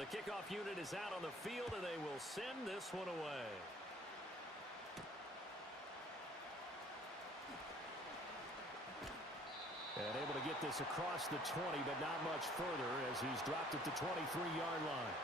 The kickoff unit is out on the field, and they will send this one away. And able to get this across the 20, but not much further as he's dropped at the 23-yard line.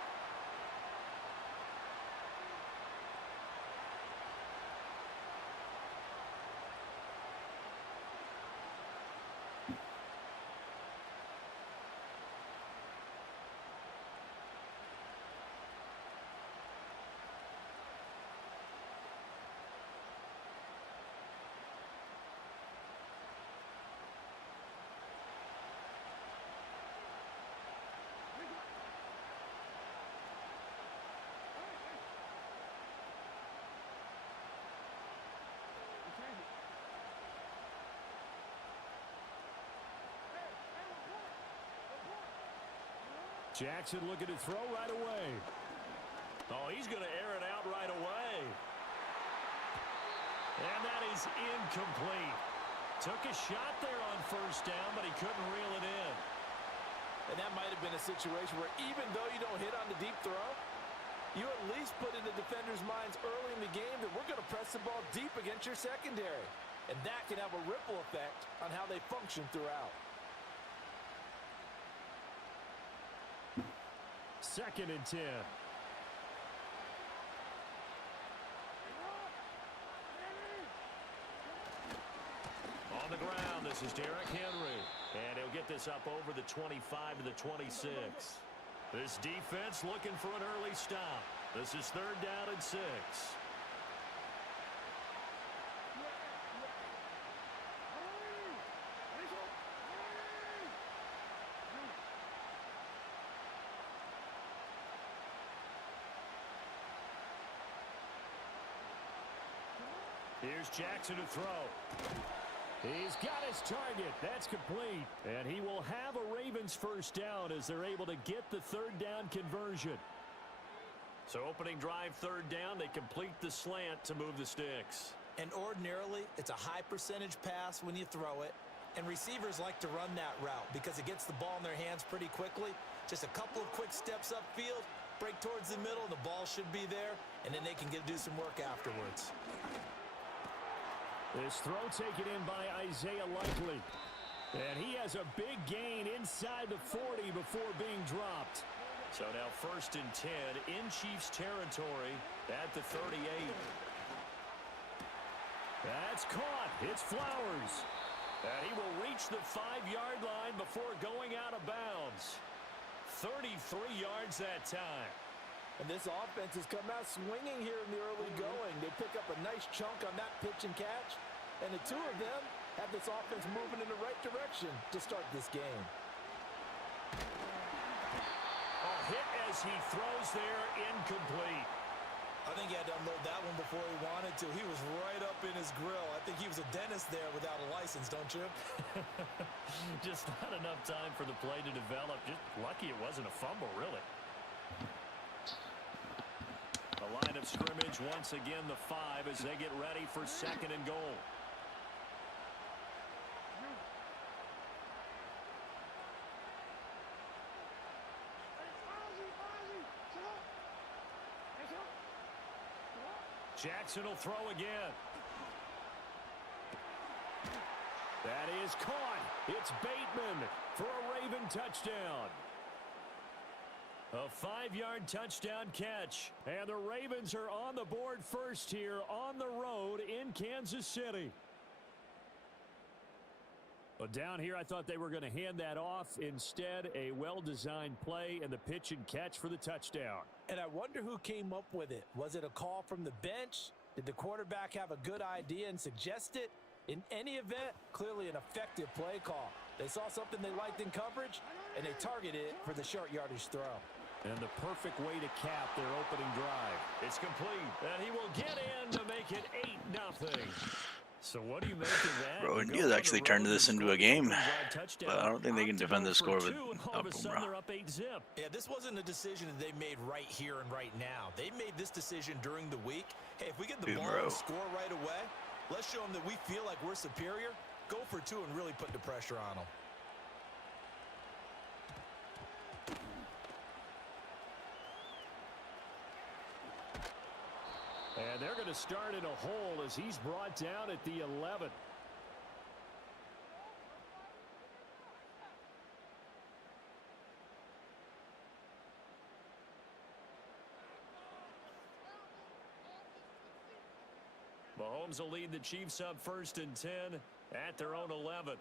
Jackson looking to throw right away. Oh, he's going to air it out right away. And that is incomplete. Took a shot there on first down, but he couldn't reel it in. And that might have been a situation where even though you don't hit on the deep throw, you at least put in the defender's minds early in the game that we're going to press the ball deep against your secondary. And that can have a ripple effect on how they function throughout. 2nd and 10. On the ground, this is Derrick Henry. And he'll get this up over the 25 to the 26. This defense looking for an early stop. This is 3rd down and 6. Here's Jackson to throw. He's got his target. That's complete. And he will have a Ravens first down as they're able to get the 3rd down conversion. So opening drive 3rd down, they complete the slant to move the sticks. And ordinarily, it's a high percentage pass when you throw it. And receivers like to run that route because it gets the ball in their hands pretty quickly. Just a couple of quick steps upfield, break towards the middle, and the ball should be there. And then they can do some work afterwards. This throw taken in by Isaiah Likely. And he has a big gain inside the 40 before being dropped. So now 1st and 10 in Chiefs territory at the 38. That's caught. It's Flowers. And he will reach the 5-yard line before going out of bounds. 33 yards that time. And this offense has come out swinging here in the early going. They pick up a nice chunk on that pitch and catch. And the two of them have this offense moving in the right direction to start this game. A hit as he throws there, incomplete. I think he had to unload that one before he wanted to. He was right up in his grill. I think he was a dentist there without a license, don't you? Just not enough time for the play to develop. Just lucky it wasn't a fumble, really. The line of scrimmage, once again, the 5 as they get ready for 2nd and goal. Jackson will throw again. That is caught. It's Bateman for a Raven touchdown. A 5-yard touchdown catch. And the Ravens are on the board first here on the road in Kansas City. But down here, I thought they were going to hand that off. Instead, a well-designed play and the pitch and catch for the touchdown. And I wonder who came up with it. Was it a call from the bench? Did the quarterback have a good idea and suggest it? In any event, clearly an effective play call. They saw something they liked in coverage, and they targeted it for the short yardage throw. And the perfect way to cap their opening drive. It's complete, and he will get in to make it 8-0. So what do you make of that? Bro, India's actually turned this into a game, but I don't think they can defend this score with Boomerang. Yeah, this wasn't a decision that they made right here and right now. They made this decision during the week. Hey, if we get the ball and score right away, let's show them that we feel like we're superior. Go for 2 and really put the pressure on them. And they're going to start in a hole as he's brought down at the 11. Mahomes will lead the Chiefs up 1st and 10 at their own 11.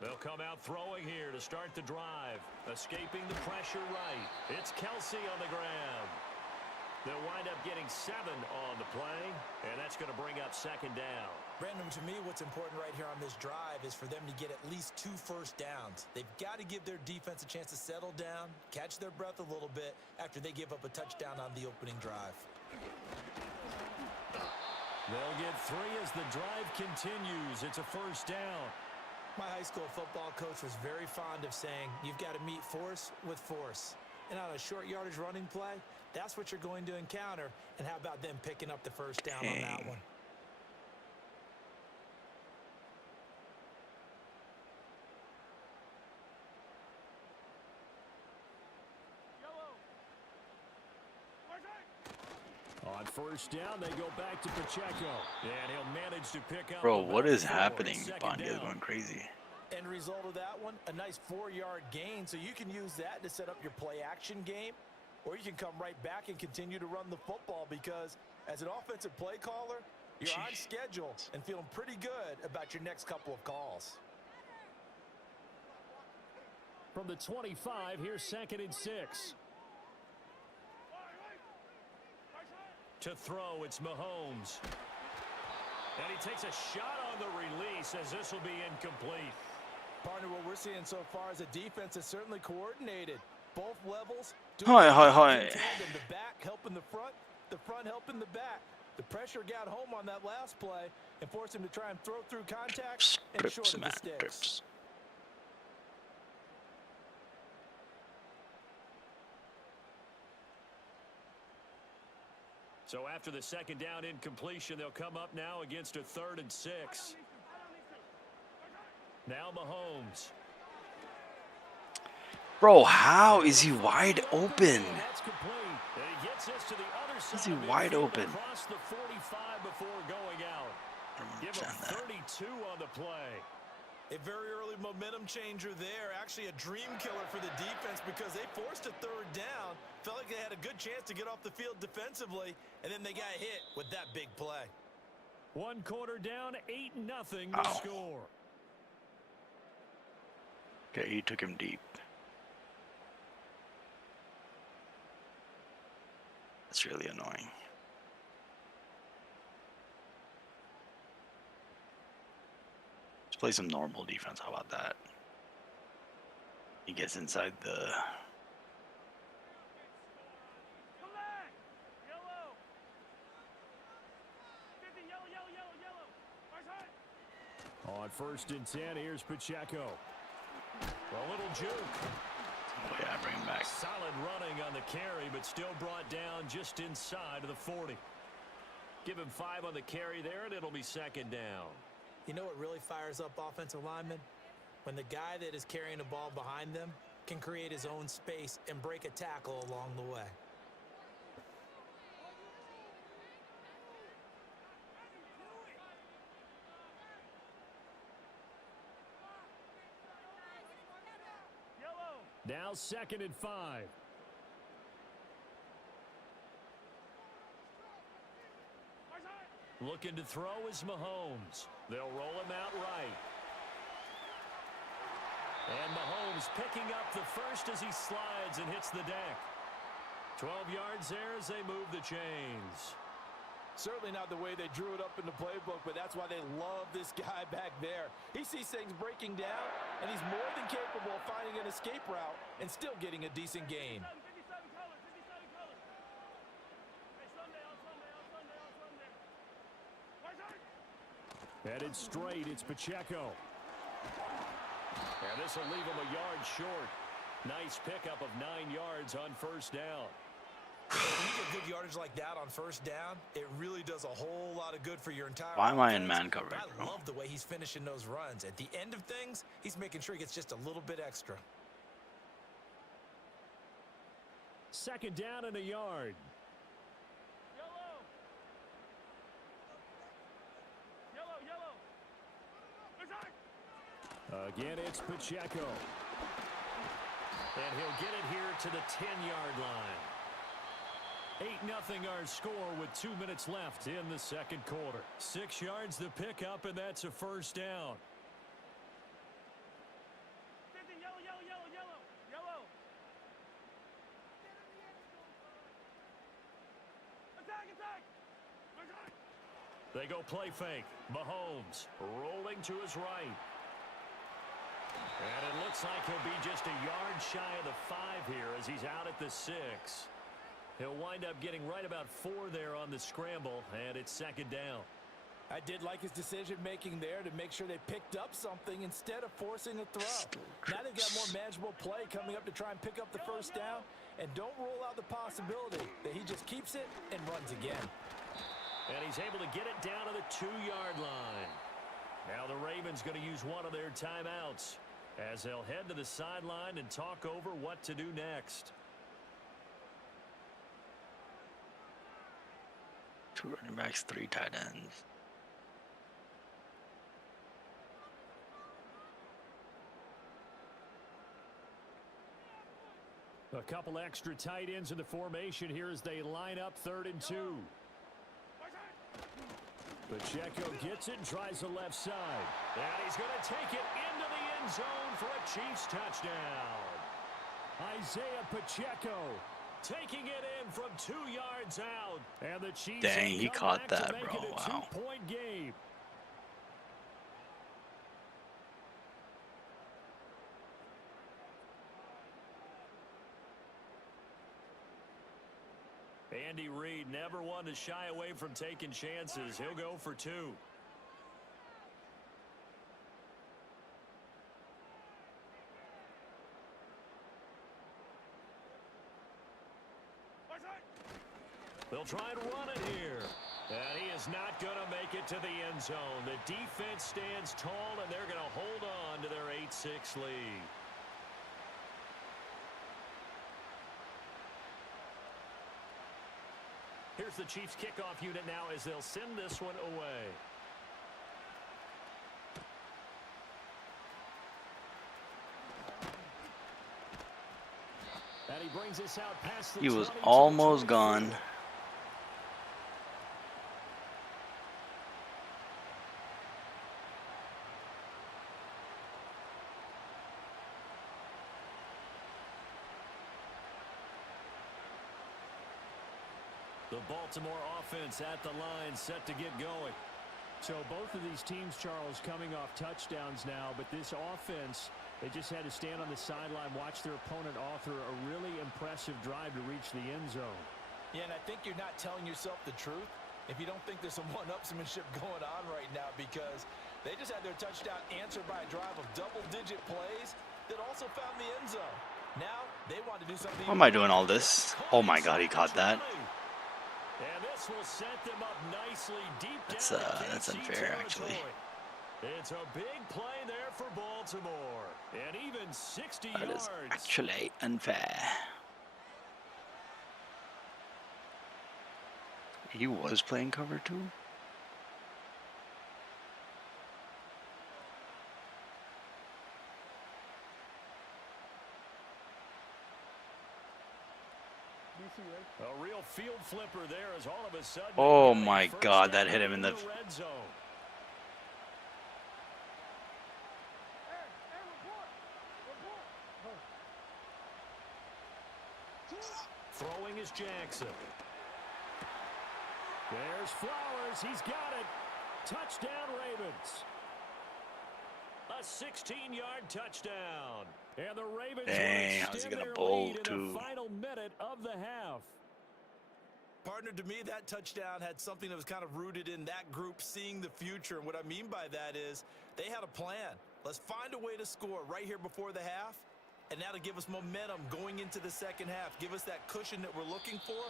They'll come out throwing here to start the drive. Escaping the pressure right. It's Kelsey on the ground. They'll wind up getting 7 on the play, and that's going to bring up 2nd down. Brandon, to me, what's important right here on this drive is for them to get at least 2 first downs. They've got to give their defense a chance to settle down, catch their breath a little bit after they give up a touchdown on the opening drive. They'll get 3 as the drive continues. It's a 1st down. My high school football coach was very fond of saying, you've got to meet force with force. And on a short yardage running play, that's what you're going to encounter. And how about them picking up the 1st down on that one? On 1st down, they go back to Pacheco. And he'll manage to pick up. Bro, what is happening? Bond is going crazy. End result of that one, a nice 4-yard gain. So you can use that to set up your play action game. Or you can come right back and continue to run the football because as an offensive play caller, you're on schedule and feeling pretty good about your next couple of calls. From the 25, here's 2nd and 6. To throw, it's Mahomes. And he takes a shot on the release as this will be incomplete. Partner, what we're seeing so far is a defense is certainly coordinated. Both levels. Hi, hi, hi. The back helping the front helping the back. The pressure got home on that last play and forced him to try and throw through contact and short of the sticks. So after the 2nd down incompletion, they'll come up now against a 3rd and 6. Now Mahomes. Bro, how is he wide open? That's complete. And he gets us to the other side. Is he wide open? Across the 45 before going out. Give him 32 on the play. A very early momentum changer there. Actually a dream killer for the defense because they forced a 3rd down. Felt like they had a good chance to get off the field defensively, and then they got hit with that big play. 1 quarter down, 8-0 to score. Okay, he took him deep. That's really annoying. Let's play some normal defense. How about that? He gets inside the... On 1st and 10, here's Pacheco. A little juke. Oh yeah, bring him back. Solid running on the carry, but still brought down just inside of the 40. Give him 5 on the carry there, and it'll be 2nd down. You know what really fires up offensive linemen? When the guy that is carrying the ball behind them can create his own space and break a tackle along the way. Now 2nd and 5. Looking to throw is Mahomes. They'll roll him out right. And Mahomes picking up the 1st as he slides and hits the deck. 12 yards there as they move the chains. Certainly not the way they drew it up in the playbook, but that's why they love this guy back there. He sees things breaking down, and he's more than capable of finding an escape route and still getting a decent gain. Headed straight, it's Pacheco. And this will leave him a yard short. Nice pickup of 9 yards on 1st down. When you get good yardage like that on 1st down, it really does a whole lot of good for your entire Why am I in offense. man coverage, I love the way he's finishing those runs. At the end of things, he's making sure he gets just a little bit extra. 2nd down and a yard. Again, it's Pacheco. And he'll get it here to the 10-yard line. 8-0 our score with 2 minutes left in the second quarter. 6 yards the pickup, and that's a first down. They go play fake. Mahomes rolling to his right. And it looks like he'll be just a yard shy of the 5 here as he's out at the 6. He'll wind up getting right about 4 there on the scramble, and it's second down. I did like his decision-making there to make sure they picked up something instead of forcing a throw. Now they've got more manageable play coming up to try and pick up the first down, and don't rule out the possibility that he just keeps it and runs again. And he's able to get it down to the 2-yard line. Now the Ravens going to use one of their timeouts as they'll head to the sideline and talk over what to do next. 2 running backs, 3 tight ends. A couple extra tight ends in the formation here as they line up 3rd and 2. Pacheco gets it and tries the left side. And he's going to take it into the end zone for a Chiefs touchdown. Isaiah Pacheco taking it in from 2 yards out. And the Chiefs Dang, he caught back that, to make bro. it a Wow. 2-point game. Andy Reid never one to shy away from taking chances. He'll go for 2. They'll try and run it here. And he is not going to make it to the end zone. The defense stands tall, and they're going to hold on to their 8-6 lead. Here's the Chiefs kickoff unit now as they'll send this one away. And he brings us out past the He was 20 to almost 24. gone. The Baltimore offense at the line, set to get going. So both of these teams, Charles, coming off touchdowns now, but this offense, they just had to stand on the sideline, watch their opponent author a really impressive drive to reach the end zone. Yeah, and I think you're not telling yourself the truth if you don't think there's some one-upsmanship going on right now, because they just had their touchdown answered by a drive of double-digit plays that also found the end zone. Now they want to do something. Why am I doing all this? Oh my God, he caught that. And this will set them up nicely deep down. That's unfair, actually. It's a big play there for Baltimore. And even 60 That yards. is actually unfair. He was playing cover 2? A real field flipper there as all of a sudden. Oh my God, that hit him in the red zone. Throwing is Jackson. There's Flowers. He's got it. Touchdown, Ravens. A 16-yard touchdown. And the Ravens Dang, how's he extend gonna their bowl lead in too? the final minute of the half. Partner, to me, that touchdown had something that was kind of rooted in that group seeing the future. And what I mean by that is they had a plan. Let's find a way to score right here before the half. And now to give us momentum going into the second half, give us that cushion that we're looking for.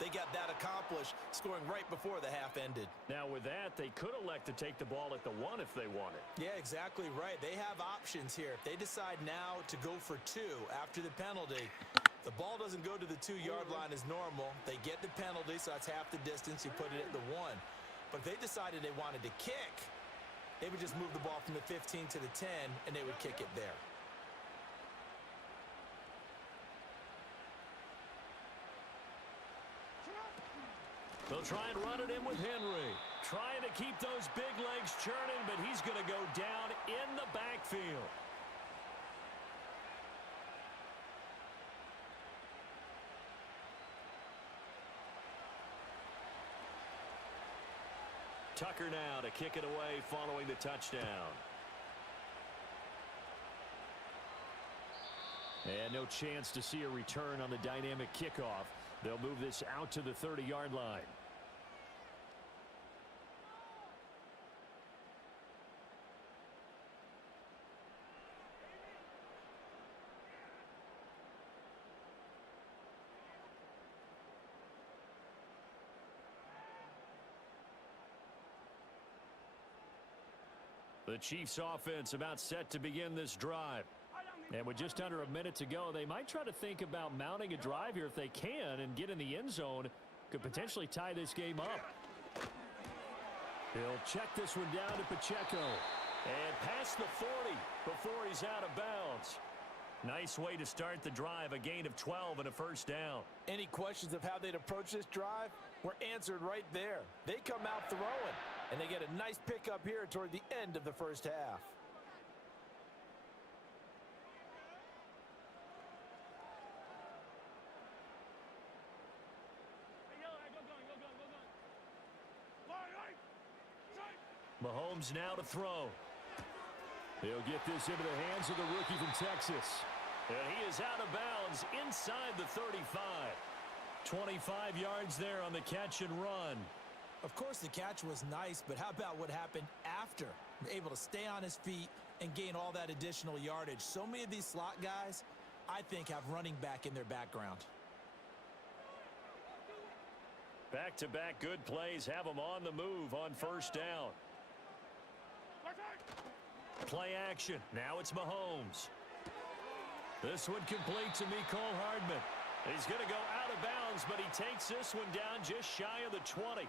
They got that accomplished, scoring right before the half ended. Now with that, they could elect to take the ball at the 1 if they wanted. Yeah, exactly right. They have options here. If they decide now to go for 2 after the penalty, the ball doesn't go to the 2-yard line as normal. They get the penalty, so that's half the distance. You put it at the 1. But if they decided they wanted to kick, they would just move the ball from the 15 to the 10, and they would kick it there. They'll try and run it in with Henry. Trying to keep those big legs churning, but he's going to go down in the backfield. Tucker now to kick it away following the touchdown. And no chance to see a return on the dynamic kickoff. They'll move this out to the 30-yard line. The Chiefs offense about set to begin this drive. And with just under a minute to go, they might try to think about mounting a drive here if they can and get in the end zone. Could potentially tie this game up. He'll check this one down to Pacheco. And past the 40 before he's out of bounds. Nice way to start the drive, a gain of 12 and a first down. Any questions of how they'd approach this drive were answered right there. They come out throwing, and they get a nice pickup here toward the end of the first half. Mahomes now to throw. He'll get this into the hands of the rookie from Texas. And he is out of bounds inside the 35. 25 yards there on the catch and run. Of course, the catch was nice, but how about what happened after? Able to stay on his feet and gain all that additional yardage. So many of these slot guys, I think, have running back in their background. Back-to-back good plays have them on the move on first down. Play action. Now it's Mahomes. This one complete to Mecole Hardman. He's going to go out of bounds, but he takes this one down just shy of the 20.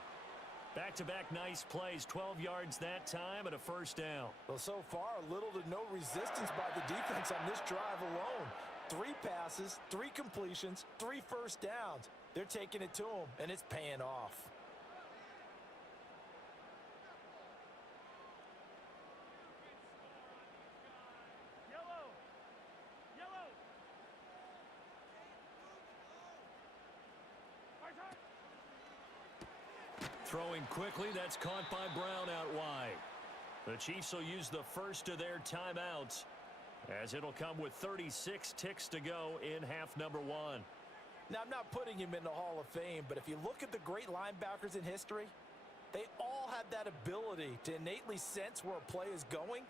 Back-to-back nice plays, 12 yards that time and a first down. Well, so far, little to no resistance by the defense on this drive alone. 3 passes, 3 completions, 3 first downs. They're taking it to him, and it's paying off. Throwing quickly, that's caught by Brown out wide. The Chiefs will use the first of their timeouts, as it'll come with 36 ticks to go in half number 1. Now, I'm not putting him in the Hall of Fame, but if you look at the great linebackers in history, they all have that ability to innately sense where a play is going,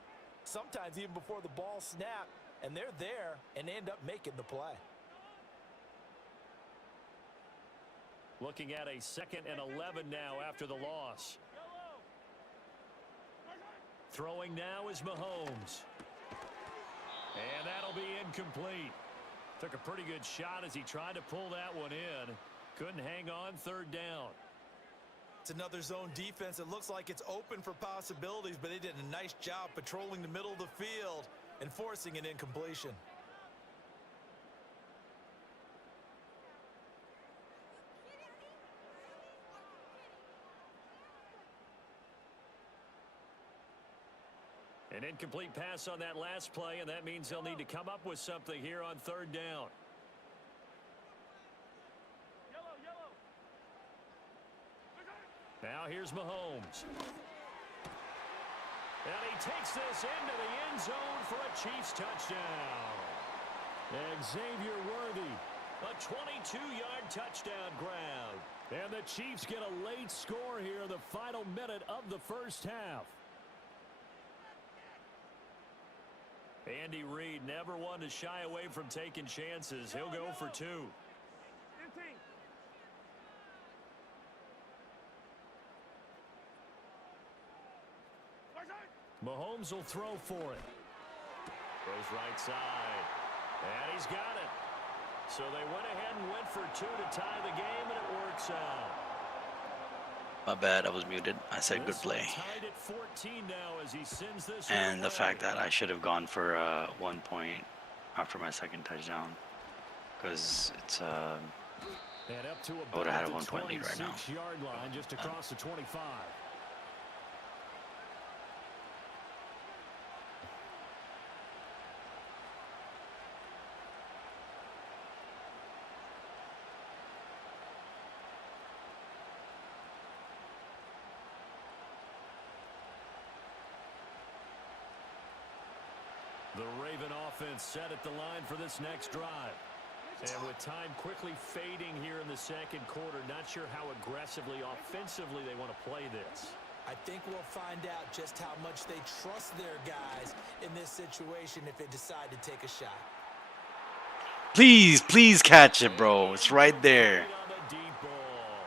sometimes even before the ball snapped, and they're there and end up making the play. Looking at a 2nd and 11 now after the loss. Throwing now is Mahomes. And that'll be incomplete. Took a pretty good shot as he tried to pull that one in. Couldn't hang on, 3rd down. It's another zone defense. It looks like it's open for possibilities, but they did a nice job patrolling the middle of the field and forcing an incompletion. An incomplete pass on that last play, and that means they'll need to come up with something here on 3rd down. Now here's Mahomes. And he takes this into the end zone for a Chiefs touchdown. Xavier Worthy, a 22-yard touchdown grab. And the Chiefs get a late score here in the final minute of the first half. Andy Reid never one to shy away from taking chances. He'll go for 2. Mahomes will throw for it. Goes right side. And he's got it. So they went ahead and went for 2 to tie the game, and it works out. My bad, I was muted. I said good This one play. tied at 14 now as he sends this And the away. fact that I should have gone for 1 point after my second touchdown. Because it's, And up to I would have had a about 1 point lead right now. 26-yard line, just across the 25. The Raven offense set at the line for this next drive. And with time quickly fading here in the second quarter, not sure how aggressively, offensively they want to play this. I think we'll find out just how much they trust their guys in this situation if they decide to take a shot. Please, please catch it, bro. It's right there. On the deep ball.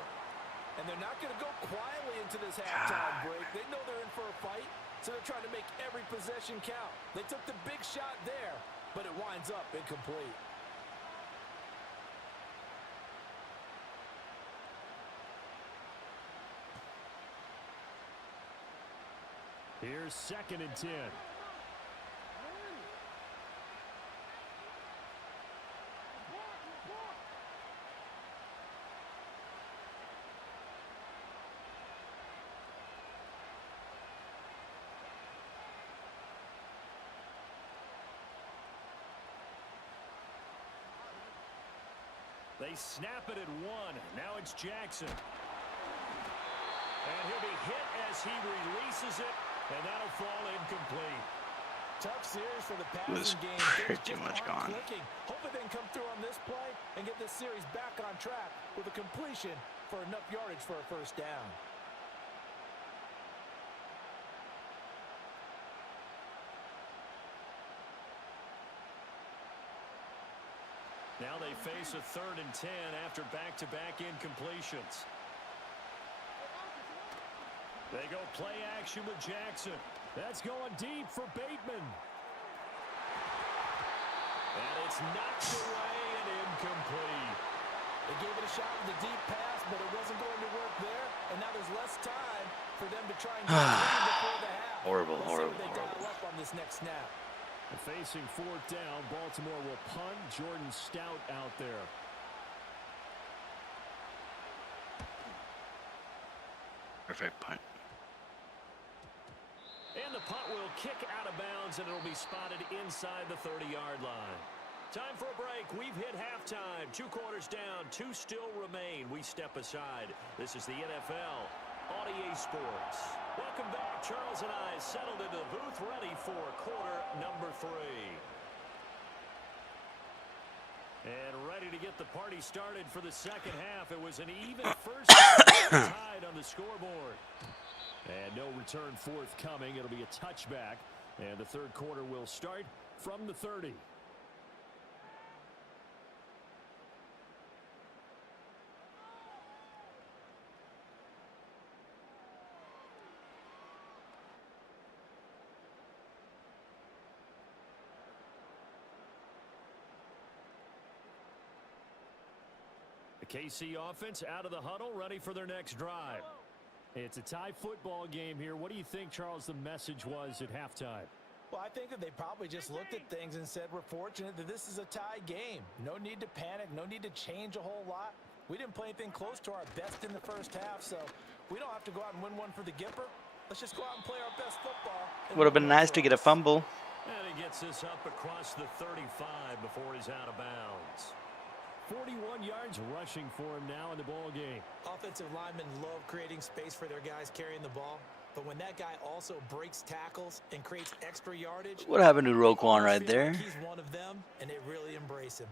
And they're not going to go quietly into this halftime break. They know they're in for a fight, so they're trying to make every possession count. They took the big shot there, but it winds up incomplete. Here's 2nd and 10. They snap it at 1. Now it's Jackson. And he'll be hit as he releases it, and that'll fall incomplete. Tough series for the Was passing game. pretty Things just much aren't gone. clicking. Hopefully they can come through on this play and get this series back on track with a completion for enough yardage for a first down. Now they face a 3rd and 10 after back-to-back incompletions. They go play action with Jackson. That's going deep for Bateman. And it's knocked away and incomplete. They gave it a shot with a deep pass, but it wasn't going to work there. And now there's less time for them to try and get through before the half. Horrible, Let's see horrible, what they horrible. dial up on this next snap. And facing 4th down, Baltimore will punt. Jordan Stout out there. Perfect punt. And the punt will kick out of bounds, and it'll be spotted inside the 30-yard line. Time for a break. We've hit halftime. 2 quarters down. 2 still remain. We step aside. This is the NFL on EA Sports. Welcome back. Charles and I settled into the booth, ready for quarter number 3. And ready to get the party started for the second half. It was an even first half, tied on the scoreboard. And no return forthcoming. It'll be a touchback. And the third quarter will start from the 30. KC offense out of the huddle, ready for their next drive. It's a tie football game here. What do you think, Charles, the message was at halftime? Well, I think that they probably just looked at things and said, we're fortunate that this is a tie game. No need to panic. No need to change a whole lot. We didn't play anything close to our best in the first half, so we don't have to go out and win one for the Gipper. Let's just go out and play our best football. Would have been nice to get a fumble. And he gets this up across the 35 before he's out of bounds. 41 yards rushing for him now in the ball game. Offensive linemen love creating space for their guys carrying the ball. But when that guy also breaks tackles and creates extra yardage, What happened to Roquan right there? he's one of them, and they really embrace him.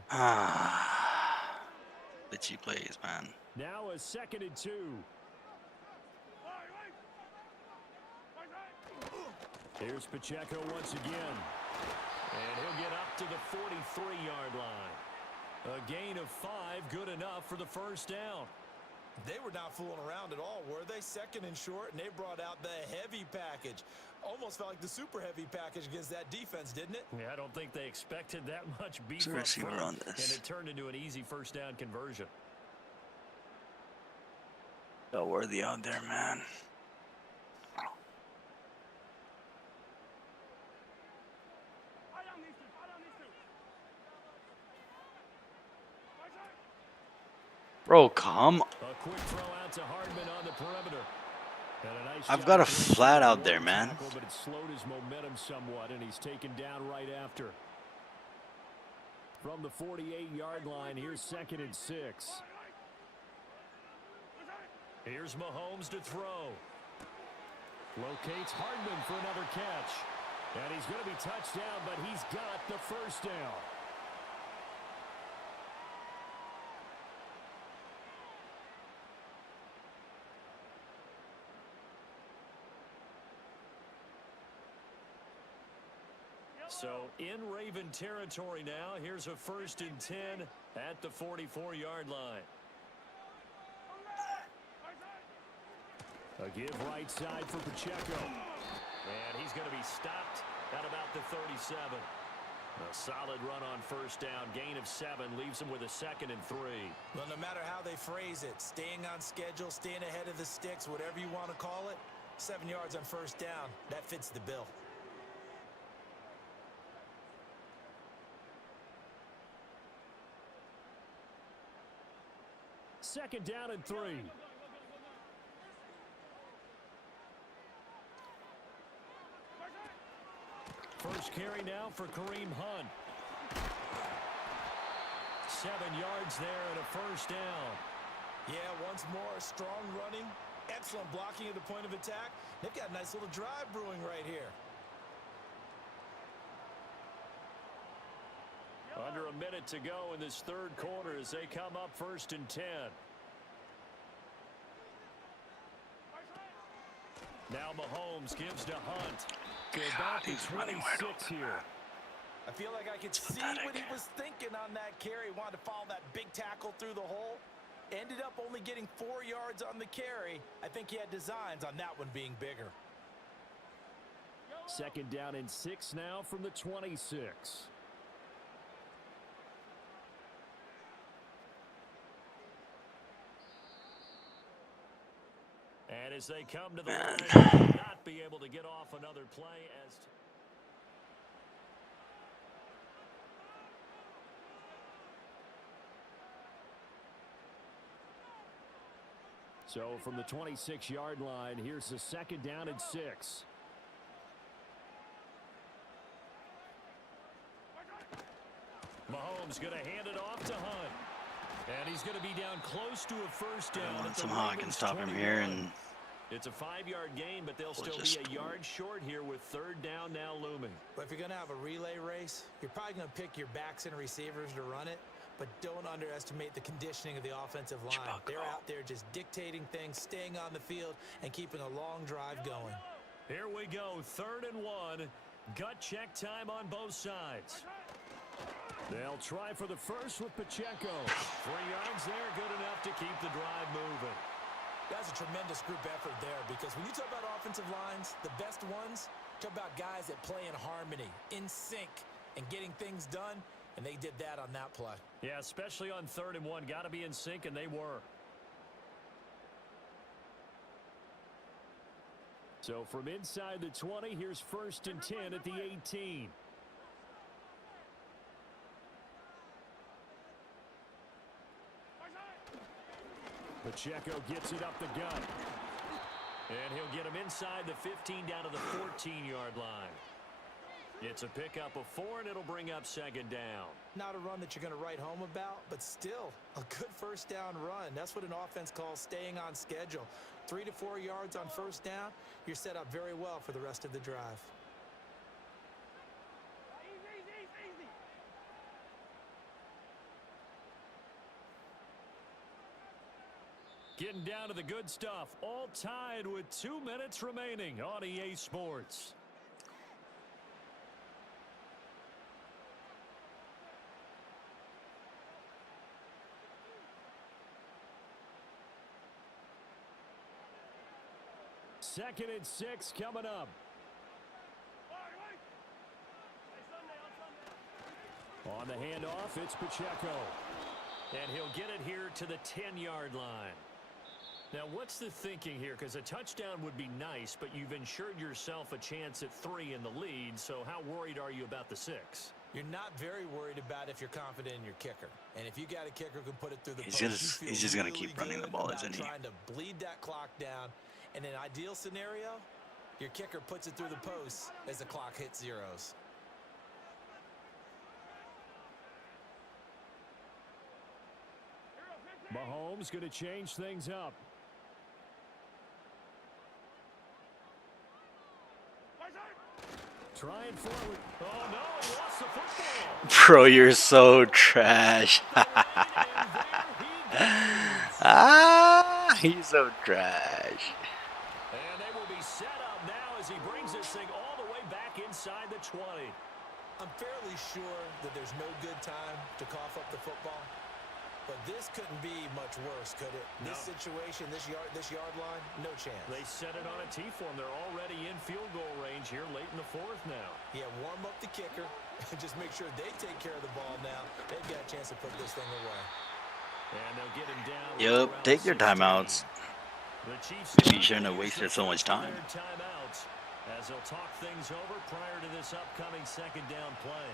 Bitchy plays, man. Now a 2nd and 2. Here's Pacheco once again. And he'll get up to the 43-yard line. A gain of 5, good enough for the first down. They were not fooling around at all, were they? 2nd and short, and they brought out the heavy package. Almost felt like the super heavy package against that defense, didn't it? Yeah, I don't think they expected that much beef There's a up receiver front, on this. and it turned into an easy first down conversion. Felt worthy out there, man. Bro, come. A quick throw out to Hardman on the perimeter. And a nice I've job got a of flat out one there, man. tackle, but it slowed his momentum somewhat, and he's taken down right after. From the 48-yard line, here's 2nd and 6. Here's Mahomes to throw. Locates Hardman for another catch. And he's going to be touched down, but he's got the first down. So in Raven territory now. Here's a 1st and 10 at the 44-yard line. A give right side for Pacheco. And he's going to be stopped at about the 37. A solid run on 1st down. Gain of 7 leaves him with a 2nd and 3. Well, no matter how they phrase it, staying on schedule, staying ahead of the sticks, whatever you want to call it, 7 yards on 1st down, that fits the bill. Second down and 3. First carry now for Kareem Hunt. 7 yards there and a 1st down. Yeah, once more, strong running, excellent blocking at the point of attack. They've got a nice little drive brewing right here. Under a minute to go in this 3rd quarter as they come up 1st and 10. Now Mahomes gives to Hunt. God, he's running wide open. Here. I feel like I could see what he was thinking on that carry. Wanted to follow that big tackle through the hole. Ended up only getting 4 yards on the carry. I think he had designs on that one being bigger. 2nd down and 6 now from the 26. And as they come to the line, they will not be able to get off another play as... So from the 26-yard line, here's the 2nd down and 6. Mahomes going to hand it off to Hunt. And he's going to be down close to a 1st down. Somehow I can stop him here and... It's a 5-yard gain, but they'll still be a yard short here with 3rd down now looming. But if you're going to have a relay race, you're probably going to pick your backs and receivers to run it, but don't underestimate the conditioning of the offensive line. They're out there just dictating things, staying on the field, and keeping a long drive going. Here we go, 3rd and 1. Gut check time on both sides. They'll try for the first with Pacheco. 3 yards there, good enough to keep the drive moving. That's a tremendous group effort there, because when you talk about offensive lines, the best ones, talk about guys that play in harmony, in sync, and getting things done, and they did that on that play. Yeah, especially on 3rd and 1. Got to be in sync, and they were. So from inside the 20, here's 1st and 10 at the 18. Pacheco gets it up the gut. And he'll get him inside the 15 down to the 14-yard line. It's a pickup of 4, and it'll bring up 2nd down. Not a run that you're going to write home about, but still a good 1st down run. That's what an offense calls staying on schedule. 3 to 4 yards on 1st down, you're set up very well for the rest of the drive. Getting down to the good stuff. All tied with 2 minutes remaining on EA Sports. Second and 6 coming up. On the handoff, it's Pacheco. And he'll get it here to the 10-yard line. Now, what's the thinking here? Because a touchdown would be nice, but you've ensured yourself a chance at 3 in the lead, so how worried are you about the 6? You're not very worried about if you're confident in your kicker. And if you got a kicker who can put it through the post, He's just gonna keep running the ball, isn't he? Trying to bleed that clock down. In an ideal scenario, your kicker puts it through the post as the clock hits zeros. Mahomes going to change things up. Trying forward. Oh, no, he lost the football. Bro, you're so trash. He's so trash. And they will be set up now as he brings this thing all the way back inside the 20. I'm fairly sure that there's no good time to cough up the football. But this couldn't be much worse, could it? No. This situation, this yard line, no chance. They set it on a T-form. They're already in field goal range here late in the 4th now. Yeah, warm up the kicker and just make sure they take care of the ball now. They've got a chance to put this thing away. And they'll get him down. Yep, take your timeouts. Maybe you shouldn't have wasted so much time. Timeouts as they'll talk things over prior to this upcoming 2nd down play.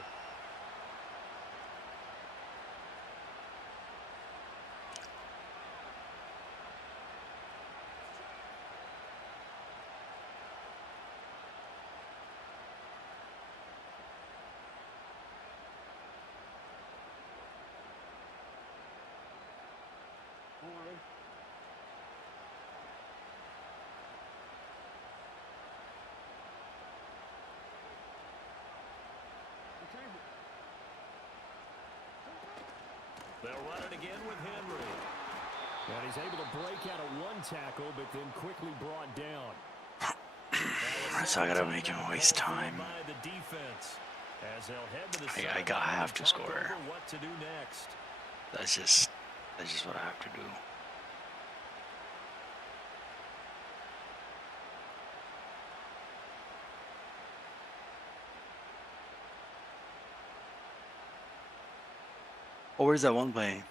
They'll run it again with Henry. And he's able to break out of 1 tackle, but then quickly brought down. So I gotta make him waste time. I have to score. What to do next. That's just what I have to do. Oh, where's that one play?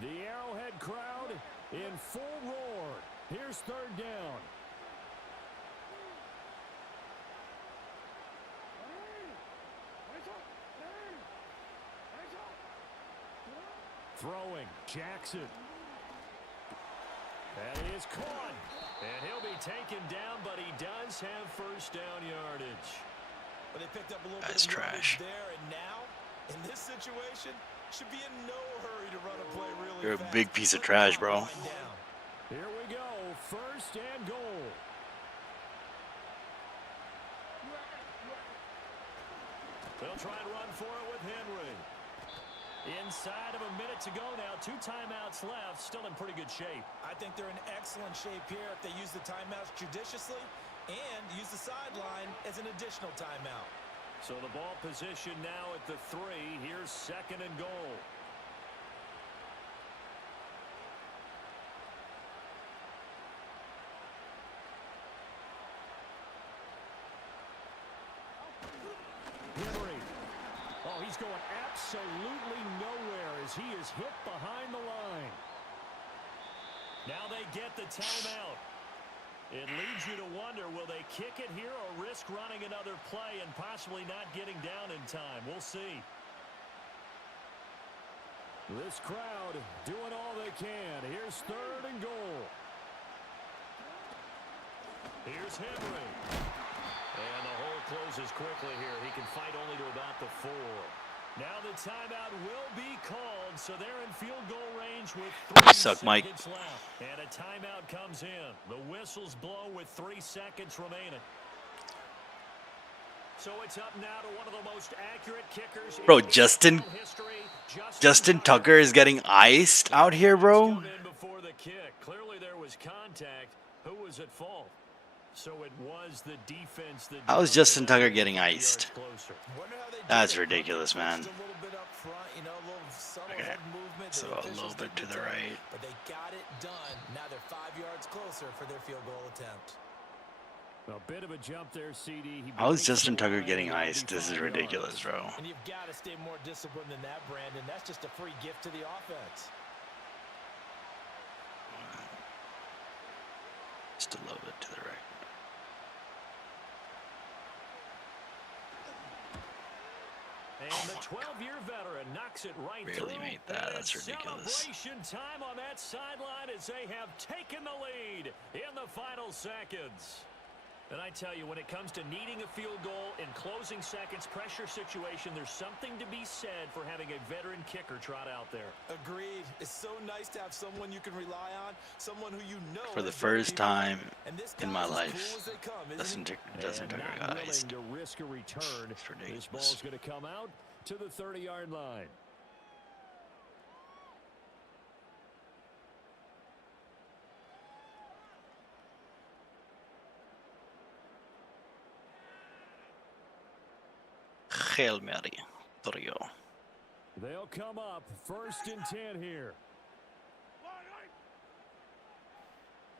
The Arrowhead crowd in full roar. Here's 3rd down. Throwing, Jackson. And he is caught. And he'll be taken down, but he does have 1st down yardage. But they picked up a little That's bit of trash. there, and now, in this situation, should be in no hurry to run a play really You're fast. a big piece of trash, bro. Here we go, 1st and goal. They'll try and run for it with Henry. Inside of a minute to go now. 2 timeouts left. Still in pretty good shape. I think they're in excellent shape here if they use the timeouts judiciously and use the sideline as an additional timeout. So the ball position now at the 3. Here's 2nd and goal. Henry. Oh, he's going absolutely nowhere as he is hit behind the line. Now they get the timeout. It leads you to wonder, will they kick it here or risk running another play and possibly not getting down in time? We'll see. This crowd doing all they can. Here's 3rd and goal. Here's Henry. And the hole closes quickly here. He can fight only to about the 4. Now the timeout will be called, so they're in field goal range with 3 seconds left. And a timeout comes in. The whistles blow with 3 seconds remaining. So it's up now to one of the most accurate kickers. Bro, Justin Tucker is getting iced out here, bro. Before the kick. Clearly there was contact. Who was at fault? So it was the defense that... How is Justin Tucker getting iced? That's ridiculous, man. Okay, so a little bit to the right. But they got it done. Now they're 5 yards closer for their field goal attempt. A bit of a jump there, CD. He How is breaks Justin the Tucker line getting at the iced? This is 35 ridiculous, yards. bro. And you've got to stay more disciplined than that, Brandon. That's just a free gift to the offense. Just a little bit to the right. And the 12-year veteran knocks it right Barely through. made that. And That's it's ridiculous. celebration time on that sideline as they have taken the lead in the final seconds. And I tell you, when it comes to needing a field goal in closing seconds, pressure situation, there's something to be said for having a veteran kicker trot out there. Agreed. It's so nice to have someone you can rely on, someone who you know. For the has done it first before. time And this in guy's my as life, cool as they come, isn't he? Justin And Tucker not got willing iced. to risk a return. It's ridiculous. This ball's going to come out to the 30-yard line. Hail Mary. Trio. They'll come up 1st and 10 here.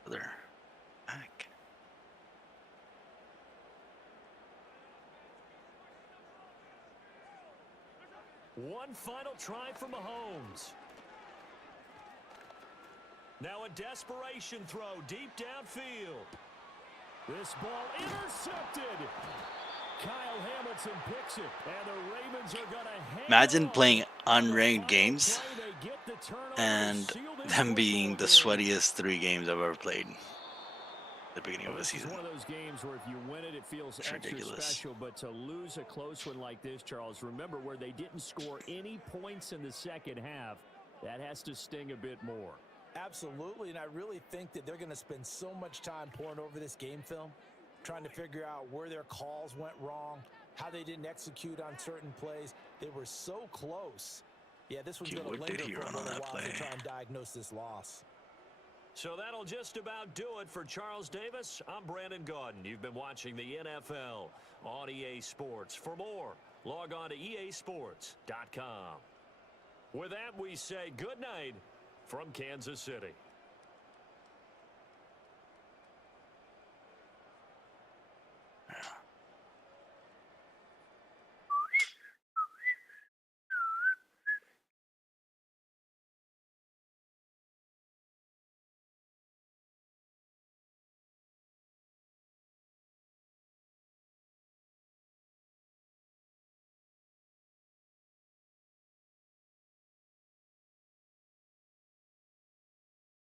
Other back. One final try for Mahomes. Now a desperation throw deep downfield. This ball intercepted. Kyle Hamilton picks it, and the Ravens are going to hang Imagine on. playing On the unranked final games play, they get the turnover and seal this them being the football game. sweatiest 3 games I've ever played at the beginning of a This is season. one of those games where if you win it, it feels It's extra ridiculous. special. But to lose a close one like this, Charles, remember where they didn't score any points in the second half, that has to sting a bit more. Absolutely, and I really think that they're going to spend so much time pouring over this game film, trying to figure out where their calls went wrong, how they didn't execute on certain plays. They were so close. Yeah, this one's Gee, going to what did linger he for a run on little that while as they play? try and diagnose this loss. So that'll just about do it for Charles Davis. I'm Brandon Gaudin. You've been watching the NFL on EA Sports. For more, log on to easports.com. With that, we say good night from Kansas City.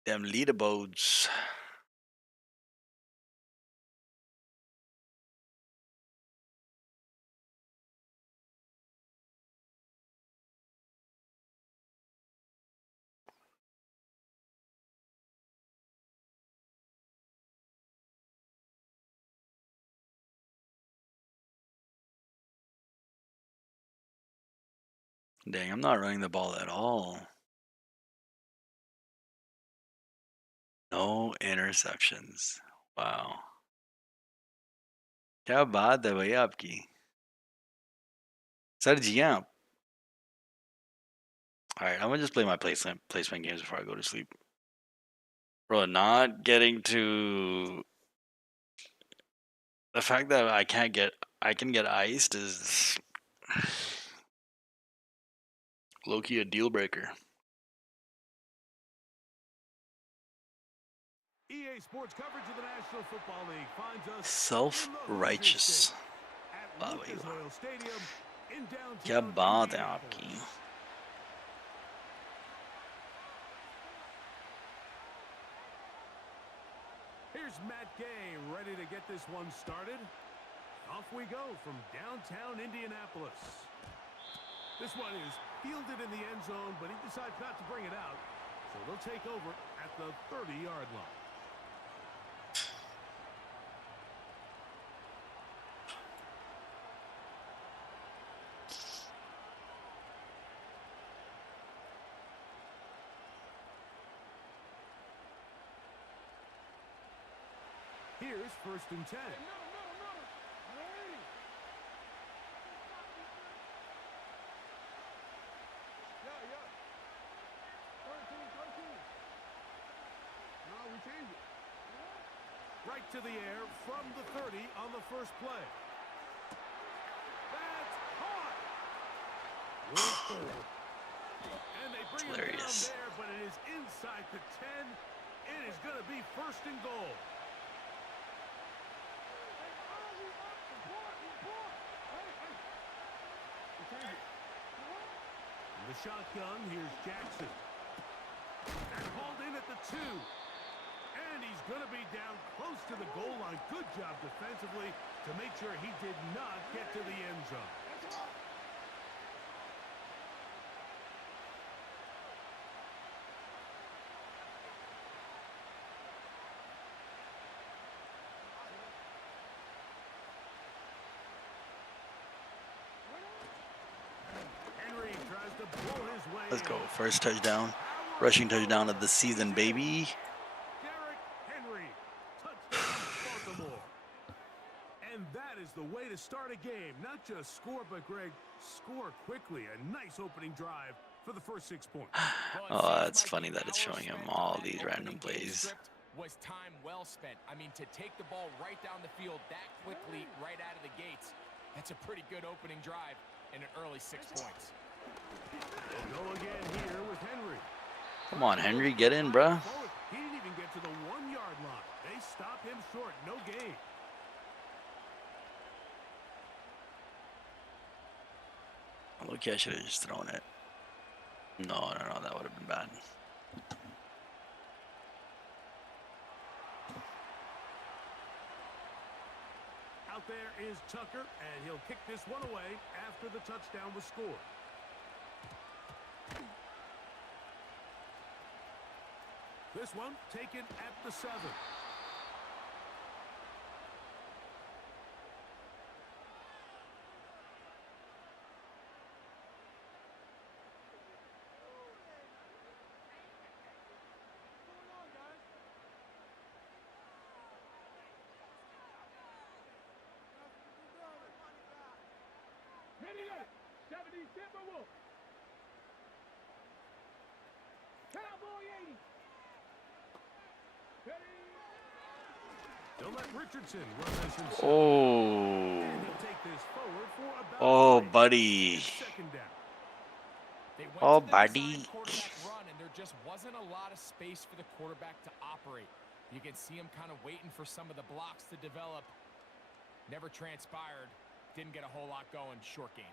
Them leaderboards. Dang, I'm not running the ball at all. No interceptions. Wow. क्या बात है भैया आपकी? Sir जी आप? Alright, I'm gonna just play my placement games before I go to sleep. Bro, not getting to the fact that I can get iced is low-key a deal breaker. EA Sports coverage of the National Football League finds us Self-righteous. at Lucas Oil Stadium in downtown क्या बात है Indianapolis. आपकी? Here's Matt Gay ready to get this one started. Off we go from downtown Indianapolis. This one is fielded in the end zone, but he decides not to bring it out. So they'll take over at the 30-yard line. Here's 1st and 10. right to the air from the 30 on the first play. That's caught. Will score. And they bring him down there, but it is inside the 10. It is going to be first and goal. The shotgun, here's Jackson. And hauled in at the 2. And he's going to be down close to the goal line. Good job defensively to make sure he did not get to the end zone. Let's go. First touchdown. Rushing touchdown of the season, baby. Derrick Henry, touchdown Baltimore. And that is the way to start a game. Not just score, but Greg, score quickly. A nice opening drive for the first 6 points. Oh, it's funny that it's showing him all these random plays. Was time well spent. I mean, to take the ball right down the field that quickly, right out of the gates, that's a pretty good opening drive and an early 6 points. We'll go again here with Henry. Come on, Henry, get in, bruh. He didn't even get to the 1-yard line. They stopped him short. No gain. Look, I should have just thrown it. No, that would have been bad. Out there is Tucker, and he'll kick this one away after the touchdown was scored. This one taken at the 7. Don't let Richardson run this himself. Oh. And he'll take this forward for about Oh, buddy. second down. They went Oh, to the buddy. design quarterback run, and there just wasn't a lot of space for the quarterback to operate. You can see him kind of waiting for some of the blocks to develop. Never transpired. Didn't get a whole lot going. Short game.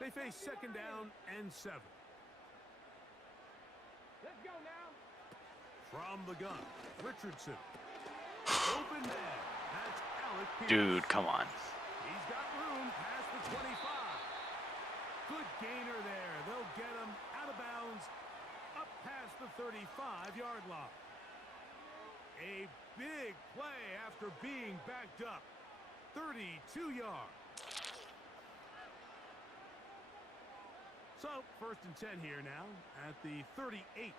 They face second down and 7. Let's go now. From the gun, Richardson. Open man. That's Alec Pierce. Dude, come on. He's got room past the 25. Good gainer there. They'll get him out of bounds up past the 35-yard line. A big play after being backed up. 32 yards. So, first and 10 here now at the 38.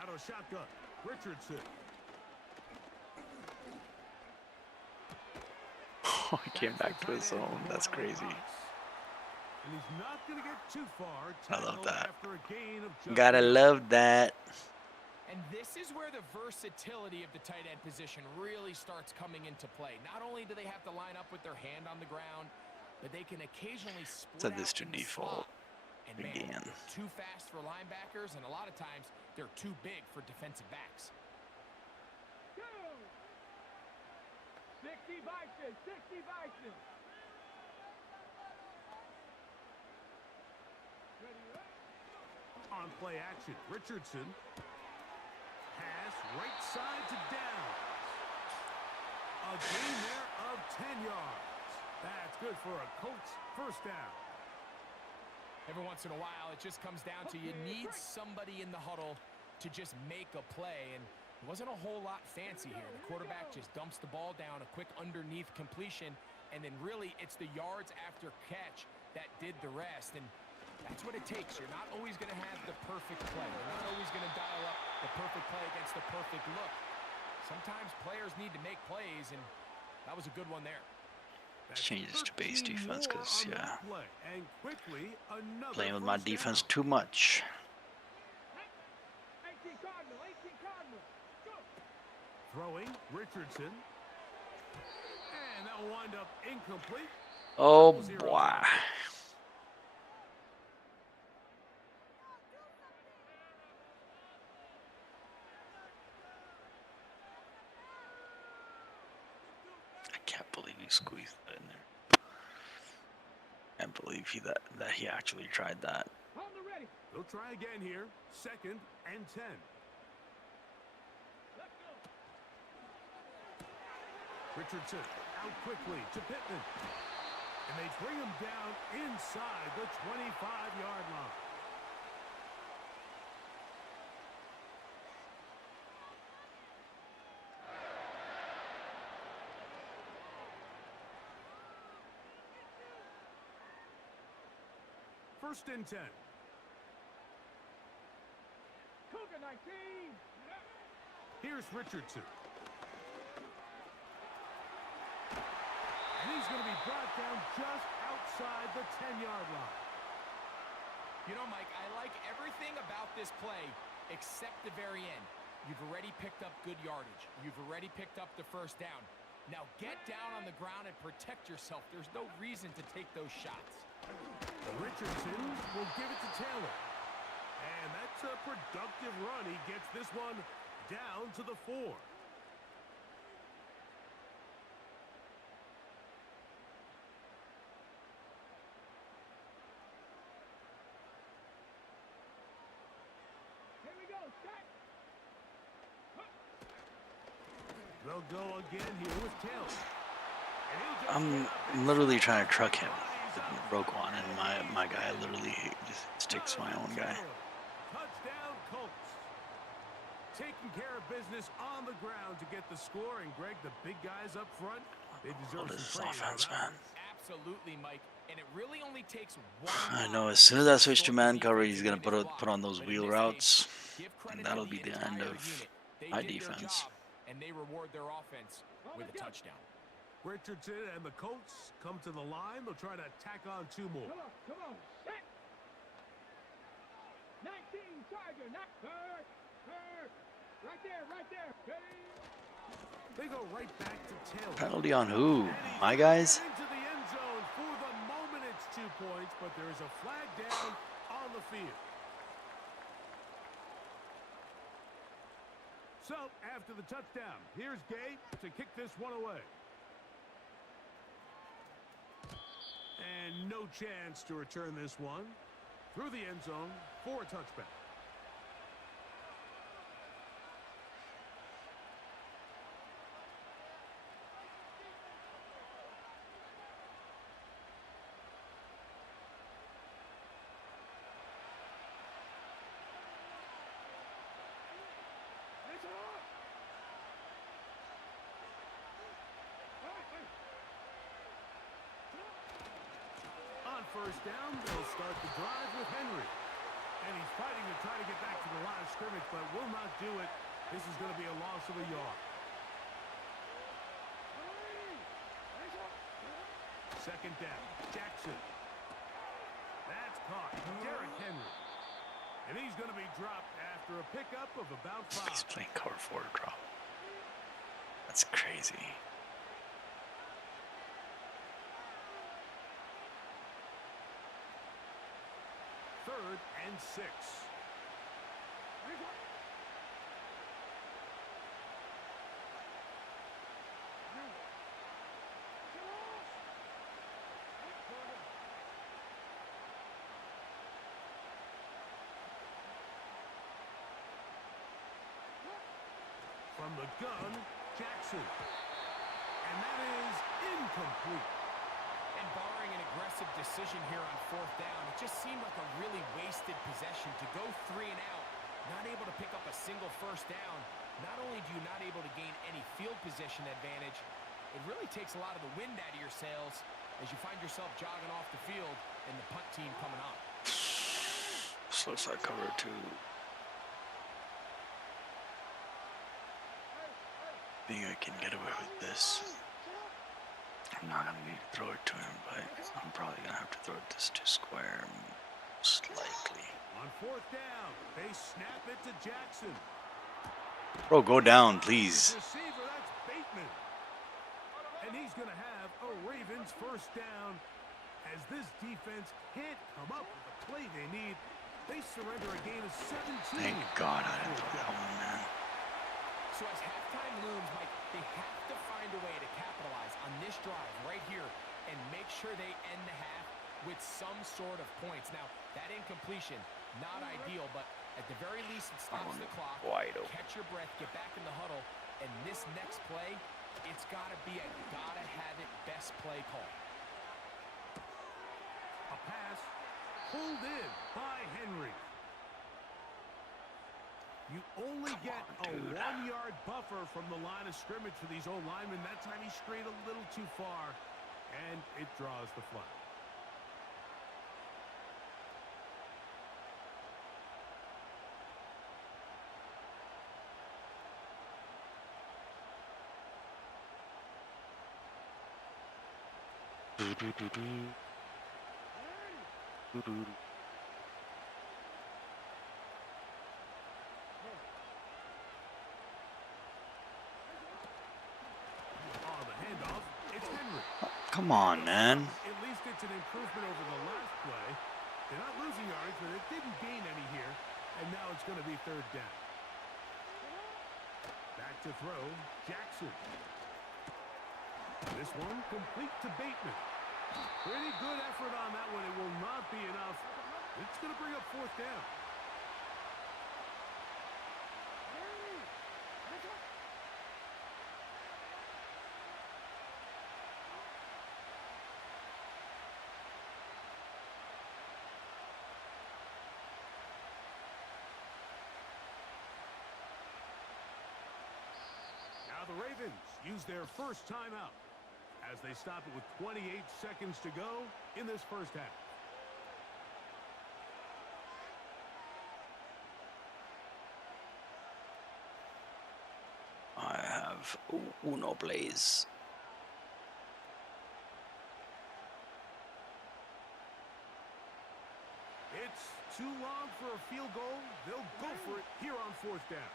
Out of shotgun, Richardson. Oh, he came back to his zone. That's crazy. And he's not going to get too far. I love that. After a gain of just Gotta love that. And this is where the versatility of the tight end position really starts coming into play. Not only do they have to line up with their hand on the ground, but they can occasionally split Set this out to in the default slot. And man, again. they're too fast for linebackers, and a lot of times they're too big for defensive backs. 60 Bison, 60 Bison. on play action. Richardson. Pass right side to Downs. A gain there of 10 yards. That's good for a Colts first down. Every once in a while, it just comes down to you need somebody in the huddle to just make a play, and it wasn't a whole lot fancy here. The quarterback just dumps the ball down, a quick underneath completion, and then really it's the yards after catch that did the rest, and that's what it takes. You're not always going to have the perfect play. You're not always going to dial up the perfect play against the perfect look. Sometimes players need to make plays, and that was a good one there. That's Changes to base 13 defense more because, on yeah, that play. And quickly, another playing with my first defense down. too much. 18 Cardinal, 18 Cardinal. Go. Throwing, Richardson. And that will wind up incomplete. Oh Couple zeros boy. on it. I can't believe he squeezed that in there. Can't believe that he actually tried that. Hold the ready. They'll try again here. 2nd and 10. Let's go. Richardson out quickly to Pittman. And they bring him down inside the 25-yard line. First and 10. Cougar 19. Here's Richardson. And he's going to be brought down just outside the 10-yard line. You know, Mike, I like everything about this play except the very end. You've already picked up good yardage. You've already picked up the first down. Now get down on the ground and protect yourself. There's no reason to take those shots. Richardson will give it to Taylor. And that's a productive run. He gets this one down to the 4. Here we go. Set. They'll go again here with Taylor. And he'll just I'm get up literally inside trying to truck the him, 20s. Roquan, and my guy literally just sticks my own guy. Touchdown Colts. Taking care of business on the ground to get the score. And Greg, the big guys up front, they Oh, deserve this some is praise. offense, for that man. one. Absolutely, Mike. And it really only takes one. I know as soon as I switch to man cover, he's gonna put on those wheel routes, and that'll be the end of my defense. And they reward their offense with a touchdown. Richardson and the Colts come to the line. They'll try to tack on 2 more. Come on. Set. 19 Charger. Not third. Right there. Ready. They go right back to Taylor. Penalty on who? And he's My guys? into the end zone. For the moment, it's 2 points, but there is a flag down on the field. So, after the touchdown, here's Gabe to kick this one away. And no chance to return this one through the end zone for a touchback. On first down, they'll start the drive with Henry. And he's fighting to try to get back to the line of scrimmage, but will not do it. This is going to be a loss of a yard. Second down, Jackson. That's caught. Derrick Henry. And he's going to be dropped after a pickup of about 5. He's playing cover 4 drop. That's crazy. Third and 6. From the gun, Jackson. And that is incomplete. And barring an aggressive decision here on 4th down, it just seemed like a really wasted possession to go 3 and out, not able to pick up a single first down. Not only do you not able to gain any field position advantage, it really takes a lot of the wind out of your sails as you find yourself jogging off the field and the punt team coming on. Slow side cover 2. I think I can get away with this. I'm not gonna need to throw it to him, but I'm probably gonna have to throw this to Square most likely. On fourth down, they snap it to Jackson. Bro, go down, please. Receiver, that's Bateman. And he's going to have a Ravens first down. As this defense can't come up with the play they need, they surrender a gain of 17. Thank God I didn't throw that one, man. So as halftime looms, Mike, they have to find a way to capitalize on this drive right here and make sure they end the half with some sort of points. Now, that incompletion, not ideal, but at the very least, it stops the clock. Wide open. Catch your breath, get back in the huddle, and this next play, it's got to be a gotta-have-it best play call. A pass pulled in by Henry. You only get a 1-yard buffer from the line of scrimmage for these old linemen. That time he strayed a little too far, and it draws the flag. Come on, man. At least it's an improvement over the last play. They're not losing yards, but it didn't gain any here. And now it's going to be third down. Back to throw, Jackson. This one complete to Bateman. Pretty good effort on that one. It will not be enough. It's going to bring up fourth down. The Ravens use their first timeout as they stop it with 28 seconds to go in this first half. I have Uno Blaze. It's too long for a field goal. They'll go for it here on fourth down.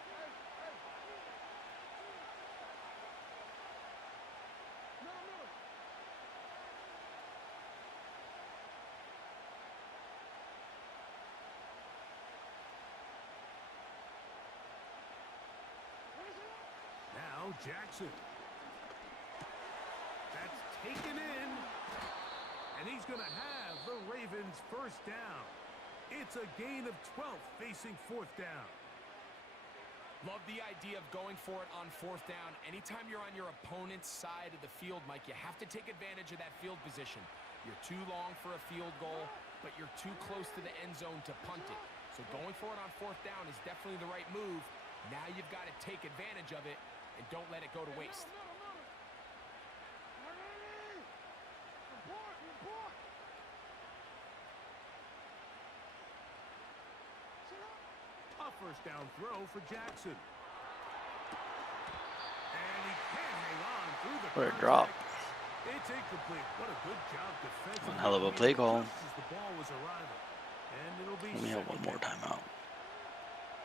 Jackson. That's taken in. And he's going to have the Ravens first down. It's a gain of 12 facing fourth down. Love the idea of going for it on fourth down. Anytime you're on your opponent's side of the field, Mike, you have to take advantage of that field position. You're too long for a field goal, but you're too close to the end zone to punt it. So going for it on fourth down is definitely the right move. Now you've got to take advantage of it and don't let it go to waste. A first down throw for Jackson. And he can't hang on through the What a drop. It's incomplete. What a good job defensively. One hell of a play call. The ball was arriving. And it'll be Let me have one more timeout.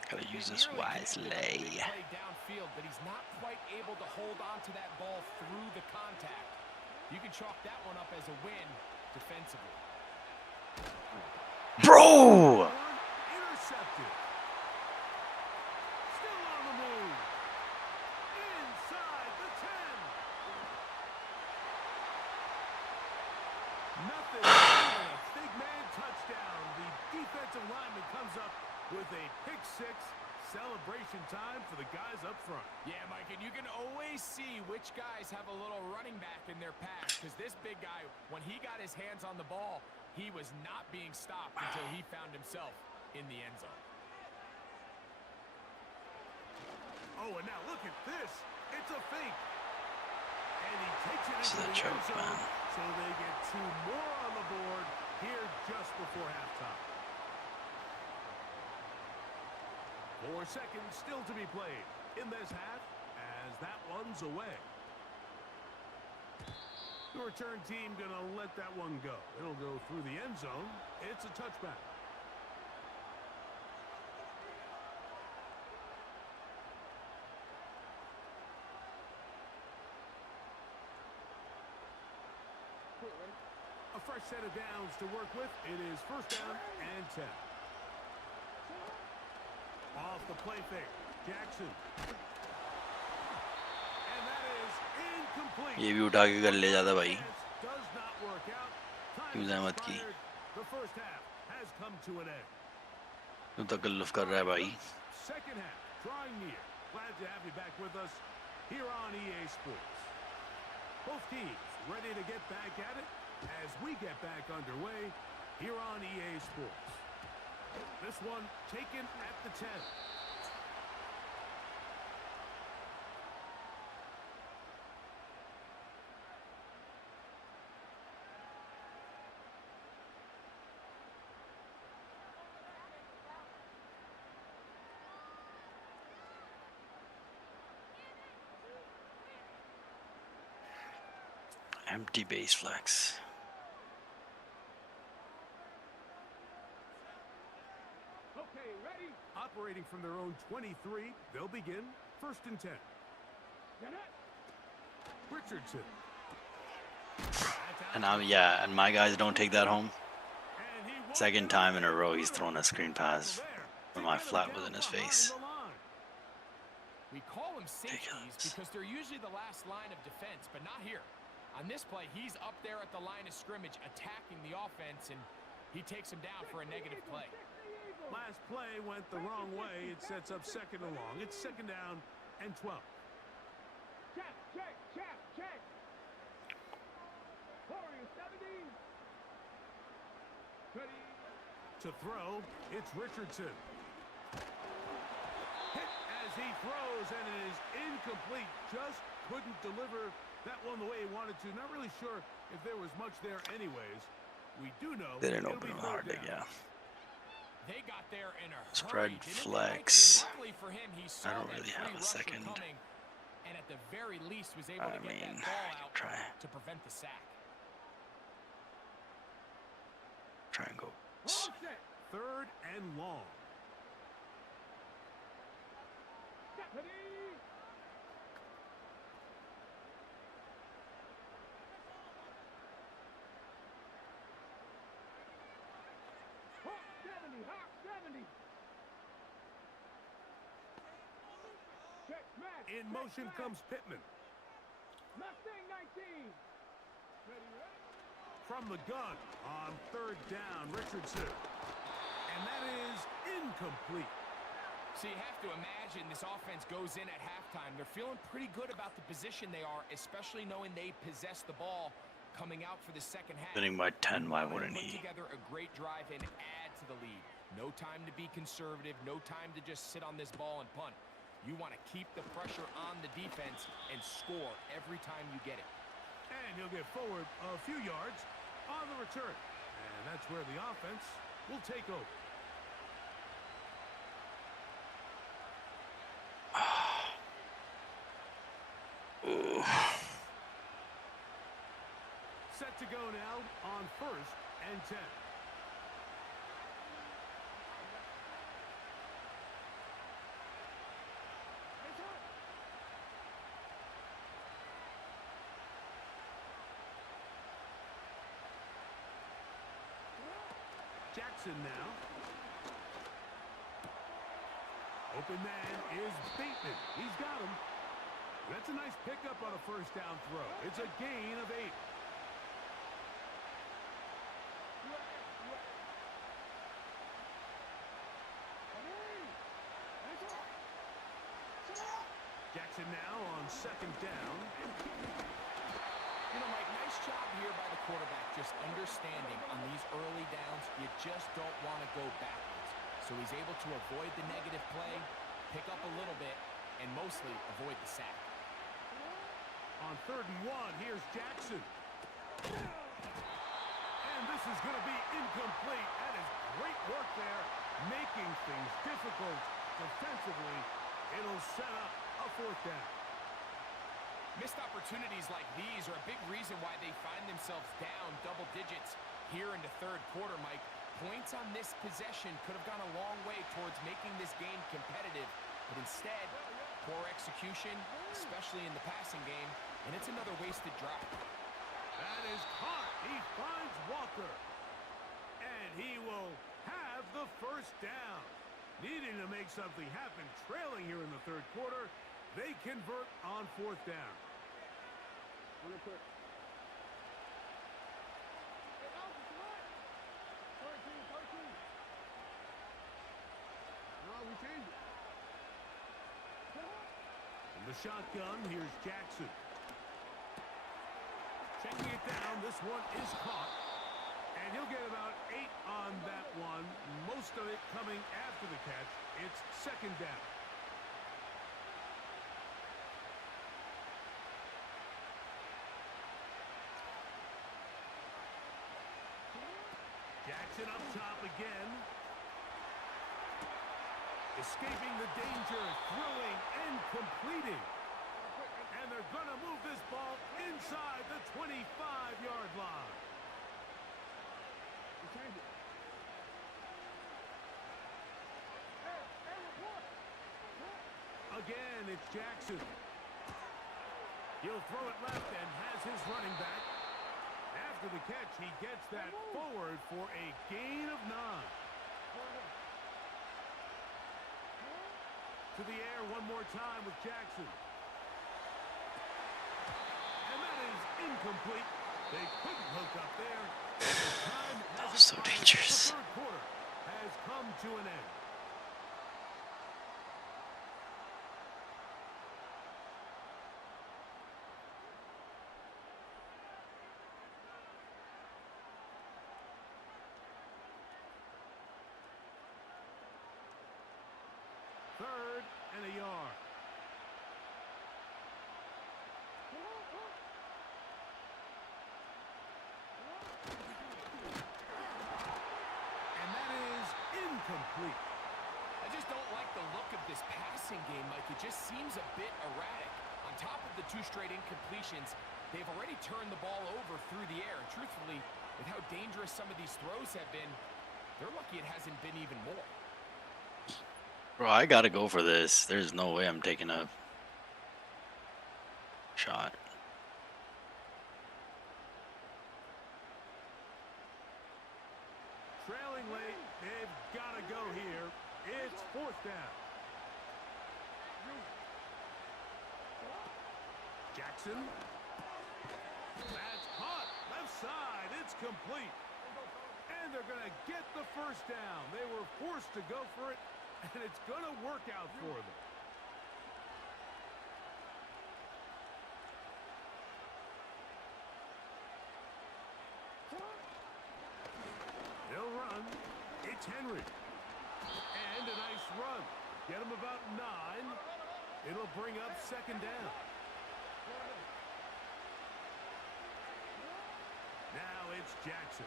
Gotta use this wisely. Downfield, but he's not quite able to hold on to that ball through the contact. You can chalk that one up as a win defensively. Bro! Intercepted. Still on the move. Inside the 10. Nothing. A big man touchdown. The defensive lineman comes up with a pick six. Celebration time for the guys up front. Yeah, Mike, and you can always see which guys have a little running back in their pack, because this big guy, when he got his hands on the ball, he was not being stopped until he found himself in the end zone. Oh, and now look at this. It's a fake. And he takes it into the joke, end zone, man. so they get two more on the board here just before halftime. 4 seconds still to be played in this half as that one's away. The The return team going to let that one go. It'll go through the end zone. It's a touchback. A fresh set of downs to work with. It is first down and 10. Off the play fake. Jackson. And that is incomplete. ये भी उठा के कर ले जाता भाई. Does not work out. क्यों ज़हमत की? The first half has come to an end. क्यों तकल्लुफ़ कर रहा है भाई? Second half drawing near. Glad to have you back with us here on EA Sports. Both teams ready to get back at it as we get back underway here on EA Sports. This one taken at the 10. Empty base flex. Okay, ready? Operating from their own 23, they'll begin first and 10. Richardson. And and my guys don't take that home. Second time in a row he's thrown a screen pass when my flat was in his face. We call them safeties because they're usually the last line of defense, but not here. On this play, he's up there at the line of scrimmage attacking the offense, and he takes him down for a negative play. Last play went the wrong way. It sets up second and long. It's second down and 12. Check, check, check, check. Warrior 70. Ready. To throw, it's Richardson. Hit as he throws, and it is incomplete. Just couldn't deliver that one the way he wanted to. Not really sure if there was much there anyways. We do know They didn't it'll open be him third hard, down. yeah. They got there in a Spread hurry, didn't they? flex. Luckily for him, he saw I don't that really free have a rusher second. coming, and at the very least was able I to get mean, that ball out try. to prevent the sack. Try and go. All set. Third and long. Ready. Hawk 70, Hawk 70. Check, smash. In check, motion smash. comes Pittman. Mustang 19. Ready, ready. From the gun on third down, Richardson. And that is incomplete. So you have to imagine this offense goes in at halftime. They're feeling pretty good about the position they are, especially knowing they possess the ball coming out for the second half. Winning by 10, why They wouldn't put he? together a great drive and add to the lead. No time to be conservative. No time to just sit on this ball and punt. You want to keep the pressure on the defense and score every time you get it. And he'll get forward a few yards on the return. And that's where the offense will take over. Set to go now on first and 10. Jackson now. Open man is Bateman. He's got him. That's a nice pickup on a first down throw. It's a gain of 8. Jackson now on second down. You know, Mike, nice job here by the quarterback, just understanding on these early downs, you just don't want to go backwards. So he's able to avoid the negative play, pick up a little bit, and mostly avoid the sack. On third and 1, here's Jackson. And this is going to be incomplete. That is great work there, making things difficult defensively. It'll set up a fourth down. Missed opportunities like these are a big reason why they find themselves down double digits here in the third quarter, Mike. Points on this possession could have gone a long way towards making this game competitive, but instead, poor execution, especially in the passing game, and it's another wasted drive. That is caught. He finds Walker. And he will have the first down. Needing to make something happen, trailing here in the third quarter, they convert on fourth down. Real quick. Hey, Alpha, come on. 13. No, we changed it. In the shotgun, here's Jackson. Checking it down, this one is caught. And he'll get about 8 on that one. Most of it coming after the catch. It's second down. Jackson up top again. Escaping the danger, throwing and completing. And they're going to move this ball inside the 25-yard line. We changed it. Hey, report. Again, it's Jackson. He'll throw it left and has his running back. After the catch, he gets that forward for a gain of 9. To the air one more time with Jackson. And that is incomplete. They couldn't hook up there. That was so dangerous. The third quarter has come to an end. Third and a yard. And that is incomplete. I just don't like the look of this passing game, Mike. It just seems a bit erratic. On top of the 2 straight incompletions, they've already turned the ball over through the air. And truthfully, with how dangerous some of these throws have been, they're lucky it hasn't been even more. Bro, I gotta go for this. There's no way I'm taking a shot. Trailing late, they've got to go here. It's fourth down. Jackson. That's caught. Left side. It's complete. And they're going to get the first down. They were forced to go for it, and it's going to work out for them. They'll run. It's Henry. And a nice run. Get him about 9. It'll bring up second down. Now it's Jackson.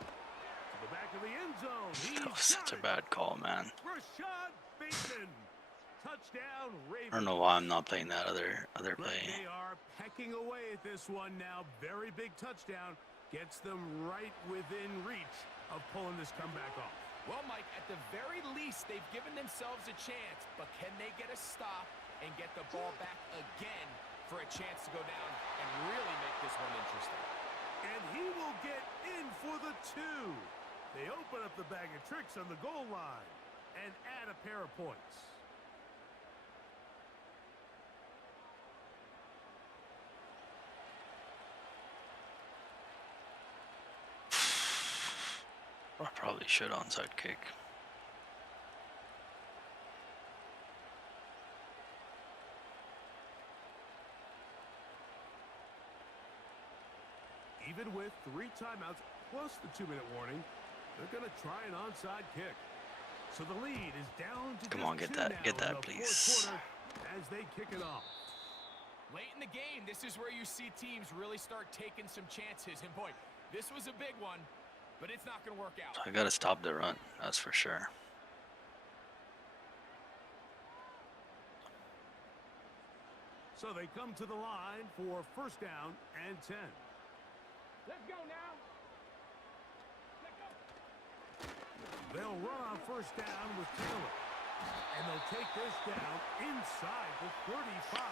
To the back of the end zone. That was such a bad call, man. Rashad Bateman. Touchdown, Ravens. I don't know why I'm not playing that other play. They are pecking away at this one now. Very big touchdown. Gets them right within reach of pulling this comeback off. Well, Mike, at the very least, they've given themselves a chance, but can they get a stop and get the ball back again for a chance to go down and really make this one interesting? And he will get in for the 2. They open up the bag of tricks on the goal line and add a pair of points. I probably should onside kick. Even with 3 timeouts plus the 2-minute warning, they're going to try an onside kick. So the lead is down to Come on, get that, please. As they kick it off. Late in the game, this is where you see teams really start taking some chances. And boy, this was a big one, but it's not going to work out. I gotta stop the run, that's for sure. So they come to the line for first down and 10. Let's go now. Let's go. They'll run on first down with Taylor. And they'll take this down inside the 35.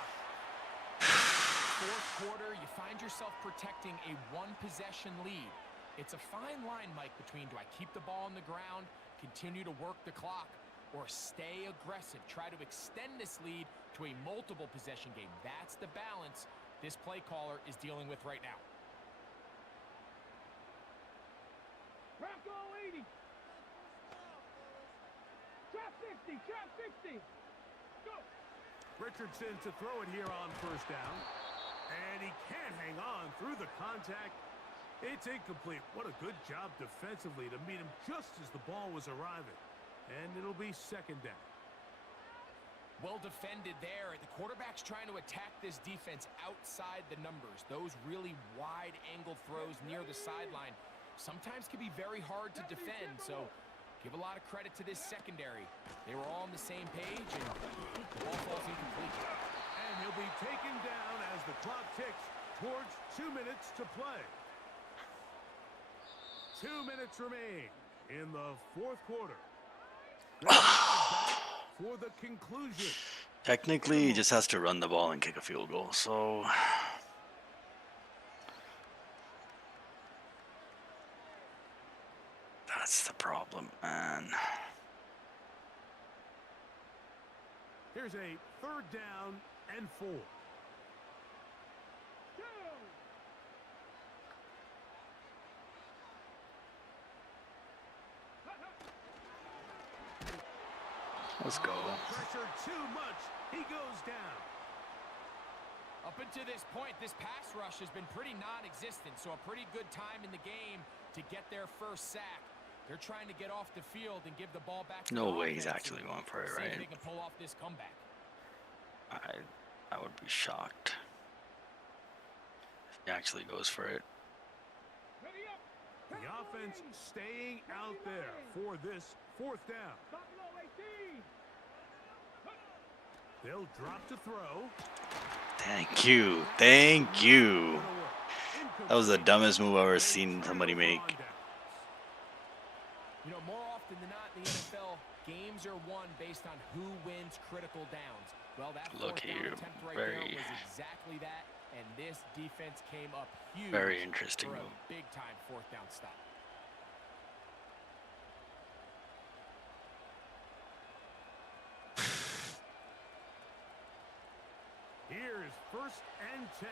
Fourth quarter, you find yourself protecting a one-possession lead. It's a fine line, Mike, between do I keep the ball on the ground, continue to work the clock, or stay aggressive, try to extend this lead to a multiple possession game. That's the balance this play caller is dealing with right now. Bronco 80. Trap 60. Trap 60. Go. Richardson to throw it here on first down. And he can't hang on through the contact. It's incomplete. What a good job defensively to meet him just as the ball was arriving. And it'll be second down. Well defended there. The quarterback's trying to attack this defense outside the numbers. Those really wide angle throws near the sideline sometimes can be very hard to defend. So give a lot of credit to this secondary. They were all on the same page, and the ball falls incomplete. And he'll be taken down as the clock ticks towards 2 minutes to play. 2 minutes remain in the fourth quarter. For the conclusion. Technically, he just has to run the ball and kick a field goal. So that's the problem, man. Here's a third down and 4. Let's go. Pressure too much. He goes down. Up until this point, this pass rush has been pretty non-existent, so a pretty good time in the game to get their first sack. They're trying to get off the field and give the ball back to No the way he's offense actually going for it, see if right? they can pull off this comeback. I would be shocked if he actually goes for it. Ready up. The offense staying out there for this fourth down. Buffalo 18. They'll drop to throw. Thank you. Thank you. That was the dumbest move I've ever seen somebody make. You know, more often than not in the NFL, games are won based on who wins critical downs. Well, that Look fourth down here, attempt right there very- was exactly that, and this defense came up huge Very interesting for a move. big-time fourth down stop. Here's first and 10.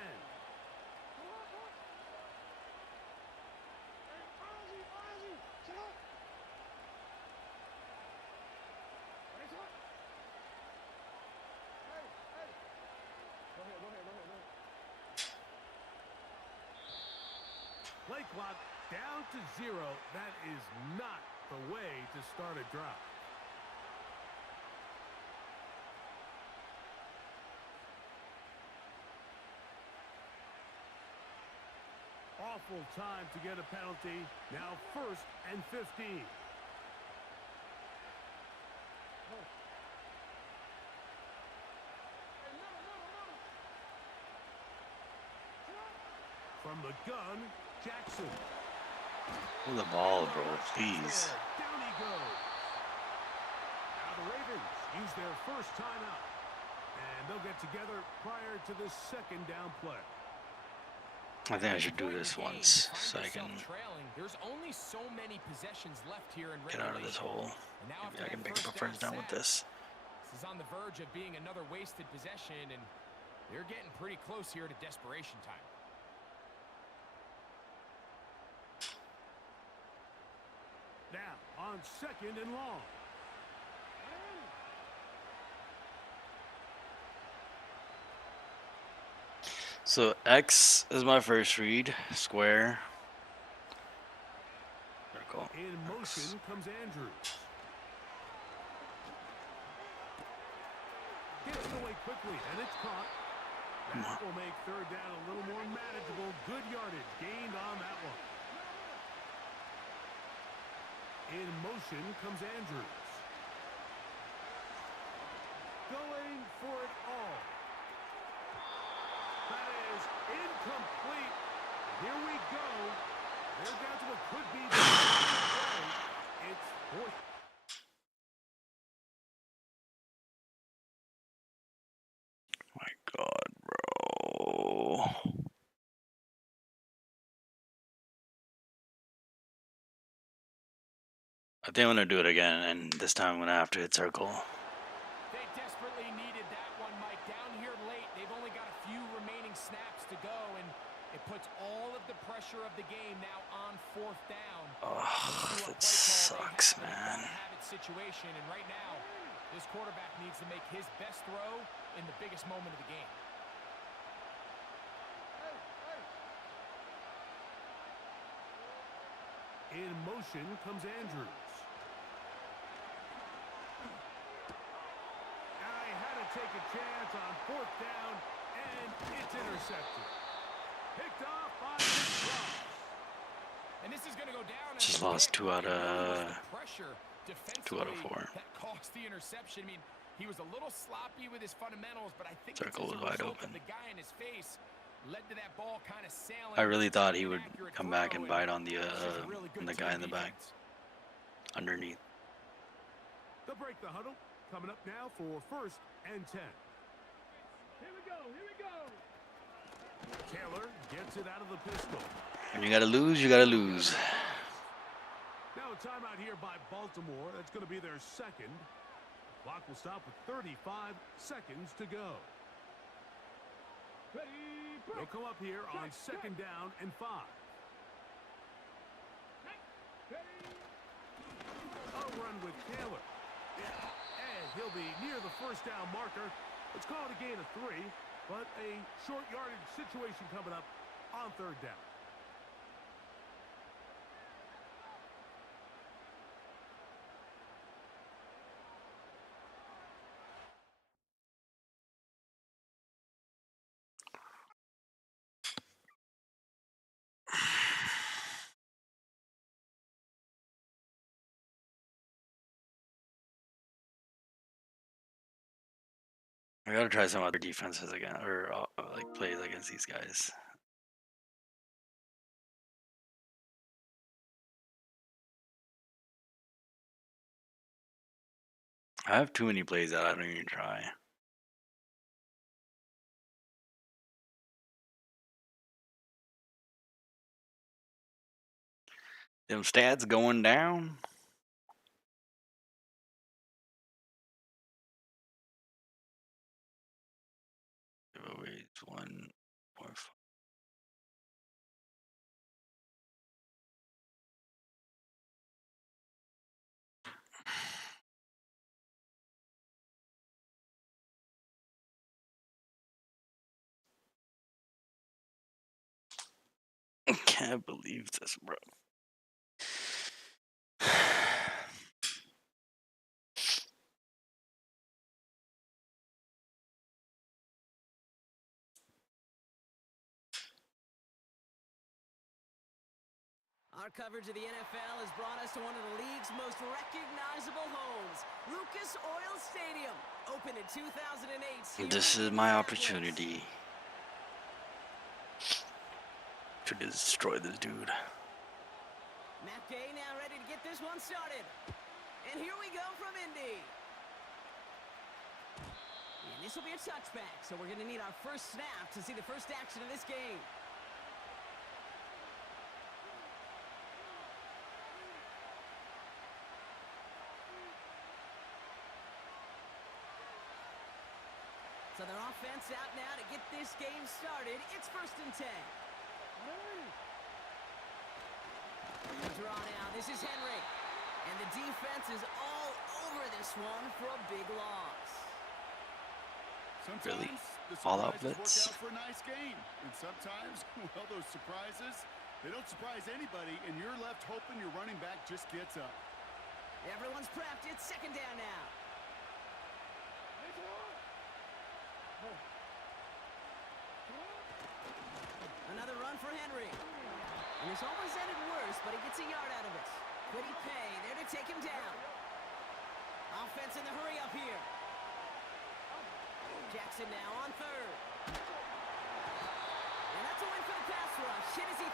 Play clock down to 0. That is not the way to start a drive. Awful time to get a penalty. Now first and 15. From the gun, Jackson. Pull the ball, bro, please. Down he goes. Now the Ravens use their first timeout. And they'll get together prior to this second down play. I think I should do this once so I can There's only so many possessions left here in get out of this hole. And now Maybe after I can that pick up a first down with sack, this. This is on the verge of being another wasted possession, and they're getting pretty close here to desperation time. Now on second and long. So X is my first read. Square. Circle. In motion comes Andrews. Gets it away quickly, and it's caught. That will make third down a little more manageable. Good yardage gained on that one. In motion comes Andrews. Going for it all. Here we go. They're down to what could be the play. It's fourth. My God, bro. I think I'm gonna do it again, and this time I'm gonna have to hit circle. They desperately needed that one, Mike. Down here late, they've only got a few remaining snaps to go, and it puts all of the pressure of the game now on fourth down. Oh, that sucks, man. Situation, and right now, this quarterback needs to make his best throw in the biggest moment of the game. In motion comes Andrews. I had to take a chance on fourth down, and it's intercepted. Picked off by Ross. And this is going to go down. Just lost 2 out of 4. That cost the interception. I mean, he was a little sloppy with his fundamentals, but I think Circle was wide open. The guy in his face led to that ball kind of sailing. I really thought he would come back and bite on the guy in the back underneath. They'll break the huddle. Coming up now for 1st and 10. Here we go. Here we go. Taylor gets it out of the pistol. When you gotta lose, you gotta lose. Now a timeout here by Baltimore. That's going to be their second. Clock will stop with 35 seconds to go. They'll come up here on 2nd down and 5. A run with Taylor. And he'll be near the 1st down marker. Let's call it a gain of 3, but a short yardage situation coming up on 3rd down. I gotta try some other defenses again, or like plays against these guys. I have too many plays that I don't even try. Them stats going down. Giveaways 1 more. I can't believe this, bro. Our coverage of the NFL has brought us to one of the league's most recognizable homes, Lucas Oil Stadium, opened in 2008. This is my opportunity to destroy this dude. Matt Gay now ready to get this one started. And here we go from Indy. And this will be a touchback, so we're going to need our first snap to see the first action of this game. So their offense out now to get this game started. It's 1st and 10. Draw now. This is Henry. And the defense is all over this one for a big loss. Really? Sometimes All out the surprises blitz? work out for a nice game. And sometimes, well, those surprises, they don't surprise anybody, and you're left hoping your running back just gets up. Everyone's prepped. It's 2nd down now. Another run for Henry. And this almost ended worse, but he gets a yard out of it. Could he pay? There to take him down. Offense in the hurry up here. Jackson now on 3rd. And that's a win for the pass rush. Hit as he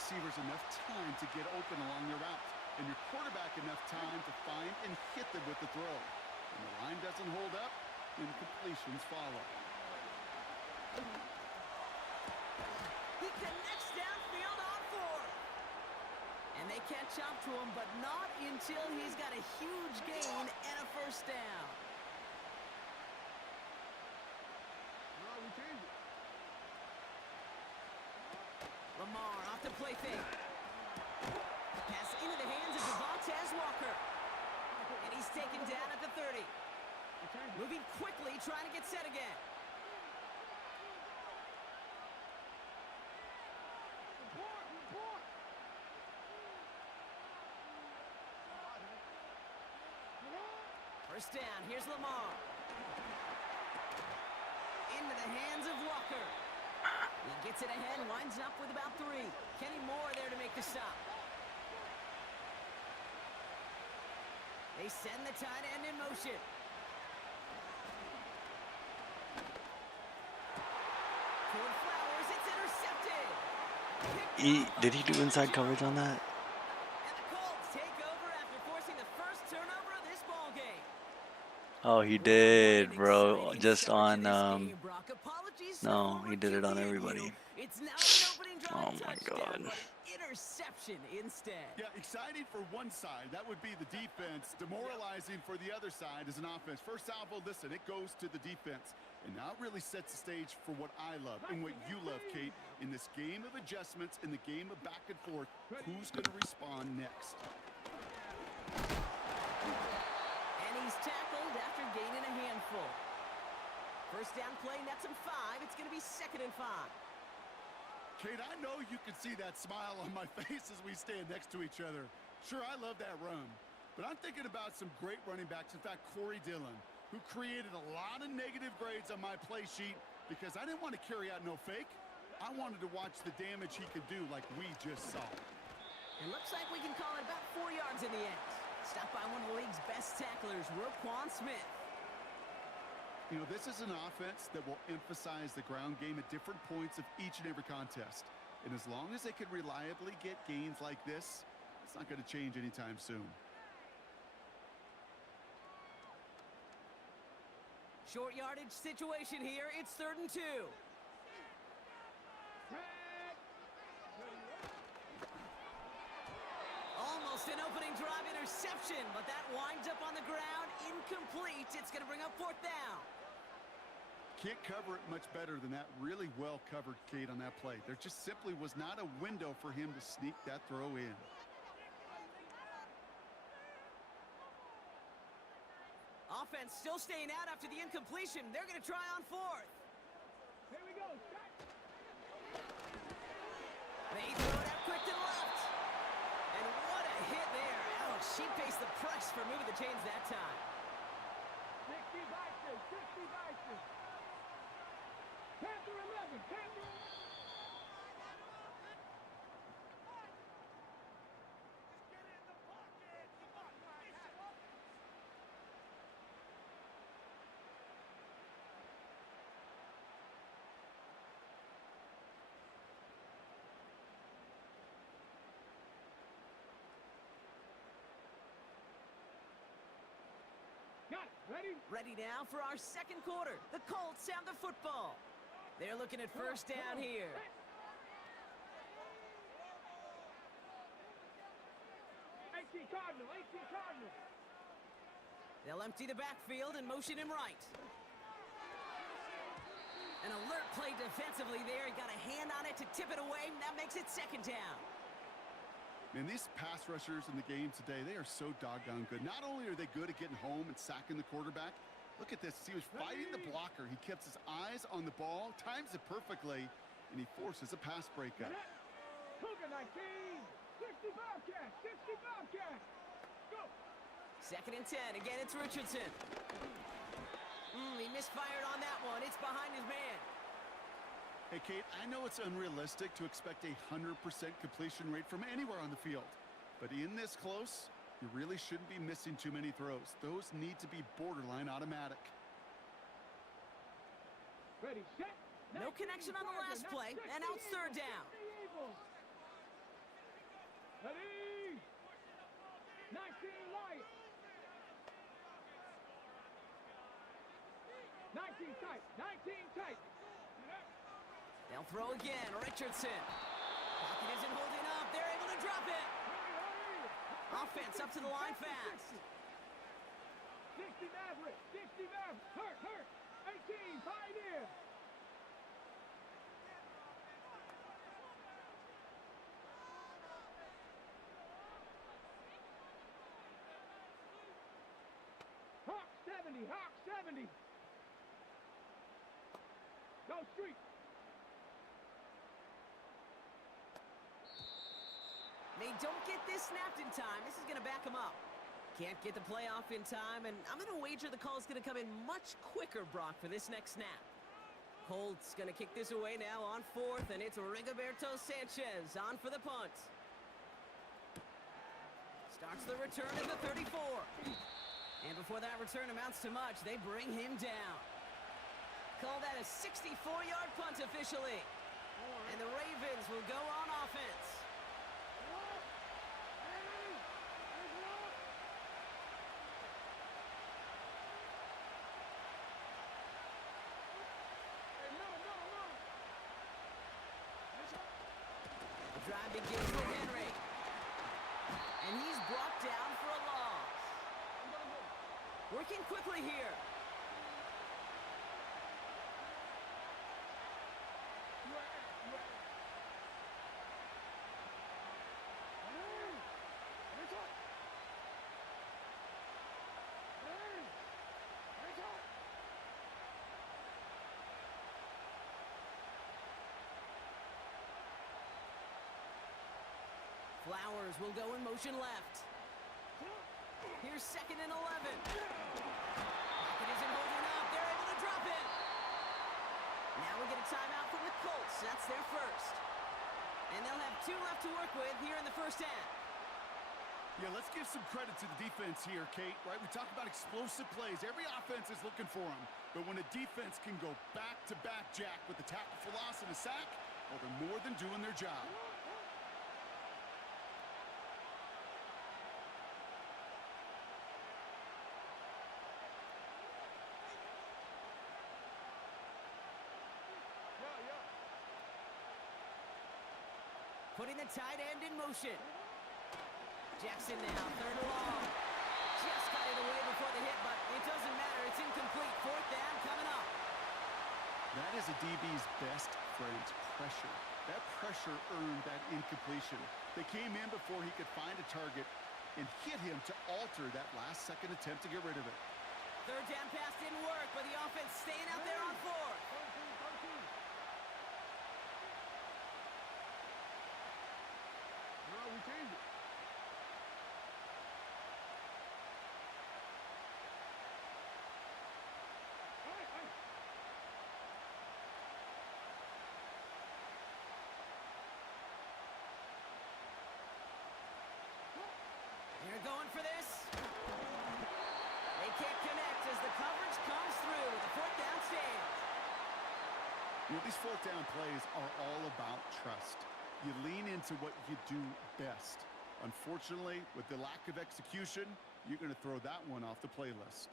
receivers enough time to get open along their route, and your quarterback enough time to find and hit them with the throw. When the line doesn't hold up, incompletions follow. He connects downfield on 4th. And they catch up to him, but not until he's got a huge gain and a first down. Lamar off the play fake. Pass into the hands of Devontae Walker. And he's taken down at the 30. Moving quickly, trying to get set again. First down, here's Lamar. Into the hands of Walker. He gets it ahead, winds up with about 3. Kenny Moore there to make the stop. They send the tight end in motion. Toward Flowers, it's intercepted. Did he do inside coverage on that? And the Colts take over after forcing the first turnover of this ball game. Oh, he did, bro. Just on no, he did it on everybody. It's now an opening drive Oh my touchdown, God. but interception instead. Yeah, exciting for one side. That would be the defense. Demoralizing for the other side as an offense. First salvo, listen, it goes to the defense. And now it really sets the stage for what I love and what you love, Kate. In this game of adjustments, in the game of back and forth, who's going to respond next? And he's tackled after gaining a handful. First down play, nets him 5. It's going to be 2nd and 5. Kate, I know you can see that smile on my face as we stand next to each other. Sure, I love that run. But I'm thinking about some great running backs. In fact, Corey Dillon, who created a lot of negative grades on my play sheet because I didn't want to carry out no fake. I wanted to watch the damage he could do like we just saw. It looks like we can call it about 4 yards in the end. Stopped by one of the league's best tacklers, Roquan Smith. You know, this is an offense that will emphasize the ground game at different points of each and every contest. And as long as they can reliably get gains like this, it's not going to change anytime soon. Short yardage situation here. It's 3rd and 2. Almost an opening drive interception, but that winds up on the ground. Incomplete. It's going to bring up 4th down. Can't cover it much better than that. Really well covered, Kate, on that play. There just simply was not a window for him to sneak that throw in. Offense still staying out after the incompletion. They're going to try on 4th. Here we go. They throw it out quick to the left. And what a hit there. Ouch, she faced the press for moving the chains that time. 60 Vikings, 60 Vikings. Panther 11, Panther 11. Got it. Ready? Ready now for our 2nd quarter. The Colts have the football. They're looking at first down here. 18 Cardinal, 18 Cardinal. They'll empty the backfield and motion him right. An alert play defensively there. He got a hand on it to tip it away. That makes it 2nd down. Man, these pass rushers in the game today, they are so doggone good. Not only are they good at getting home and sacking the quarterback, look at this. He was fighting the blocker. He kept his eyes on the ball, times it perfectly, and he forces a pass breakup. Cougar 19, 60 Bobcats, 60 Bobcats. Go. 2nd and 10. Again, it's Richardson. He misfired on that one. It's behind his man. Hey, Kate, I know it's unrealistic to expect a 100% completion rate from anywhere on the field. But in this close, you really shouldn't be missing too many throws. Those need to be borderline automatic. Ready, set. No connection on the last play, and now it's 3rd down. tight. 19 tight. They'll throw again. Richardson. Pocket isn't holding up. They're able to drop it. Offense up to the line fast. 60 Maverick. 60 Maverick. Hurt. 18 Pioneer. Hawk 70. Hawk 70. Go street. They don't get this snapped in time. This is going to back them up. Can't get the play off in time, and I'm going to wager the call is going to come in much quicker, Brock, for this next snap. Colts going to kick this away now on fourth, and it's Rigoberto Sanchez on for the punt. Starts the return at the 34. And before that return amounts to much, they bring him down. Call that a 64-yard punt officially. And the Ravens will go on offense. The drive begins with Henry. And he's brought down for a loss. Working quickly here. Flowers will go in motion left. Here's 2nd and 11. Pocket isn't holding up. They're able to drop it. Now we get a timeout from the Colts. That's their first. And they'll have 2 left to work with here in the first half. Yeah, let's give some credit to the defense here, Kate, right? We talk about explosive plays. Every offense is looking for them. But when a defense can go back-to-back, Jack, with a tackle for loss and a sack, well, they're more than doing their job. Putting the tight end in motion. Jackson now, 3rd and long. Just got it away before the hit, but it doesn't matter. It's incomplete. 4th down coming up. That is a DB's best friend, pressure. That pressure earned that incompletion. They came in before he could find a target and hit him to alter that last-second attempt to get rid of it. 3rd down pass didn't work, but the offense staying out there on 4th. We changed it. They're going for this. They can't connect as the coverage comes through. The 4th down stands. You know, these 4th down plays are all about trust. You lean into what you do best. Unfortunately, with the lack of execution, you're going to throw that one off the playlist.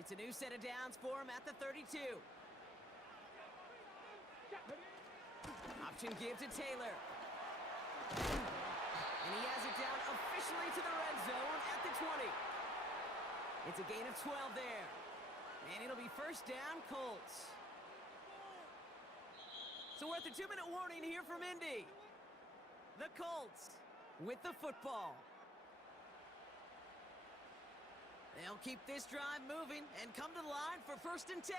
It's a new set of downs for him at the 32. Option give to Taylor. And he has it down officially to the red zone at the 20. It's a gain of 12 there. And it'll be 1st down, Colts. So we're at the 2-minute warning here from Indy. The Colts with the football. They'll keep this drive moving and come to the line for 1st and 10.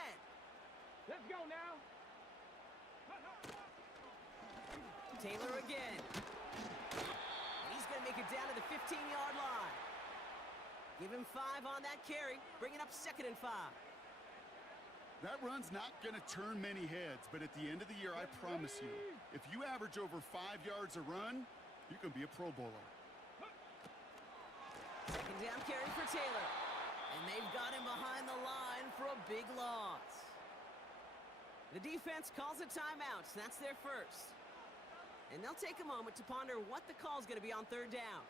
Let's go now. Taylor again. And he's going to make it down to the 15-yard line. Give him 5 on that carry, bringing up 2nd and 5. That run's not going to turn many heads, but at the end of the year, I promise you, if you average over 5 yards a run, you can be a Pro Bowler. 2nd down carry for Taylor. And they've got him behind the line for a big loss. The defense calls a timeout, so that's their first. And they'll take a moment to ponder what the call is going to be on 3rd down.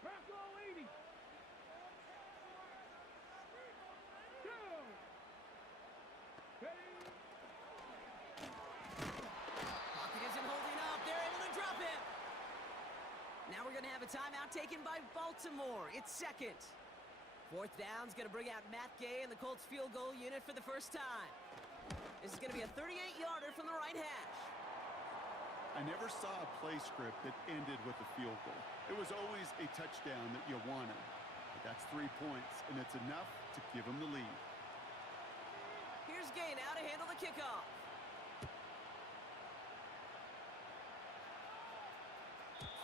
a timeout taken by Baltimore. It's second. Fourth down's going to bring out Matt Gay and the Colts field goal unit for the first time. This is going to be a 38-yarder from the right hash. I never saw a play script that ended with a field goal. It was always a touchdown that you wanted. But that's 3 points, and it's enough to give them the lead. Here's Gay now to handle the kickoff.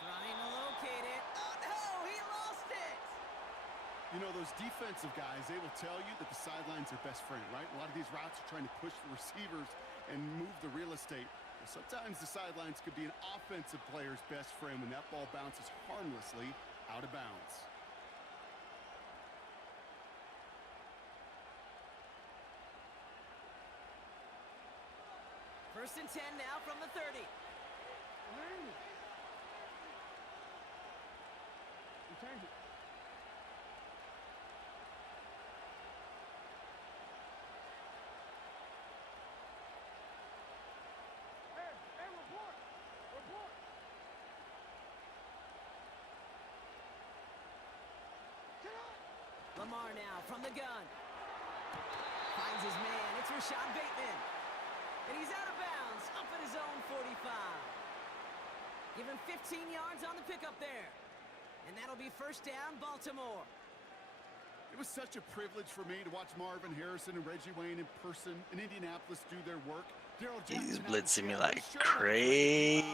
Trying to locate it. Oh, no, he lost it. You know, those defensive guys, they will tell you that the sidelines are best friend, right? A lot of these routes are trying to push the receivers and move the real estate. Well, sometimes the sidelines could be an offensive player's best friend when that ball bounces harmlessly out of bounds. First and 10 now from the 30. Return it. Hey, report! Report! Lamar now from the gun. Finds his man. It's Rashad Bateman. And he's out of bounds, up at his own 45. Give him 15 yards on the pickup there. And that'll be first down, Baltimore. It was such a privilege for me to watch Marvin Harrison and Reggie Wayne in person in Indianapolis do their work. He's blitzing me like crazy.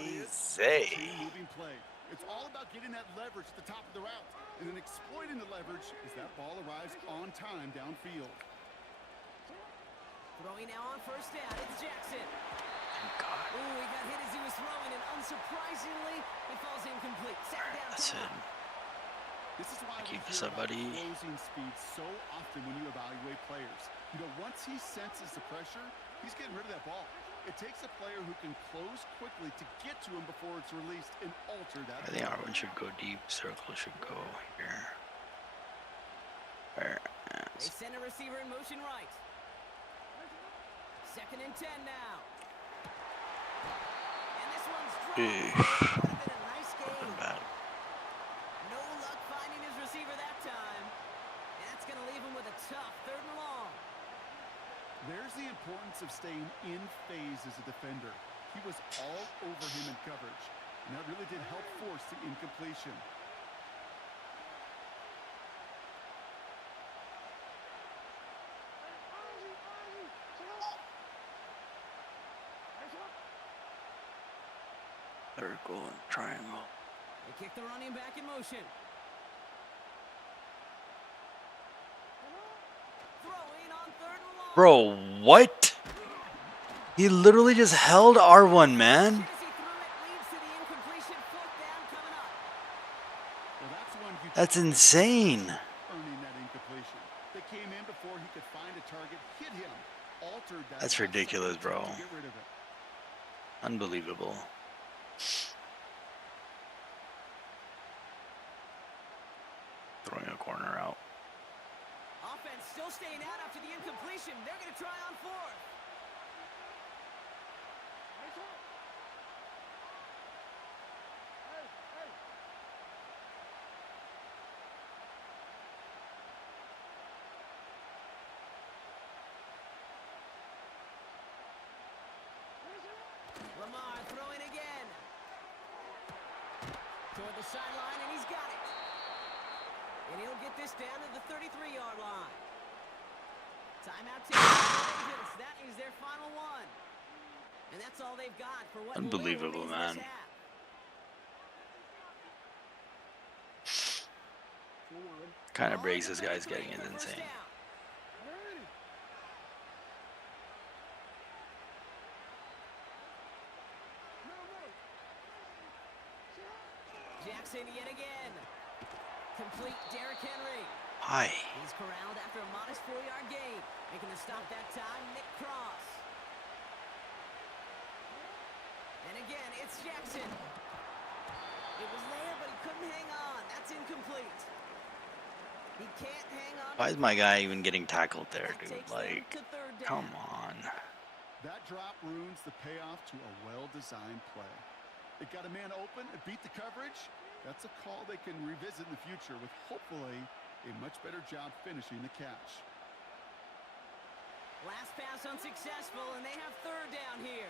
Moving play. It's all about getting that leverage at the top of the route and then exploiting the leverage as that ball arrives on time downfield. Throwing now on first down, it's Jackson. Thank God. Ooh, he got hit as he was throwing, and unsurprisingly, he falls incomplete. Second down. That's it. This is why Keep we this hear up, about buddy. closing speed so often when you evaluate players. You know, once he senses the pressure, he's getting rid of that ball. It takes a player who can close quickly to get to him before it's released and alter that. I think Arvin should go deep. Circle should go here. Where? They send a receiver in motion right. Second and 10 now. And this one's dropped. Would have been a nice game. Bad. No luck finding his receiver that time. And that's going to leave him with a tough third and long. There's the importance of staying in phase as a defender. He was all over him in coverage, and that really did help force the incompletion. Circle and triangle. They kick the running back in motion. Throwing on third and long. Bro, what? He literally just held R1, man. As he threw it, leads to the incompletion. Fourth down coming up. Well, that's one you That's insane. earning that incompletion. They came in before he could find a target, hit him, altered that. That's last ridiculous, second bro. to get rid of it. Unbelievable. Throwing a corner out. Offense still staying out after the incompletion. They're going to try on fourth. Lamar throwing again. Toward the sideline, and he's got it. And he'll get this down to the 33-yard line. Timeout taken by the Ravens. That is their final one. And that's all they've got for what Unbelievable, remains man. this half. Kind of breaks this guy's getting is insane. Jackson yet again. Complete Derrick Henry. Hi. He's corralled after a modest 4-yard gain. Making the stop that time, Nick Cross. And again, it's Jackson. It was there, but he couldn't hang on. That's incomplete. He can't hang on. Why is my guy even getting tackled there, dude? Like, come on. That drop ruins the payoff to a well-designed play. It got a man open, it beat the coverage. That's a call they can revisit in the future with hopefully a much better job finishing the catch. Last pass unsuccessful, and they have third down here.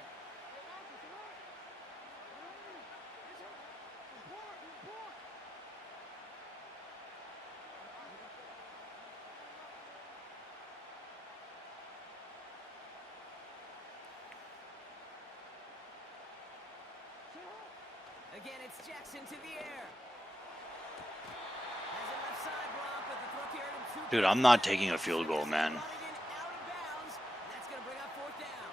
Again, it's Jackson to the air. Has a left side block, but the throw carried him 2 Dude, I'm not taking a field goal, man. Running in out of bounds. That's going to bring up fourth down.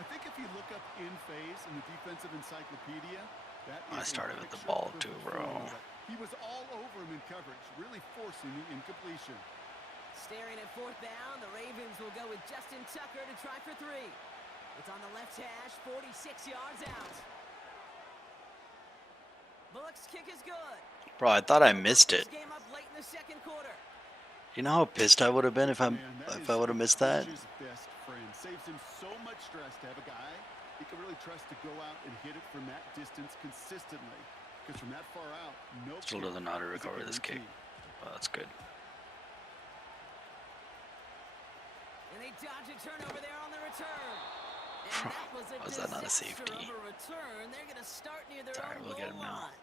I think if you look up in phase in the defensive encyclopedia, that I is a started with the picture ball perfect too, form bro. of it. He was all over him in coverage, really forcing the incompletion. Staring at fourth down, the Ravens will go with Justin Tucker to try for 3. It's on the left hash, 46 yards out. Bullock's kick is good. Bro, I thought I missed it. Game up late in the second quarter. You know how pissed I would have been if I would have missed that? His best friend. Saves him so much stress to have a guy he can really trust to go out and hit it from that distance consistently. Because from that far out, no Still doesn't know how to recover this kick. Oh, that's good. And they dodge a turnover there on the return. And that was a Was that not a disaster safety? of a return. They're going to start near their Sorry, own we'll get him goal now. line.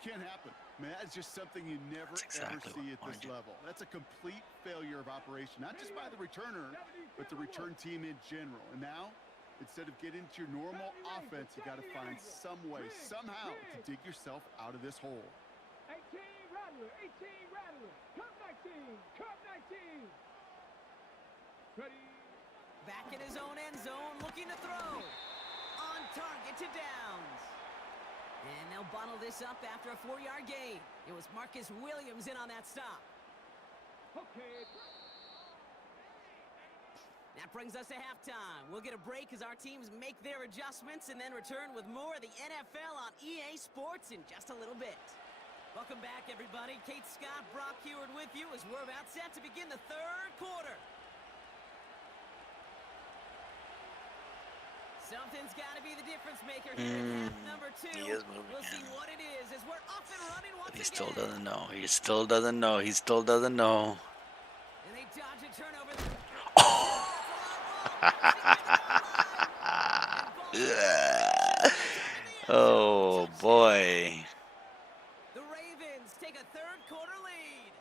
Can't happen. Man, that's just something you never That's exactly ever see at what I this wanted. level. That's a complete failure of operation, not just by the returner, but the return team in general. And now, instead of getting to your normal offense, you got to find some way, somehow, to dig yourself out of this hole. 18 Rattler, 18 Rattler, Cup 19, Cup 19. Ready. Back in his own end zone, looking to throw. On target to Downs. And they'll bottle this up after a 4-yard gain. It was Marcus Williams in on that stop. Okay. That brings us to halftime. We'll get a break as our teams make their adjustments and then return with more of the NFL on EA Sports in just a little bit. Welcome back, everybody. Kate Scott, Brock Heward with you as we're about set to begin the third quarter. Something's got to be the difference maker here in half number 2. He is moving, We'll see yeah. what it is as we're off and running once But he again. still doesn't know. He still doesn't know. He still doesn't know. And they dodge a turnover. Oh boy. The Ravens take a third quarter lead.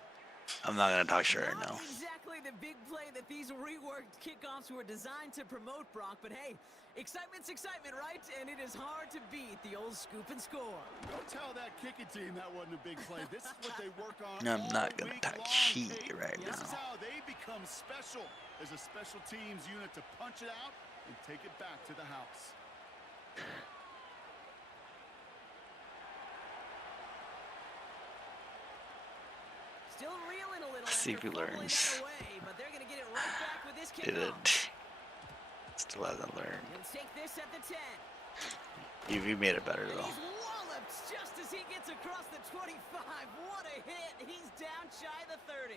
I'm not gonna talk shit right now. Not exactly the big play that these reworked kickoffs were designed to promote, Brock, but hey, excitement's excitement, right? And it is hard to beat the old scoop and score. Don't tell that kicking team that wasn't a big play. This is what they work on. I'm not all gonna week talk long, shit Kate. right This is now. how they become special as a special teams unit to punch it out and take it back to the house. Still reeling a little. See if he after fumbling learns. that away, but they're going to get it right back with this Did kickoff. it? Still hasn't learned. And take this at the 10. You made it better And though. he's walloped just as he gets across the 25. What a hit. He's down shy of the 30.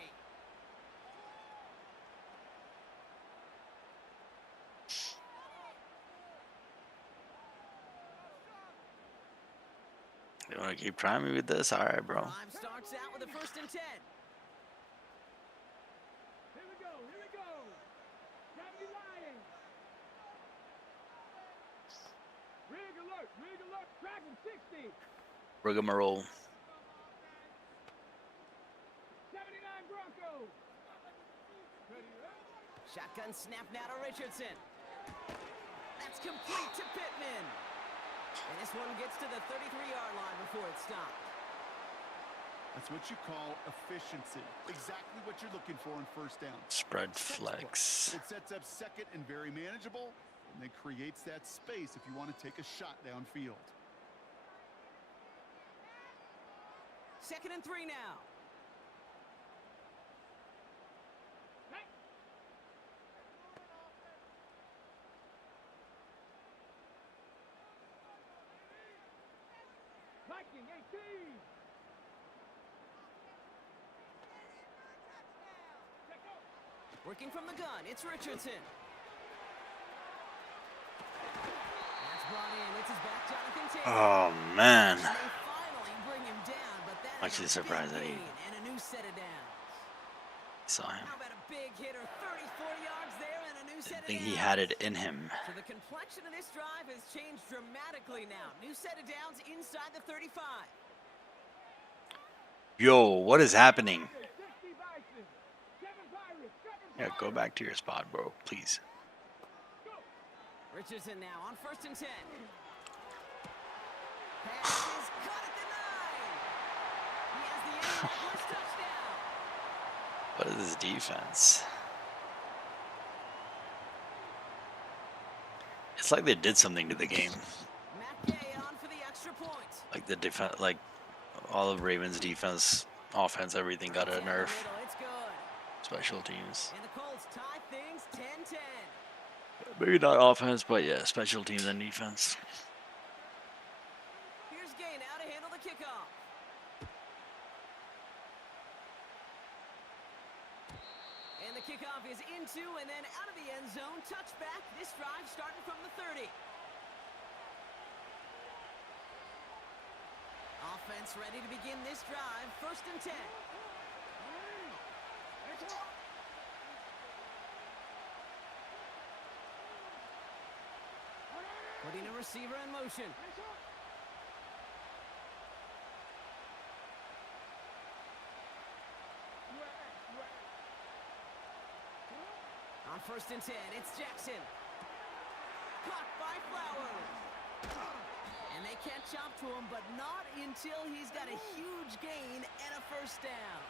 You wanna keep trying me with this? Alright, bro. Drive starts out with a 1st and 10. Here we go, here we go. Gravity Lions. Rig alert, Dragon 60. Rigmarole. 79 Broncos. Ready, Shotgun snap now to Richardson. That's complete to Pittman. And this one gets to the 33-yard line before it stopped. That's what you call efficiency. Exactly what you're looking for in first down. Spread flex. It sets up second and very manageable, and then creates that space if you want to take a shot downfield. 2nd and 3 now. Viking 18. Working from the gun, it's Richardson. That's brought in. It's his back, Jonathan Taylor. Oh man. And they Actually surprised that he And a new set of downs. saw him. How about a big hitter, 30, 40 yards there, and a new set I of think downs. he had it in him. So the complexion of this drive has changed dramatically now. New set of downs inside the 35. Yo, what is happening? Yeah, go back to your spot, bro, please. Richardson now on 1st and 10. Pass is caught at the 9. He has the Indianapolis touchdown. What is this defense? It's like they did something to the game. Matt Gay on for the extra point. Like the defense, like all of Ravens' defense, offense, everything got a nerf. It's good. Special teams. And the Colts tie things 10-10. Maybe not offense, but yeah, special teams and defense. Here's Gay now to handle the kickoff. And the kickoff is into and then out of the end zone. Touchback. This drive starting from the 30. Offense ready to begin this drive. 1st and 10. Putting a receiver in motion. On 1st and 10, it's Jackson. Caught by Flowers. And they catch up to him, but not until he's got a huge gain and a 1st down.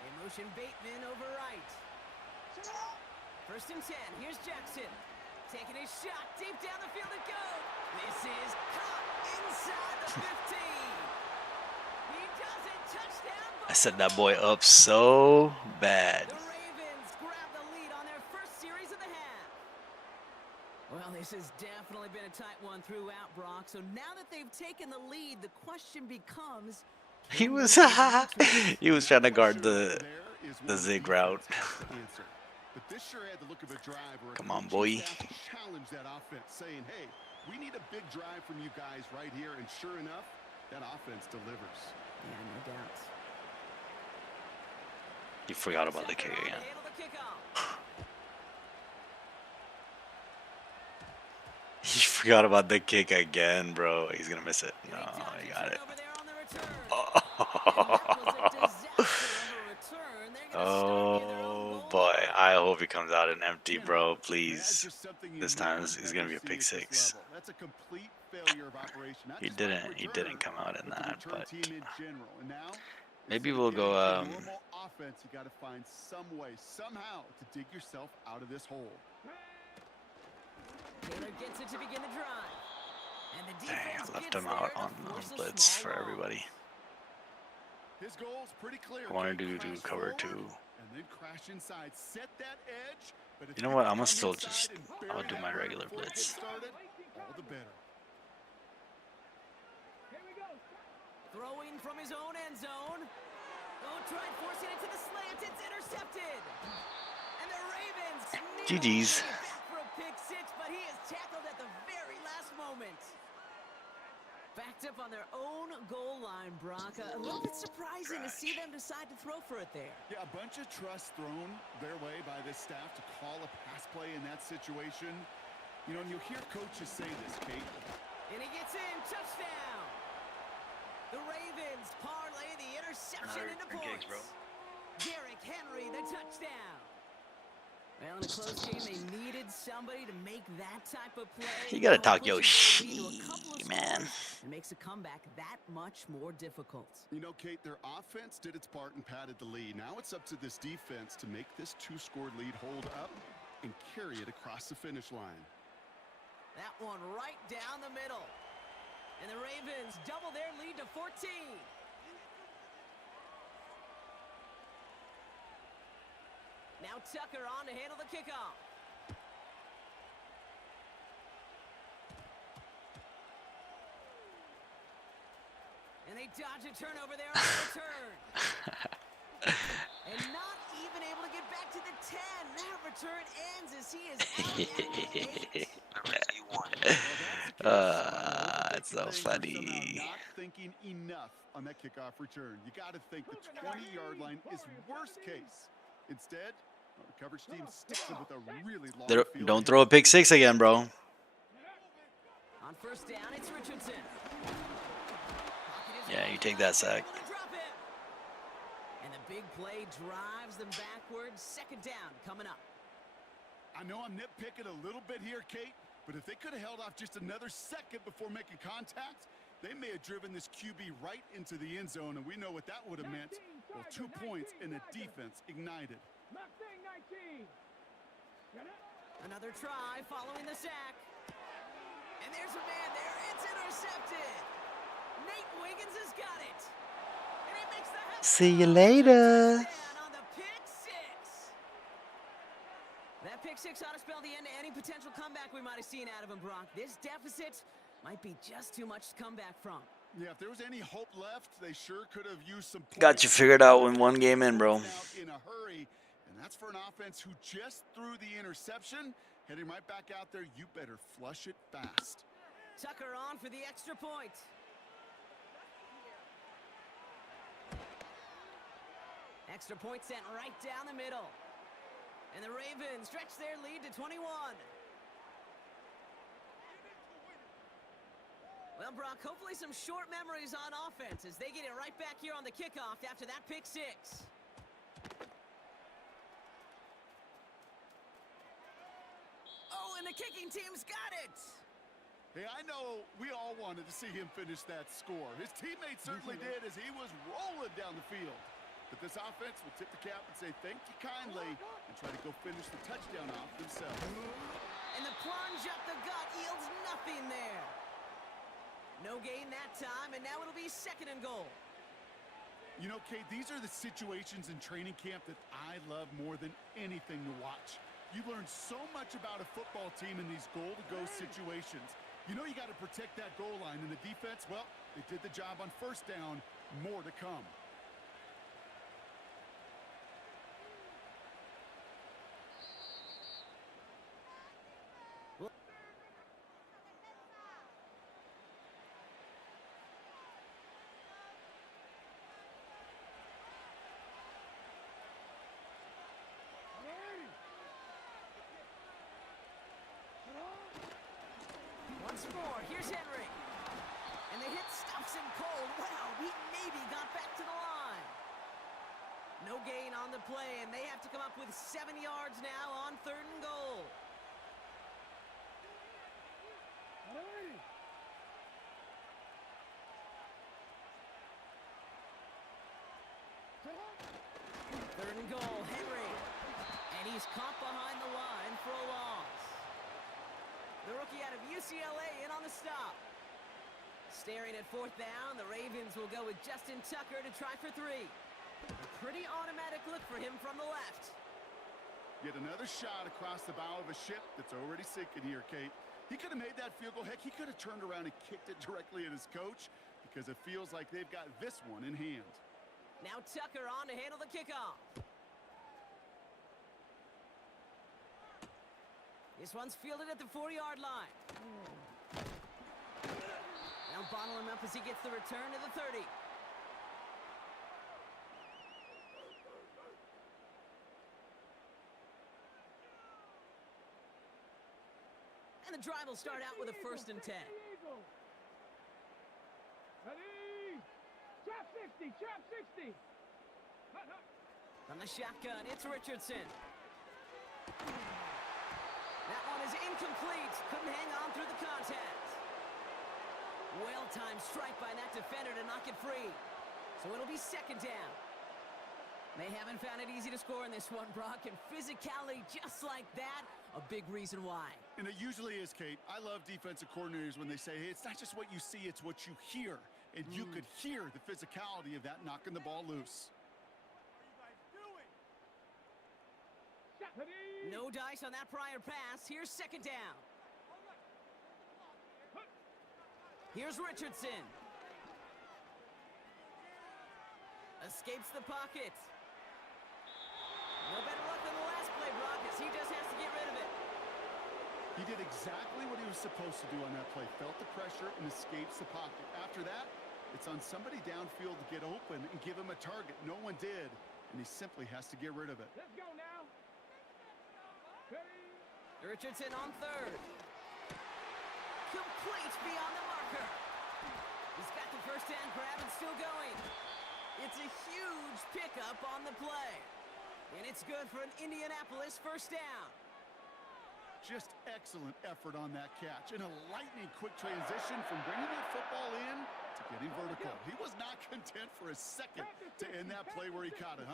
In motion, Bateman over right. 1st and 10, here's Jackson. Taking a shot, deep down the field it goes. This is caught inside the 15. He does it, touchdown. I set that boy up so bad. The Ravens grab the lead on their first series of the half. Well, this has definitely been a tight one throughout, Brock. So now that they've taken the lead, the question becomes... He was he was trying to guard the zig route. But this sure had the look of a drive where Come on, boy. challenge that offense, saying, hey, we need a big drive from you guys right here. And sure enough, that offense delivers. Yeah, no doubt. You forgot about the kick again. He forgot about the kick again, bro. He's gonna miss it. No, he got it. Oh boy, I hope he comes out an empty, bro. Please. This time it's gonna be a pick 6. That's a complete failure of operation. He didn't come out in that, but maybe we'll go offense, you got to find some way somehow to dig yourself out of this hole. Taylor gets it to begin the drive. And the dang, defense I left gets him out there on to force a blitz small for loss. everybody. His goal's pretty clear. I want to do cover 2. And then crash inside, set that edge. But You know what? I'm gonna still just I'll do my regular blitz. All the better. Throwing from his own end zone. Oh, tried forcing it to the slant. It's intercepted. And the Ravens GG's. back for a pick 6, but he is tackled at the very last moment. Backed up on their own goal line, Brock. A little bit surprising to see them decide to throw for it there. Yeah, a bunch of trust thrown their way by this staff to call a pass play in that situation. You know, and you'll hear coaches say this, Kate. And he gets in, touchdown. The Ravens parlay the interception into points. Derrick Henry, the touchdown. Well, in a close game, they needed somebody to make that type of play. You gotta talk your shit, man. It makes a comeback that much more difficult. You know, Kate, their offense did its part and padded the lead. Now it's up to this defense to make this 2-score lead hold up and carry it across the finish line. That one right down the middle. And the Ravens double their lead to 14. Now Tucker on to handle the kickoff. And they dodge a turnover there on the return. And not even able to get back to the 10. That return ends as he is out at 8. It's so funny. Not thinking enough on that kickoff return. You got to think the 20-yard line is worst case. Instead, the coverage team sticks them with a really long field. Don't throw a pick six again, bro. On first down, it's Richardson. Yeah, you take that sack. And the big play drives them backwards. Second down coming up. I know I'm nitpicking a little bit here, Kate, but if they could have held off just another second before making contact, they may have driven this QB right into the end zone, and we know what that would have meant. Well, 2 points and the defense ignited. Another try following the sack. And there's a man there. It's intercepted. Nate Wiggins has got it. And he makes the See you later. on the pick six. That pick six ought to spell the end to any potential comeback we might have seen out of him, Brock. This deficit might be just too much to come back from. Yeah, if there was any hope left, they sure could have used some points. Got you figured out in one game in, bro. In a hurry, and that's for an offense who just threw the interception. Heading right back out there, you better flush it fast. Tucker on for the extra point. Extra point sent right down the middle. And the Ravens stretch their lead to 21. Well, Brock, hopefully some short memories on offense as they get it right back here on the kickoff after that pick six. Oh, and the kicking team's got it. Hey, I know we all wanted to see him finish that score. His teammates certainly did as he was rolling down the field. But this offense will tip the cap and say thank you kindly and try to go finish the touchdown off themselves. And the plunge up the gut yields nothing there. No gain that time, and now it'll be second and goal. You know, Kate, these are the situations in training camp that I love more than anything to watch. You learn so much about a football team in these goal-to-go situations. You know you got to protect that goal line, and the defense, well, they did the job on first down. More to come. Once more, here's Henry. And the hit stuffs him cold. Wow, he maybe got back to the line. No gain on the play, and they have to come up with 7 yards now on third and goal. Third and goal, Henry. And he's caught behind the line for a loss. The rookie out of UCLA in on the stop. Staring at fourth down, the Ravens will go with Justin Tucker to try for 3. A pretty automatic look for him from the left. Yet another shot across the bow of a ship that's already sinking here, Kate. He could have made that field goal. Heck, he could have turned around and kicked it directly at his coach because it feels like they've got this one in hand. Now Tucker on to handle the kickoff. This one's fielded at the 40-yard line. Now bottle him up as he gets the return to the 30. And the drive will start out with a 1st and 10. Ready? Trap 60, trap 60. From the shotgun, it's Richardson. That one is incomplete. Couldn't hang on through the contact. Well-timed strike by that defender to knock it free. So it'll be second down. They haven't found it easy to score in this one, Brock, and physicality just like that, a big reason why. And it usually is, Kate. I love defensive coordinators when they say, hey, it's not just what you see, it's what you hear. And you could hear the physicality of that knocking the ball loose. No dice on that prior pass. Here's second down. Here's Richardson. Escapes the pocket. No better luck than the last He just has to get rid of it. He did exactly what he was supposed to do on that play. Felt the pressure and escapes the pocket. After that, it's on somebody downfield to get open and give him a target. No one did, and he simply has to get rid of it. Let's go now. Richardson on third. Complete beyond the marker. He's got the first down grab and still going. It's a huge pickup on the play. And it's good for an Indianapolis first down. Just excellent effort on that catch. And a lightning quick transition from bringing that football in to getting vertical. He was not content for a second to end that play where he caught it.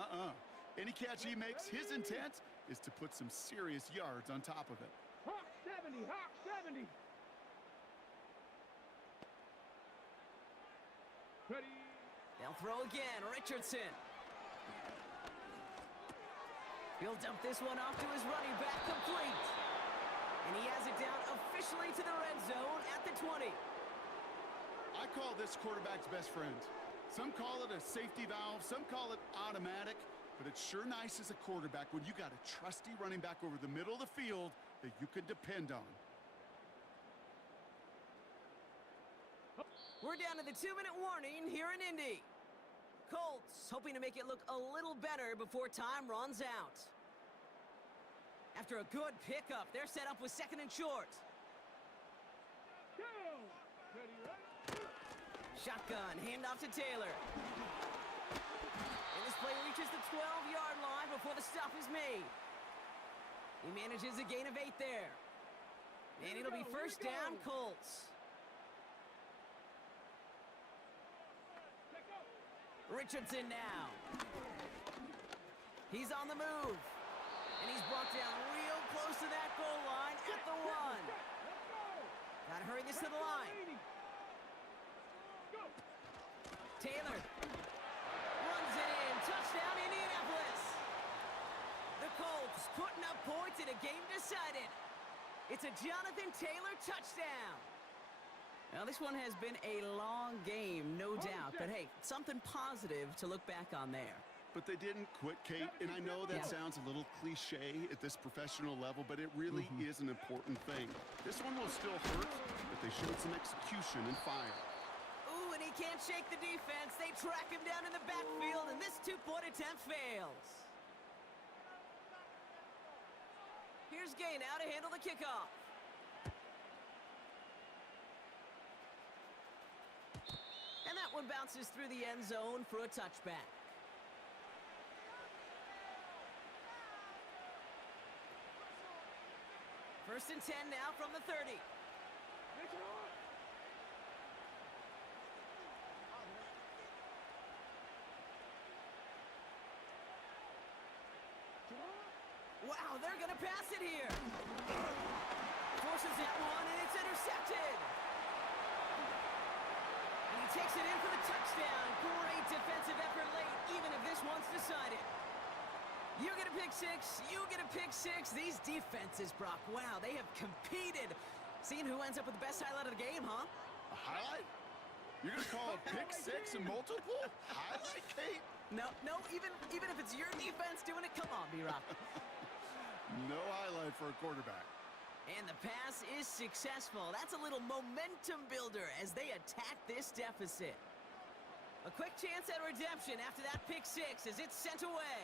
Any catch he makes, his intent is to put some serious yards on top of it. Hawk 70, Hawk 70. Ready. They'll throw again. Richardson. He'll dump this one off to his running back, complete. And he has it down officially to the red zone at the 20. I call this quarterback's best friend. Some call it a safety valve, some call it automatic, but it's sure nice as a quarterback when you got a trusty running back over the middle of the field that you can depend on. We're down to the 2-minute warning here in Indy. Colts hoping to make it look a little better before time runs out. After a good pickup, they're set up with second and short. Go. Ready, ready. Shotgun, handoff to Taylor. And this play reaches the 12-yard line before the stop is made. He manages a gain of 8 there. And it'll be first down, Colts. Richardson now. He's on the move. And he's brought down real close to that goal line at the 1. Gotta hurry this to the line. Taylor runs it in. Touchdown, Indianapolis. The Colts putting up points in a game decided. It's a Jonathan Taylor touchdown. Now, this one has been a long game, no doubt. But, hey, something positive to look back on there. But they didn't quit, Kate, and I know that sounds a little cliche at this professional level, but it really is an important thing. This one will still hurt, but they showed some execution and fire. Ooh, and he can't shake the defense. They track him down in the backfield, and this two-point attempt fails. Here's Gay now to handle the kickoff. And that one bounces through the end zone for a touchback. First and 10 now from the 30. Wow, they're going to pass it here. Forces that one, and it's intercepted. And he takes it in for the touchdown. Great defensive effort late, even if this one's decided. You get a pick six, you get a pick six. These defenses, Brock, wow, they have competed. Seeing who ends up with the best highlight of the game, huh? A highlight? You're going to call a pick six and multiple? Highlight, Kate? No, even if it's your defense doing it, come on, B-Rock. No highlight for a quarterback. And the pass is successful. That's a little momentum builder as they attack this deficit. A quick chance at redemption after that pick six as it's sent away.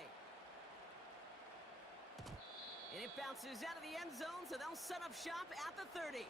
And it bounces out of the end zone, so they'll set up shop at the 30.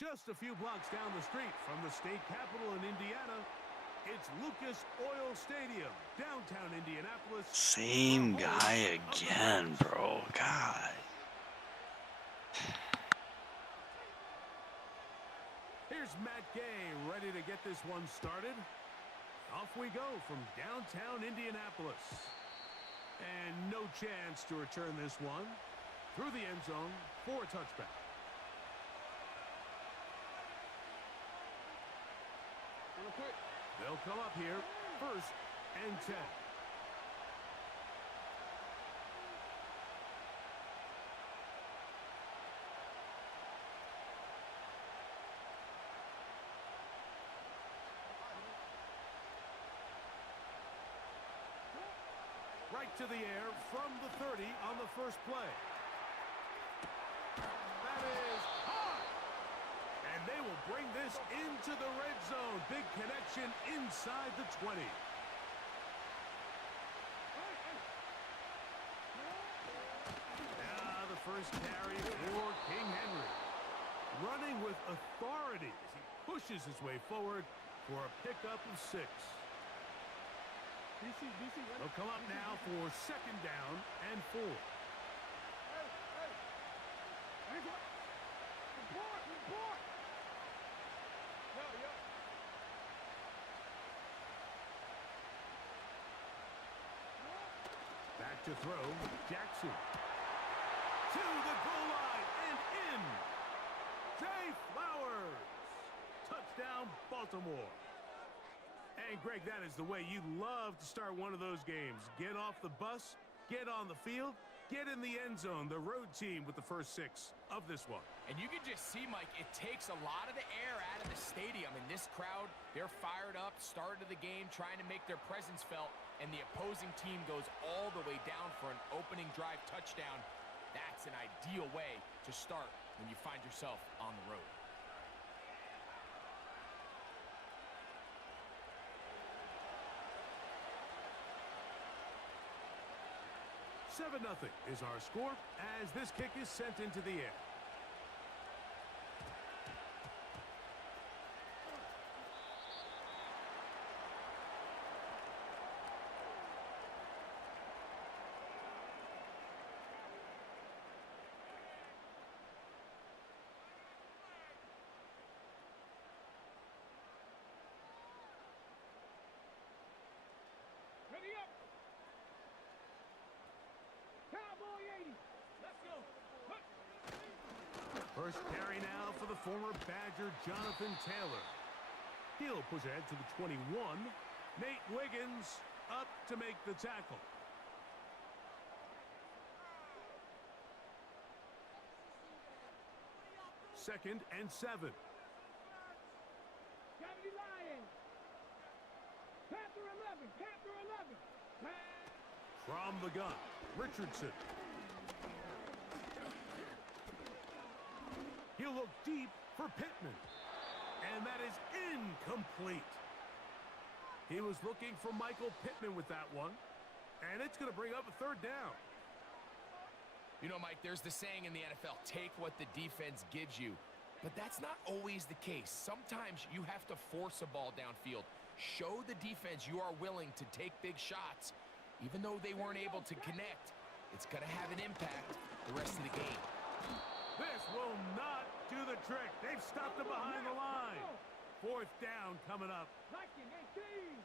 Just a few blocks down the street from the state capitol in Indiana, it's Lucas Oil Stadium, downtown Indianapolis. Same guy again, bro. God. Here's Matt Gay ready to get this one started. Off we go from downtown Indianapolis. And no chance to return this one through the end zone for a touchback. They'll come up here, 1st and 10. Right to the air from the 30 on the first play. That is high. And they will bring this into the red zone. Big connection inside the 20. Now the first carry for King Henry. Running with authority as he pushes his way forward for a pickup of 6. They'll come up now for 2nd down and 4. Back to throw, Jackson. To the goal line and in. Zay Flowers. Touchdown, Baltimore. And, Greg, that is the way you love to start one of those games. Get off the bus, get on the field, get in the end zone. The road team with the first 6 of this one. And you can just see, Mike, it takes a lot of the air out of the stadium. And this crowd, they're fired up, start of the game, trying to make their presence felt. And the opposing team goes all the way down for an opening drive touchdown. That's an ideal way to start when you find yourself on the road. 7-0 is our score as this kick is sent into the air. Ready up. Cowboy 80. Let's go. First carry now for the former Badger, Jonathan Taylor. He'll push ahead to the 21. Nate Wiggins up to make the tackle. Second and 7. Gravity Lions. Panther 11. Panther 11. From the gun, Richardson. He'll look deep for Pittman. And that is incomplete. He was looking for Michael Pittman with that one. And it's going to bring up a 3rd down. You know, Mike, there's the saying in the NFL, take what the defense gives you. But that's not always the case. Sometimes you have to force a ball downfield. Show the defense you are willing to take big shots. Even though they weren't able to connect, it's going to have an impact the rest of the game. This will not do the trick. They've stopped him behind the line. 4th down coming up. Viking 18.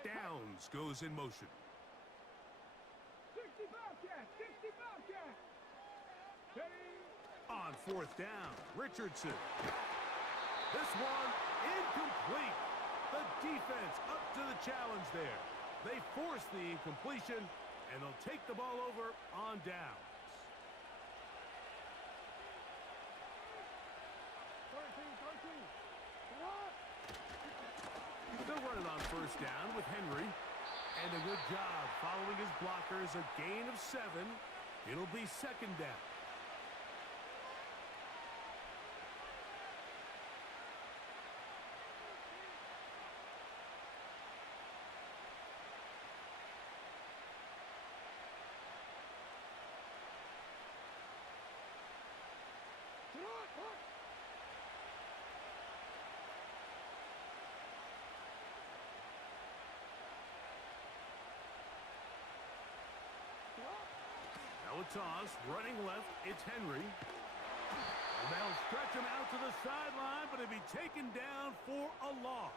Downs goes in motion. 60 Bobcat. 60 Bobcat. On 4th down, Richardson. This one incomplete. The defense up to the challenge there. They force the incompletion, and they'll take the ball over on downs. 13. They'll run it on 1st down with Henry. And a good job following his blockers. A gain of 7. It'll be 2nd down. No toss. Running left. It's Henry. And they'll stretch him out to the sideline, but he'll be taken down for a loss.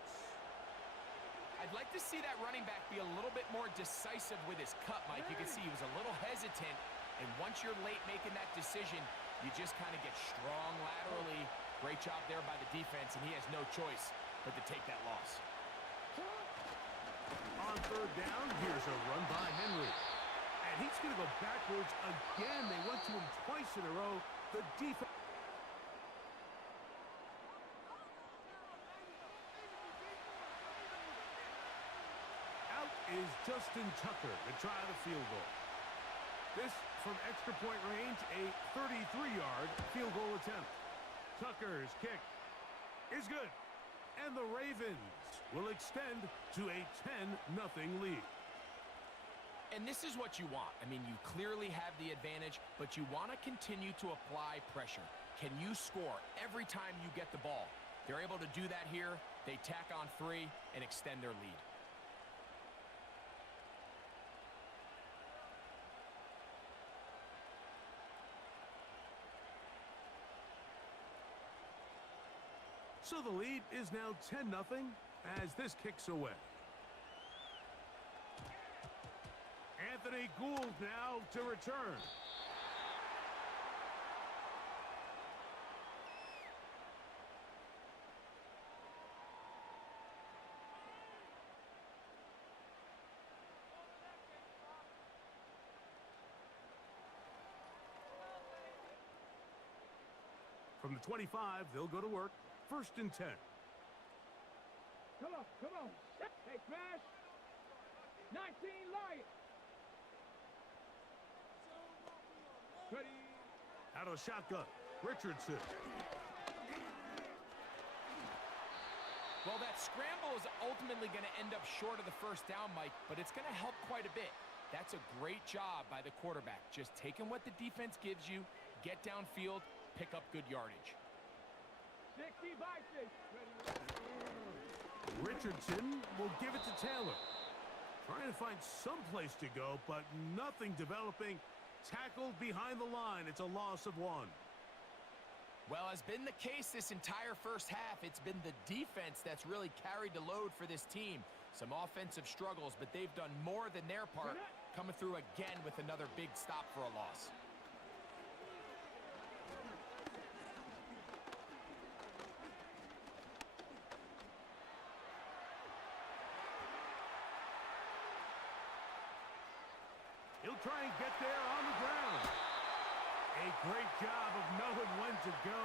I'd like to see that running back be a little bit more decisive with his cut, Mike. You can see he was a little hesitant, and once you're late making that decision, you just kind of get strong laterally. Great job there by the defense, and he has no choice but to take that loss. On third down, here's a run by Henry. And he's going to go backwards again. They went to him twice in a row. The defense. Out is Justin Tucker to try the field goal. This from extra point range, a 33-yard field goal attempt. Tucker's kick is good. And the Ravens will extend to a 10-0 lead. And this is what you want. I mean, you clearly have the advantage, but you want to continue to apply pressure. Can you score every time you get the ball? They're able to do that here. They tack on 3 and extend their lead. So the lead is now 10-0 as this kicks away. Anthony Gould now to return. From the 25, they'll go to work. 1st and 10. Come on. Hey, Crash. 19 Lions. Ready. Out of shotgun. Richardson. Well, that scramble is ultimately going to end up short of the first down, Mike, but it's going to help quite a bit. That's a great job by the quarterback. Just taking what the defense gives you, get downfield, pick up good yardage. 60 by 6. Richardson will give it to Taylor. Trying to find some place to go, but nothing developing. Tackled behind the line. It's a loss of 1. Well, has been the case this entire first half. It's been the defense that's really carried the load for this team. Some offensive struggles, but they've done more than their part, coming through again with another big stop for a loss. He'll try and get there on the ground. A great job of knowing when to go.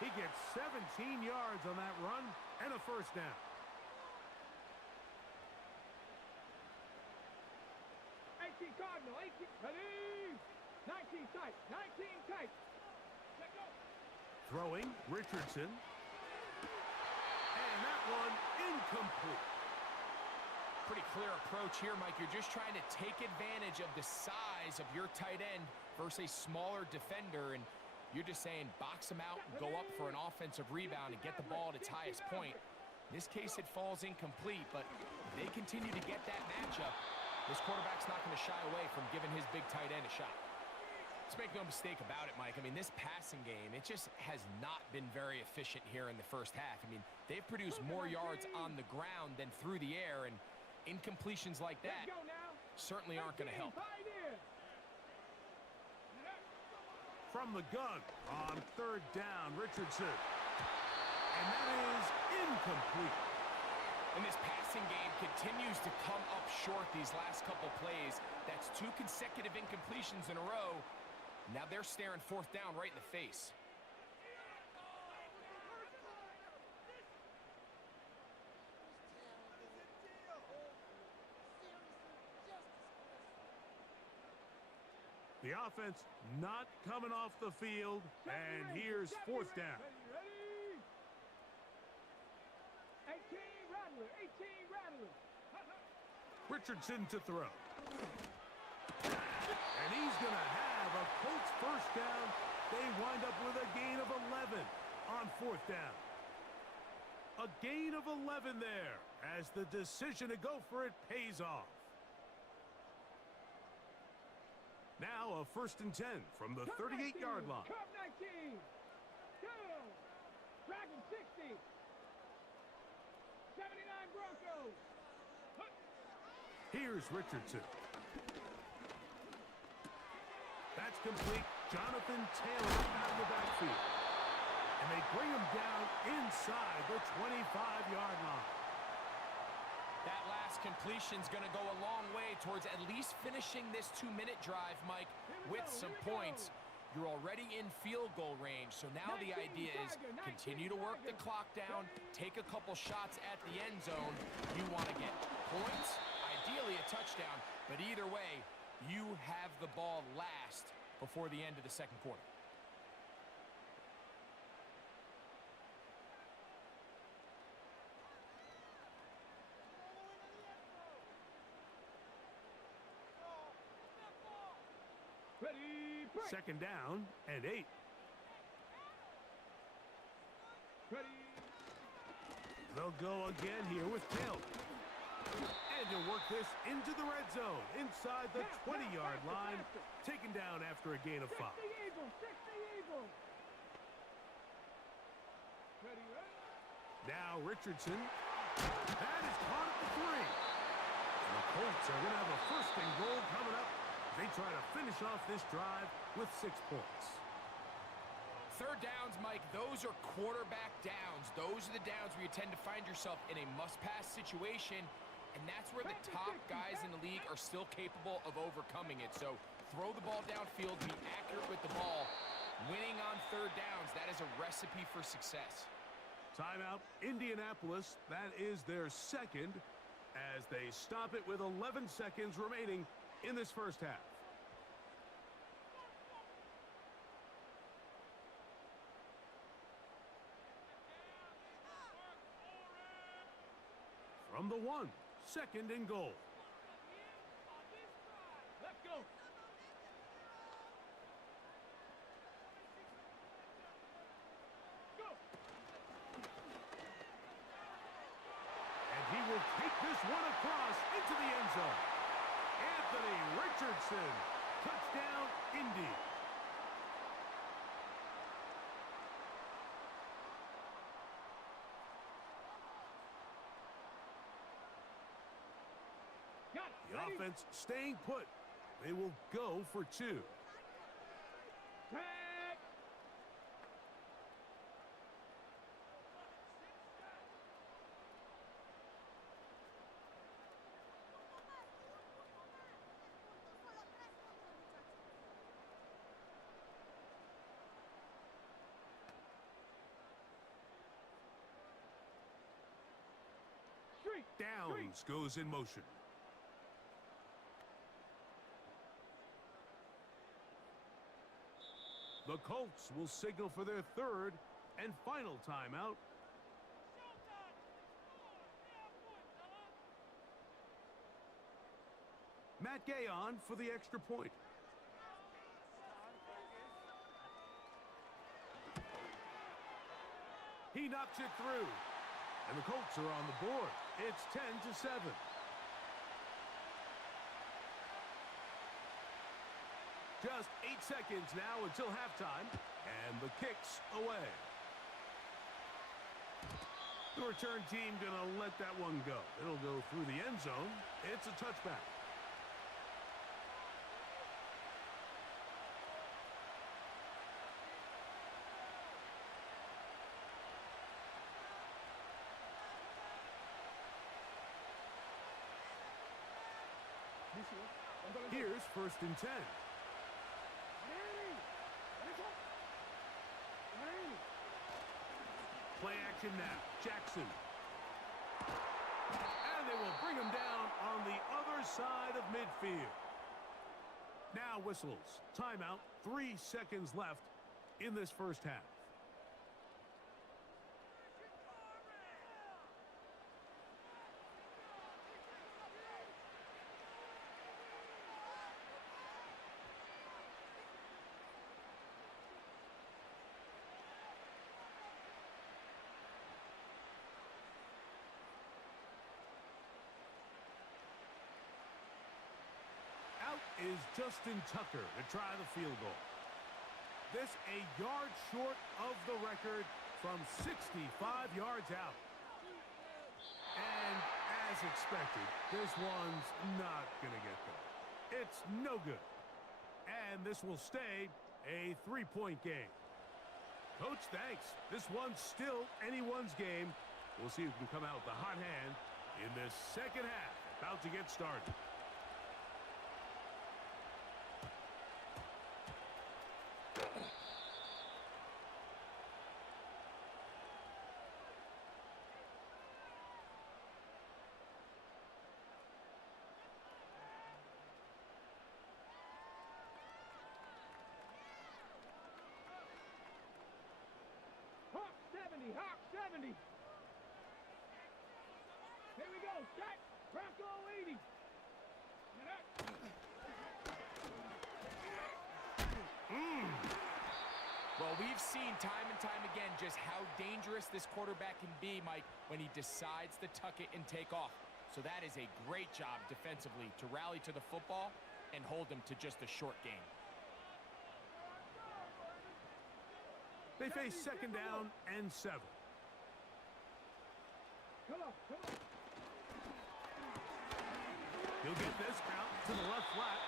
He gets 17 yards on that run and a first down. Cardinal, 18. Ready. 19 tight. 19 tight. Let go. Throwing, Richardson. And that one incomplete. Pretty clear approach here, Mike. You're just trying to take advantage of the size of your tight end versus a smaller defender, and you're just saying box him out, go up for an offensive rebound, and get the ball at its highest point. In this case, it falls incomplete, but if they continue to get that matchup, this quarterback's not going to shy away from giving his big tight end a shot. Let's make no mistake about it, Mike. I mean, this passing game, it just has not been very efficient here in the first half. I mean, they've produced more yards on the ground than through the air, and incompletions like that certainly aren't going to help. From the gun on 3rd down, Richardson. And that is incomplete. And this passing game continues to come up short these last couple plays. That's 2 consecutive incompletions in a row. Now they're staring 4th down right in the face. The offense not coming off the field, and here's 4th down. Ready. 18 Rattler. 18 Rattler. Richardson to throw. And he's going to have a Colts first down. They wind up with a gain of 11 on 4th down. A gain of 11 there as the decision to go for it pays off. Now a 1st and 10 from the 38-yard line. Cub 19. Go. Dragon 60. 79 Broncos. Here's Richardson. That's complete. Jonathan Taylor out of the backfield. And they bring him down inside the 25-yard line. That last completion's going to go a long way towards at least finishing this 2-minute drive, Mike, with some points. You're already in field goal range, so now the idea is continue to work the clock down, take a couple shots at the end zone. You want to get points, ideally a touchdown, but either way, you have the ball last before the end of the second quarter. Ready, break. 2nd down and 8. Ready. They'll go again here with Taylor. And to work this into the red zone inside the 20-yard line. Taken down after a gain of 5. 60 Eagles. 60 Eagles. Ready, ready. Now Richardson. That is caught at the 3. And the Colts are going to have a 1st and goal coming up. They try to finish off this drive with 6 points. 3rd downs, Mike, those are quarterback downs. Those are the downs where you tend to find yourself in a must-pass situation, and that's where the top guys in the league are still capable of overcoming it. So throw the ball downfield, be accurate with the ball. Winning on 3rd downs, that is a recipe for success. Timeout, Indianapolis. That is their 2nd as they stop it with 11 seconds remaining in this 1st half. From the 1, 2nd and goal. Let's go. Go. And he will take this one across into the end zone. Anthony Richardson. Touchdown, Indy. Got it. The Ready. offense staying put. They will go for 2. Tag. Street. Downs goes in motion. The Colts will signal for their 3rd and final timeout. Matt Gay on for the extra point. He knocks it through. And the Colts are on the board. It's 10-7. Just 8 seconds now until halftime, and the kick's away. The return team gonna let that one go. It'll go through the end zone. It's a touchback. Here's 1st and 10. Play action now. Jackson. And they will bring him down on the other side of midfield. Now whistles. Timeout. 3 seconds left in this 1st half. out is Justin Tucker to try the field goal. This a yard short of the record from 65 yards out. And as expected, this one's not going to get there. It's no good. And this will stay a 3-point game. Coach, thanks. This one's still anyone's game. We'll see who can come out with the hot hand in this second half. About to get started. Hawk 70, Hawk 70. Here we go, set. Bronco 80. Well, we've seen time and time again just how dangerous this quarterback can be, Mike, when he decides to tuck it and take off. So that is a great job defensively to rally to the football and hold him to just a short game. They face second down and 7. Come on, come on. He'll get this out to the left flat.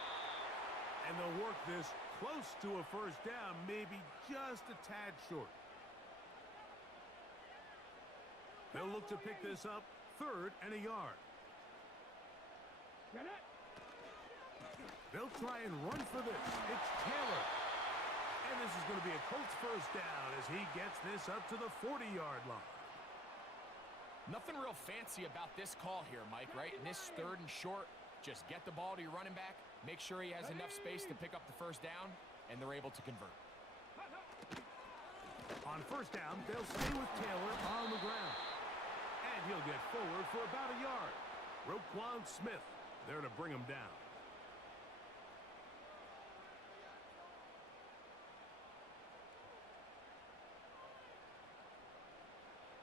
And they'll work this close to a first down, maybe just a tad short. They'll look to pick this up 3rd and a yard. They'll try and run for this. It's Taylor. And this is going to be a Colts first down as he gets this up to the 40-yard line. Nothing real fancy about this call here, Mike, right? In this 3rd and short, just get the ball to your running back, make sure he has enough space to pick up the first down, and they're able to convert. On first down, they'll stay with Taylor on the ground. And he'll get forward for about a yard. Roquan Smith there to bring him down.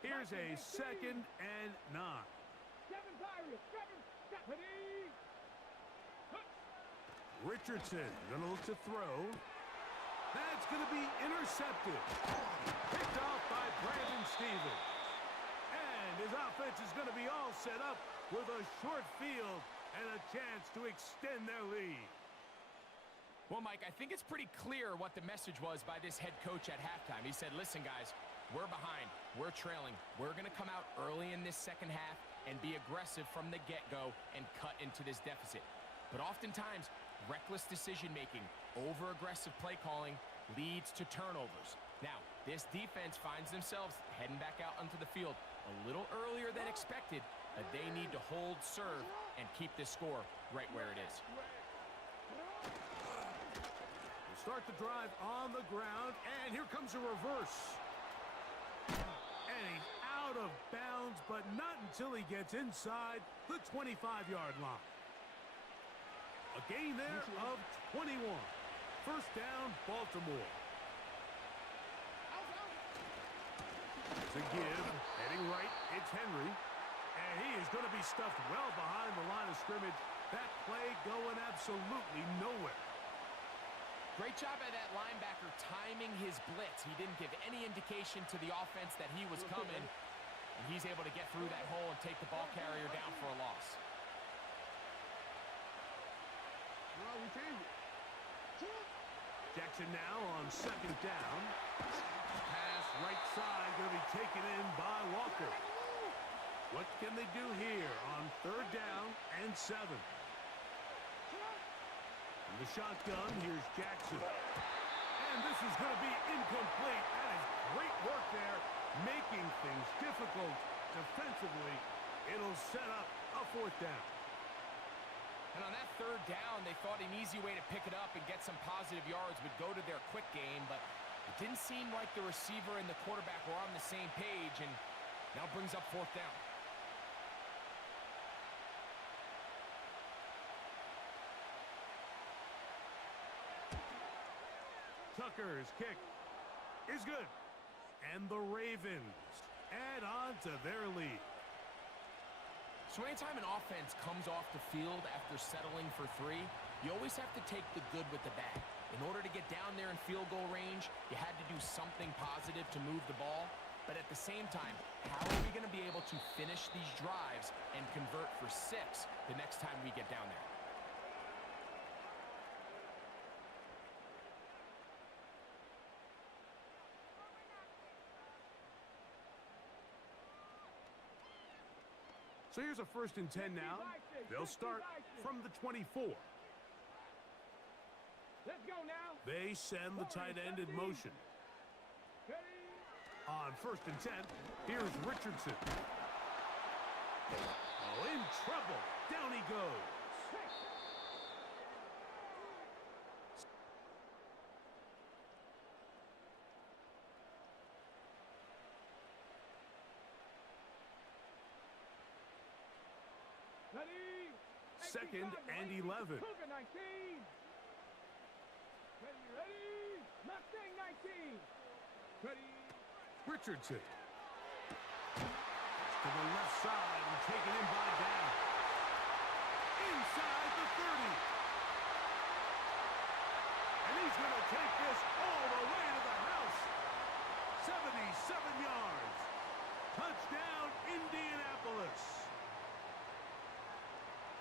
Here's a 2nd and 9. 7 Pirates, 7. Richardson gonna look to throw. That's gonna be intercepted. Picked off by Brandon Stevens. And his offense is gonna be all set up with a short field and a chance to extend their lead. Well, Mike, I think it's pretty clear what the message was by this head coach at halftime. He said, listen, guys, we're behind. We're trailing. We're going to come out early in this second half and be aggressive from the get-go and cut into this deficit. But oftentimes, reckless decision-making, over-aggressive play calling leads to turnovers. Now, this defense finds themselves heading back out onto the field a little earlier than expected, but they need to hold serve and keep this score right where it is. We'll start the drive on the ground, and here comes a reverse. And he's out of bounds, but not until he gets inside the 25-yard line. A gain there of 21. First down, Baltimore. It's a give. Heading right, it's Henry. And he is going to be stuffed well behind the line of scrimmage. That play going absolutely nowhere. Great job by that linebacker timing his blitz. He didn't give any indication to the offense that he was coming. And he's able to get through that hole and take the ball carrier down for a loss. Jackson now on second down. Pass right side going to be taken in by Walker. What can they do here on 3rd down and 7? In the shotgun, here's Jackson. And this is going to be incomplete. That is great work there, making things difficult defensively. It'll set up a 4th down. And on that 3rd down, they thought an easy way to pick it up and get some positive yards would go to their quick game, but it didn't seem like the receiver and the quarterback were on the same page, and now brings up 4th down. Tucker's kick is good. And the Ravens add on to their lead. So anytime an offense comes off the field after settling for 3, you always have to take the good with the bad. In order to get down there in field goal range, you had to do something positive to move the ball. But at the same time, how are we going to be able to finish these drives and convert for 6 the next time we get down there? So here's a 1st and 10 now. They'll start from the 24. Let's go now. They send the tight end in motion. On 1st and 10, here's Richardson. Oh, in trouble. Down he goes. Ready. 2nd and 11. Cougar 19. Ready. Mustang 19. Ready. Richardson. To the left side and taken in by down. Inside the 30. And he's going to take this all the way to the house. 77 yards. Touchdown, Indianapolis.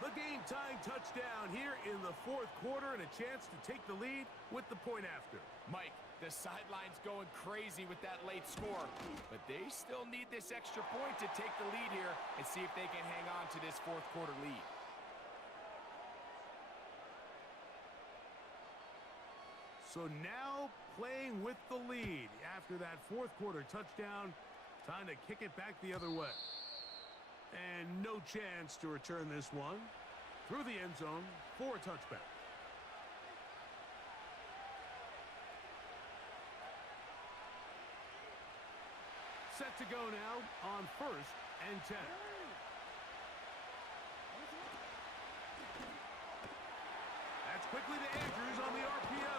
The game-tying touchdown here in the 4th quarter and a chance to take the lead with the point after. Mike, the sideline's going crazy with that late score, but they still need this extra point to take the lead here and see if they can hang on to this 4th quarter lead. So now playing with the lead after that 4th quarter touchdown, time to kick it back the other way. And no chance to return this one through the end zone for a touchback. Set to go now on 1st and 10. That's quickly to Andrews on the RPO.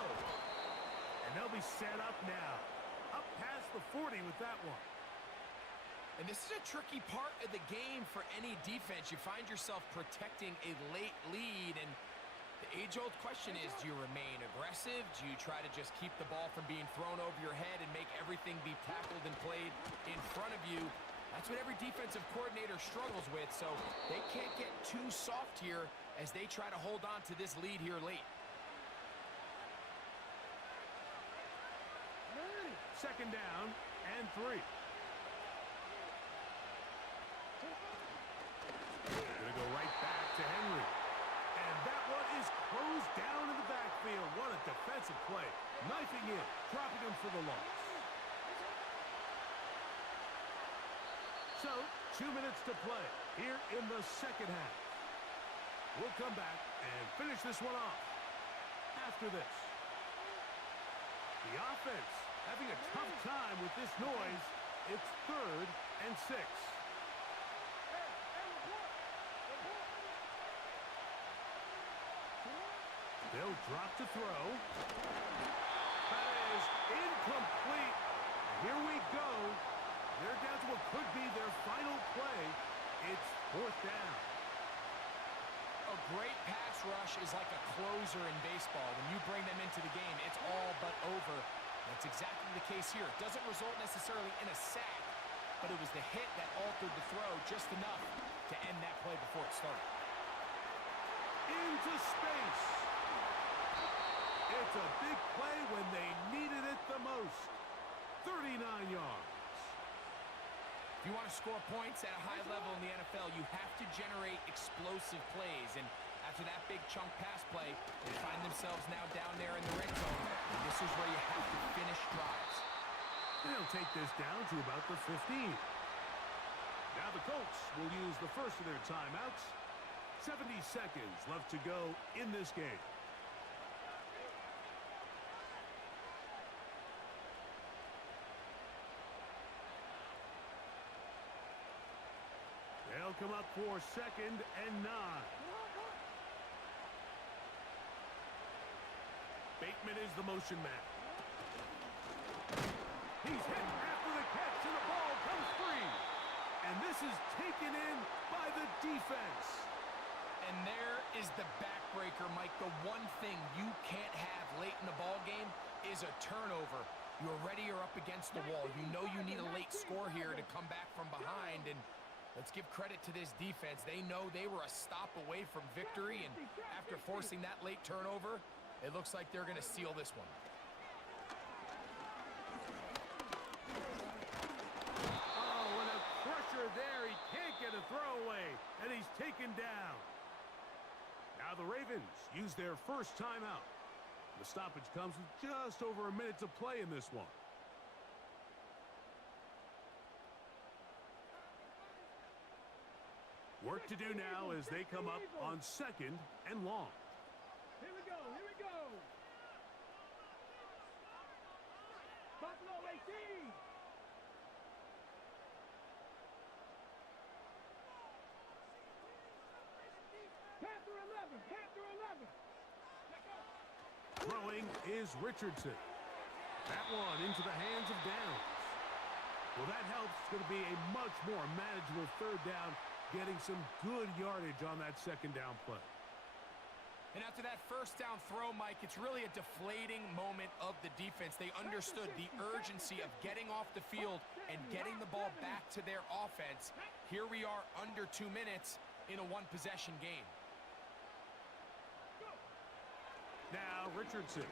And they'll be set up now. Up past the 40 with that one. And this is a tricky part of the game for any defense. You find yourself protecting a late lead, and the age-old question is, do you remain aggressive? Do you try to just keep the ball from being thrown over your head and make everything be tackled and played in front of you? That's what every defensive coordinator struggles with, so they can't get too soft here as they try to hold on to this lead here late. 2nd down and 3. Gonna go right back to Henry. And that one is closed down in the backfield. What a defensive play. Knifing in, dropping him for the loss. So, 2 minutes to play here in the 2nd half. We'll come back and finish this one off after this. The offense having a tough time with this noise. It's 3rd and 6. They'll drop to throw. That is incomplete. Here we go. They're down to what could be their final play. It's 4th down. A great pass rush is like a closer in baseball. When you bring them into the game, it's all but over. That's exactly the case here. It doesn't result necessarily in a sack, but it was the hit that altered the throw just enough to end that play before it started. Into space. It's a big play when they needed it the most. 39 yards. If you want to score points at a high level in the NFL, you have to generate explosive plays. And after that big chunk pass play, they find themselves now down there in the red zone. And this is where you have to finish drives. They'll take this down to about the 15. Now the Colts will use the first of their timeouts. 70 seconds left to go in this game. They'll come up for 2nd and 9. Bateman is the motion man. He's hit after the catch, and the ball comes free. And this is taken in by by the defense. And there is the backbreaker, Mike. The one thing you can't have late in the ball game is a turnover. You're already up against the wall. You know you need a late score here to come back from behind. And let's give credit to this defense. They know they were a stop away from victory. And after forcing that late turnover, it looks like they're going to seal this one. Oh, and a crusher there. He can't get a throwaway, and he's taken down. Now the Ravens use their first timeout. The stoppage comes with just over a minute to play in this one. Work to do now as they come up on 2nd and long. Here we go, here we go. Buffalo 18. Panther 11, Panther 11. Throwing is Richardson. That one into the hands of Downs. Well, that helps. It's going to be a much more manageable 3rd down, getting some good yardage on that 2nd down play. And after that 1st down throw, Mike, it's really a deflating moment of the defense. They understood the urgency of getting off the field and getting the ball back to their offense. Here we are under 2 minutes in a one-possession game. Now Richardson.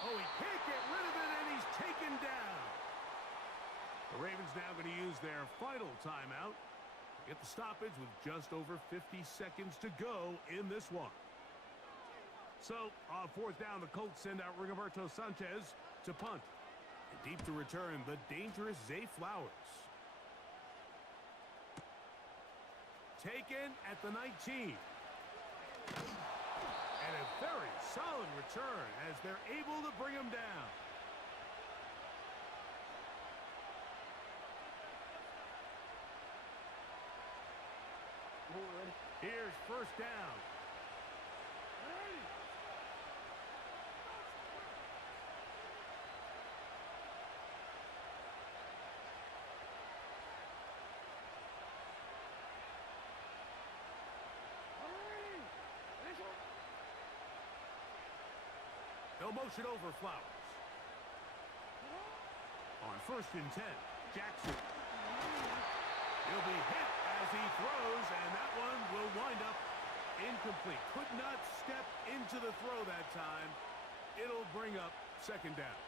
Oh, he can't get rid of it, and he's taken down. The Ravens now going to use their final timeout. Get the stoppage with just over 50 seconds to go in this one. So, on 4th down, the Colts send out Rigoberto Sanchez to punt. And deep to return, the dangerous Zay Flowers. Taken at the 19. And a very solid return as they're able to bring him down. Here's 1st down. They'll motion over Flowers. On 1st and 10, Jackson. He'll be hit as he throws, and that one will wind up incomplete. Could not step into the throw that time. It'll bring up 2nd down.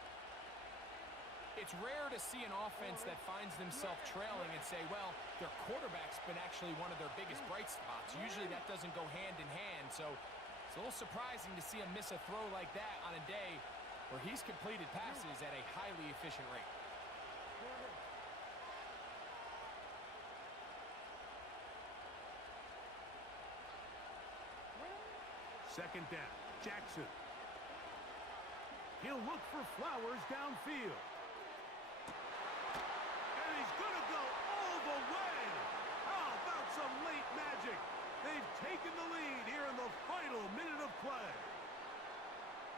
It's rare to see an offense that finds themselves trailing and say, well, their quarterback's been actually one of their biggest bright spots. Usually that doesn't go hand in hand, so it's a little surprising to see him miss a throw like that on a day where he's completed passes at a highly efficient rate. Second down, Jackson. He'll look for Flowers downfield. And he's going to go all the way. How about some late magic? They've taken the lead here in the final minute of play.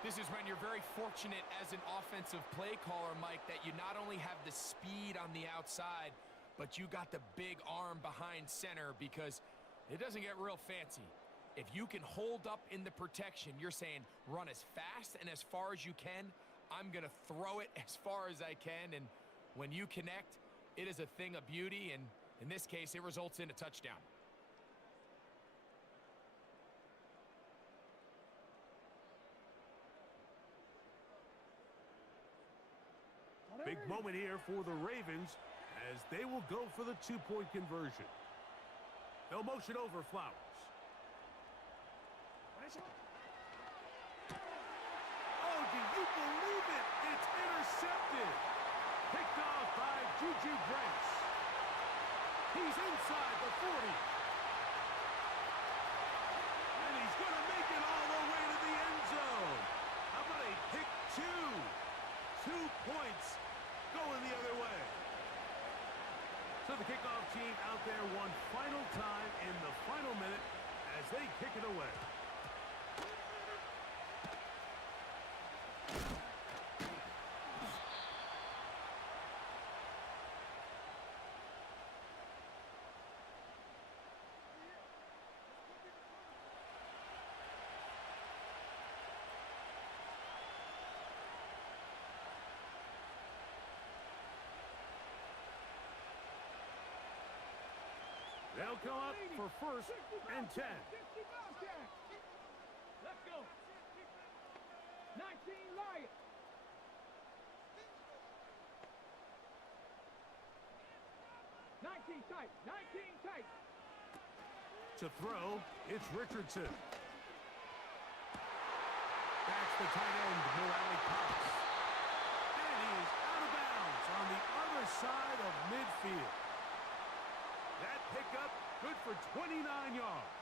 This is when you're very fortunate as an offensive play caller, Mike, that you not only have the speed on the outside, but you got the big arm behind center, because it doesn't get real fancy. If you can hold up in the protection, you're saying run as fast and as far as you can. I'm going to throw it as far as I can. And when you connect, it is a thing of beauty. And in this case, it results in a touchdown. Big moment here for the Ravens as they will go for the 2-point conversion. They'll motion over Flowers. Oh, do you believe it? It's intercepted. Picked off by Juju Brents. He's inside the 40. And he's going to make it all the way to the end zone. How about a pick 2? 2 points going the other way. So the kickoff team out there one final time in the final minute as they kick it away. They'll come up for first and 10. 60 Bobcats. Let's go. 19 Lions. 19 tight. 19 tight. To throw, it's Richardson. That's the tight end, Mubarak pops. And he is out of bounds on the other side of midfield. That pickup good for 29 yards.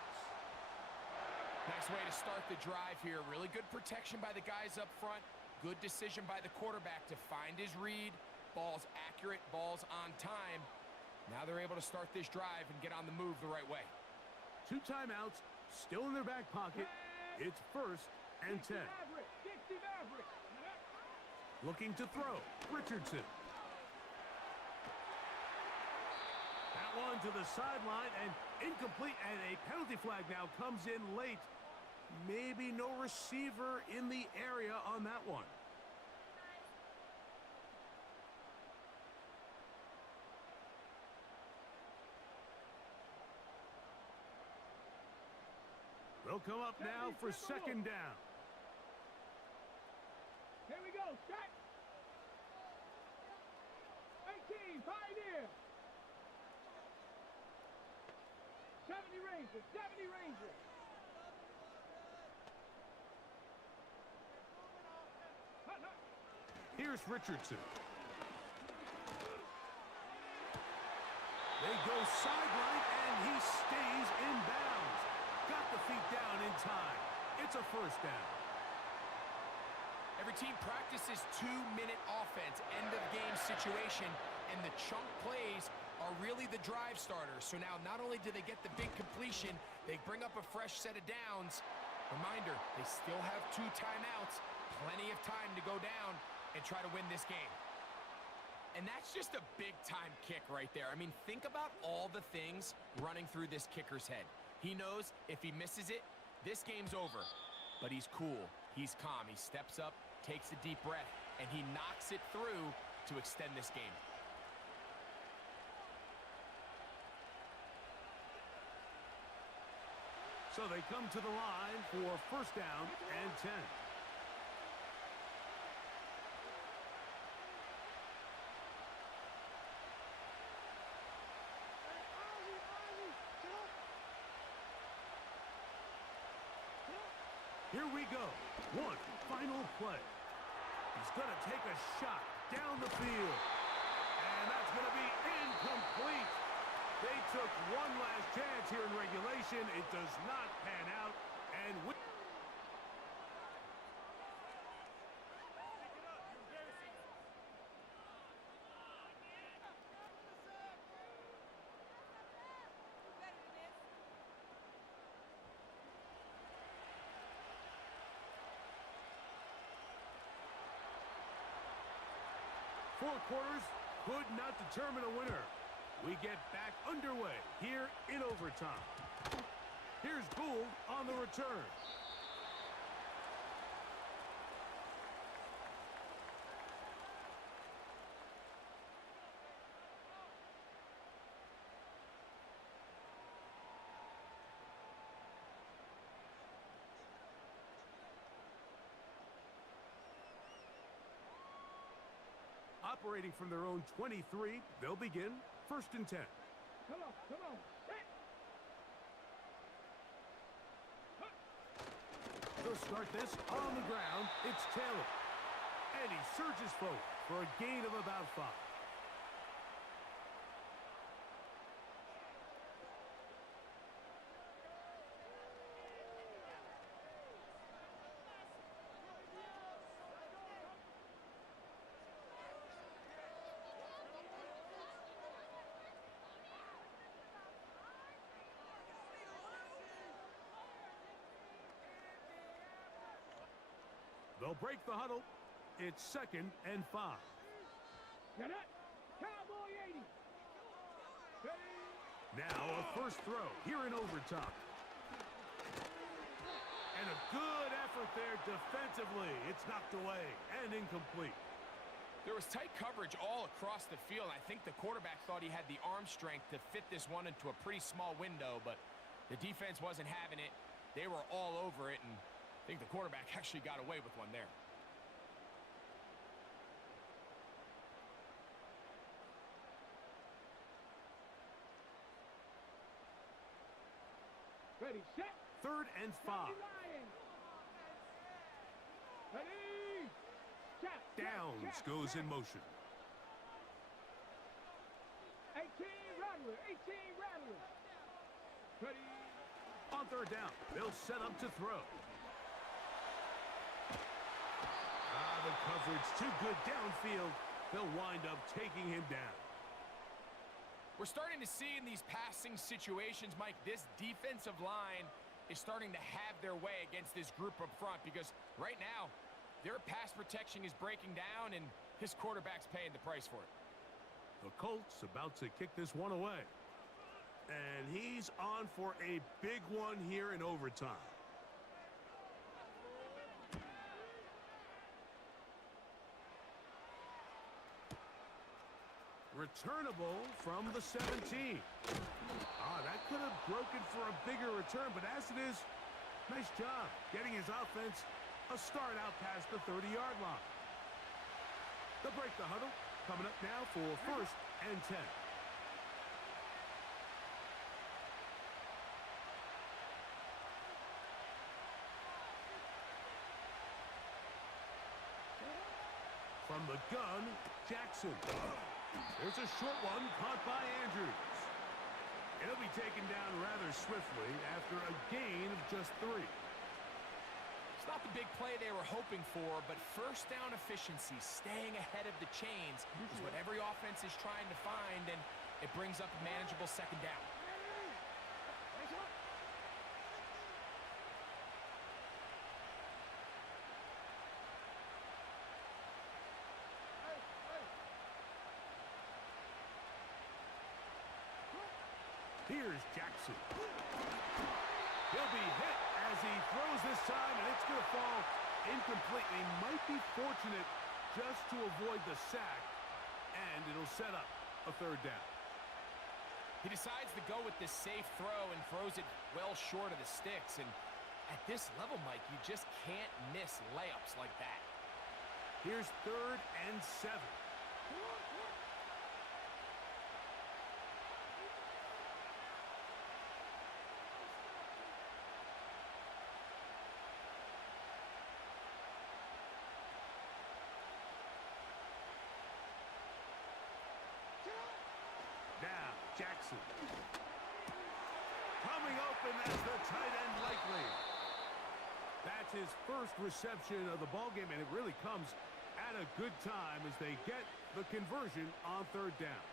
Nice way to start the drive here. Really good protection by the guys up front. Good decision by the quarterback to find his read. Ball's accurate, ball's on time. Now they're able to start this drive and get on the move the right way. 2 timeouts still in their back pocket. It's first and 10. 60 Maverick. Looking to throw, Richardson. That one to the sideline and incomplete, and a penalty flag now comes in late. Maybe no receiver in the area on that one. They'll come up now for second down. Here we go. Set. 18. Pioneer. 70 Rangers. 70 Rangers. Here's Richardson. They go sideline, and he stays in bounds. Got the feet down in time. It's a first down. Every team practices 2-minute offense, end-of-game situation, and the chunk plays are really the drive starters. So now not only do they get the big completion, they bring up a fresh set of downs. Reminder, they still have 2 timeouts, plenty of time to go down and try to win this game. And that's just a big-time kick right there. I mean, think about all the things running through this kicker's head. He knows if he misses it, this game's over. But he's cool. He's calm. He steps up, takes a deep breath, and he knocks it through to extend this game. So they come to the line for first down and 10. Here we go. One final play. He's going to take a shot down the field. And that's going to be incomplete. They took one last chance here in regulation. It does not pan out. And we... Four quarters could not determine a winner. We get back underway here in overtime. Here's Gould on the return. Operating from their own 23, they'll begin first and 10. Come on, come on. They'll start this on the ground. It's Taylor. And he surges forward for a gain of about 5. They'll break the huddle. It's second and 5. Get it. Cowboy 80. Now a first throw here in overtime. And a good effort there defensively. It's knocked away and incomplete. There was tight coverage all across the field. I think the quarterback thought he had the arm strength to fit this one into a pretty small window, but the defense wasn't having it. They were all over it, and I think the quarterback actually got away with one there. Ready, set. 3rd and 5. Ready. Check. Downs goes in motion. 18 Rattler. 18 Rattler. Ready. On 3rd down, they'll set up to throw. The coverage too good downfield. They'll wind up taking him down. We're starting to see in these passing situations, Mike, this defensive line is starting to have their way against this group up front because right now, their pass protection is breaking down and his quarterback's paying the price for it. The Colts about to kick this one away. And he's on for a big one here in overtime. Returnable from the 17. That could have broken for a bigger return, but as it is, nice job getting his offense a start out past the 30-yard line. They'll break the huddle. Coming up now for 1st and 10. From the gun, Jackson. There's a short one caught by Andrews. It'll be taken down rather swiftly after a gain of just 3. It's not the big play they were hoping for, but first down efficiency, staying ahead of the chains, is what every offense is trying to find, and it brings up a manageable 2nd down. Here's Jackson. He'll be hit as he throws this time, and it's going to fall incompletely. Might be fortunate just to avoid the sack, and it'll set up a 3rd down. He decides to go with this safe throw and throws it well short of the sticks. And at this level, Mike, you just can't miss layups like that. Here's 3rd and 7. Now, Jackson. Coming open as the tight end likely. That's his first reception of the ballgame, and it really comes at a good time as they get the conversion on 3rd down.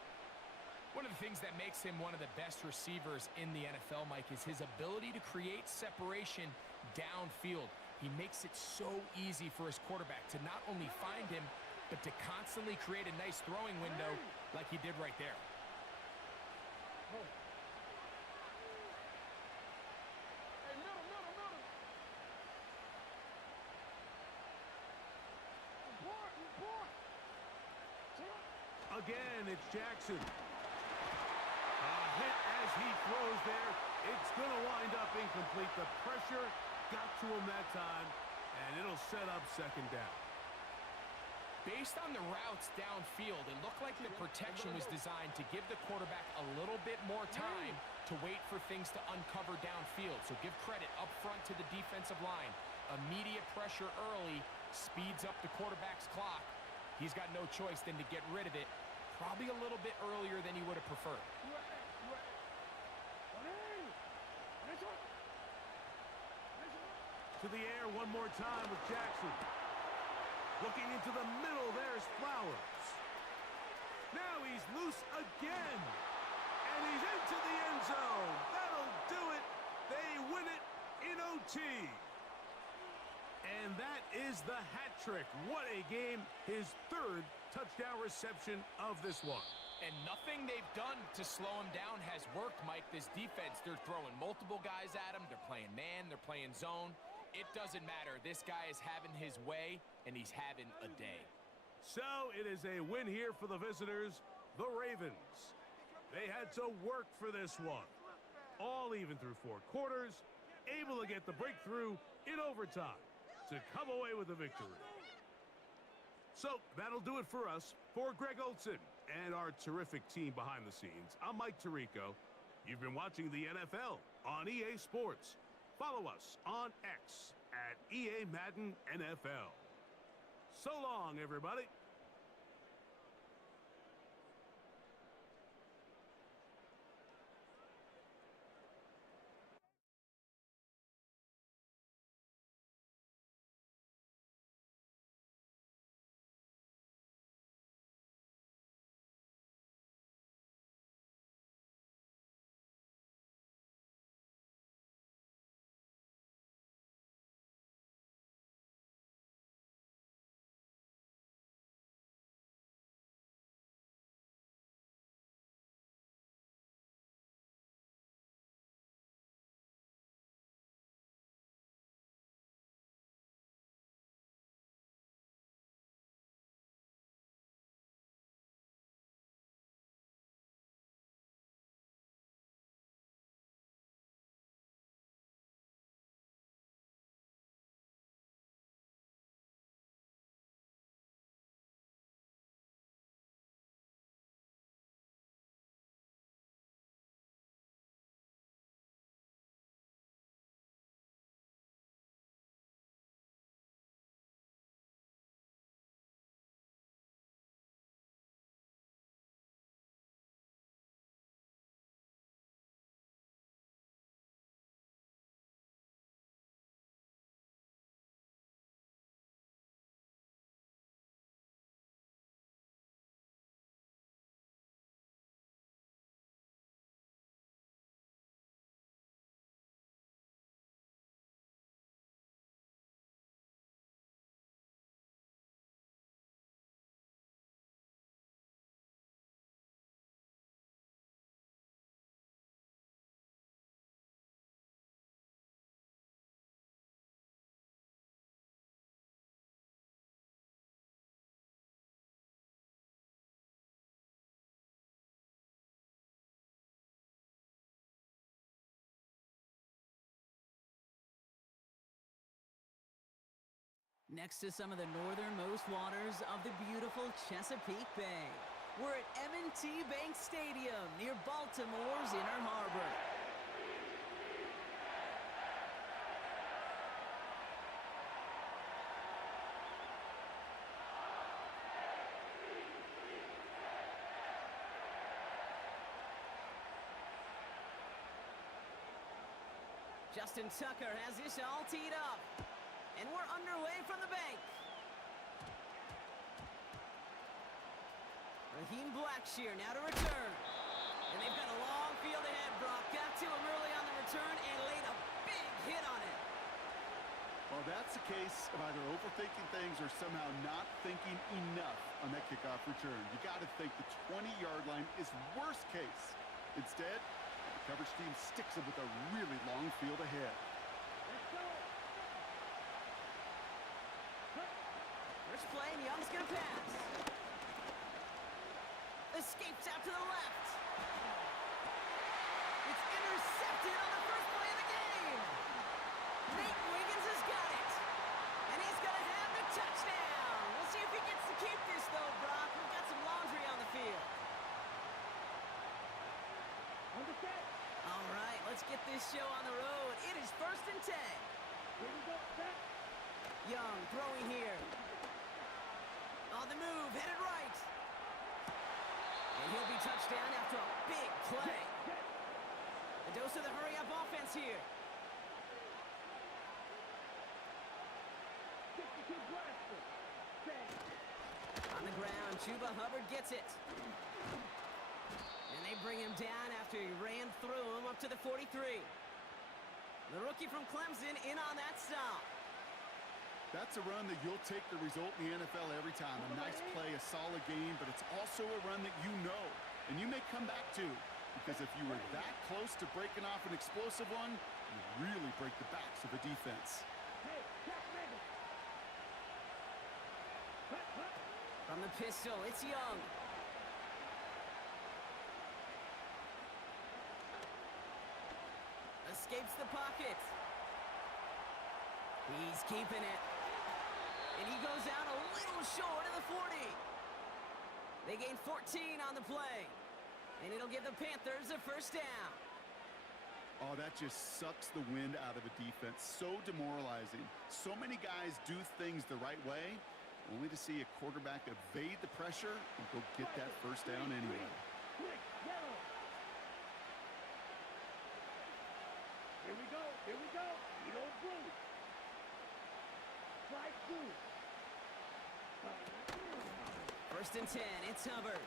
One of the things that makes him one of the best receivers in the NFL, Mike, is his ability to create separation downfield. He makes it so easy for his quarterback to not only find him, but to constantly create a nice throwing window like he did right there. Again, it's Jackson. A hit as he throws there. It's going to wind up incomplete. The pressure got to him that time, and it'll set up 2nd down. Based on the routes downfield, it looked like the protection was designed to give the quarterback a little bit more time to wait for things to uncover downfield. So give credit up front to the defensive line. Immediate pressure early speeds up the quarterback's clock. He's got no choice than to get rid of it, probably a little bit earlier than he would have preferred. To the air one more time with Jackson. Looking into the middle, there's Flowers. Now he's loose again. And he's into the end zone. That'll do it. They win it in OT. And that is the hat trick. What a game. His 3rd touchdown reception of this one. And nothing they've done to slow him down has worked, Mike. This defense, they're throwing multiple guys at him. They're playing man. They're playing zone. It doesn't matter. This guy is having his way, and he's having a day. So it is a win here for the visitors, the Ravens. They had to work for this one. All even through 4 quarters, able to get the breakthrough in overtime to come away with the victory. So that'll do it for us. For Greg Olson and our terrific team behind the scenes, I'm Mike Tirico. You've been watching the NFL on EA Sports. Follow us on X at EA Madden NFL. So long, everybody. Next to some of the northernmost waters of the beautiful Chesapeake Bay, we're at M&T Bank Stadium near Baltimore's Inner Harbor. Justin Tucker has this all teed up. And we're underway from the bank. Raheem Blackshear now to return. And they've got a long field ahead, Brock. Got to him early on the return and laid a big hit on it. Well, that's a case of either overthinking things or somehow not thinking enough on that kickoff return. You got to think the 20-yard line is worst case. Instead, the coverage team sticks him with a really long field ahead. First play, and Young's gonna pass. Escapes out to the left. It's intercepted on the first play of the game. Nate Wiggins has got it. And he's gonna have the touchdown. We'll see if he gets to keep this, though, Brock. We've got some laundry on the field. All right, let's get this show on the road. It is 1st and 10. Young throwing here. On the move, headed right. And he'll be touched down after a big play. A dose of the hurry-up offense here. On the ground, Chuba Hubbard gets it. And they bring him down after he ran through him up to the 43. The rookie from Clemson in on that stop. That's a run that you'll take the result in the NFL every time. A nice play, a solid game, but it's also a run that you know and you may come back to, because if you were that close to breaking off an explosive one, you really break the backs of the defense. From the pistol, it's Young. Escapes the pocket. He's keeping it. And he goes out a little short of the 40. They gain 14 on the play. And it'll give the Panthers a first down. Oh, that just sucks the wind out of a defense. So demoralizing. So many guys do things the right way, only to see a quarterback evade the pressure and go get that first down anyway. Quick, yellow. Here we go. Here we go. You don't blue. Strike 2. First and 10, it's Hubbard.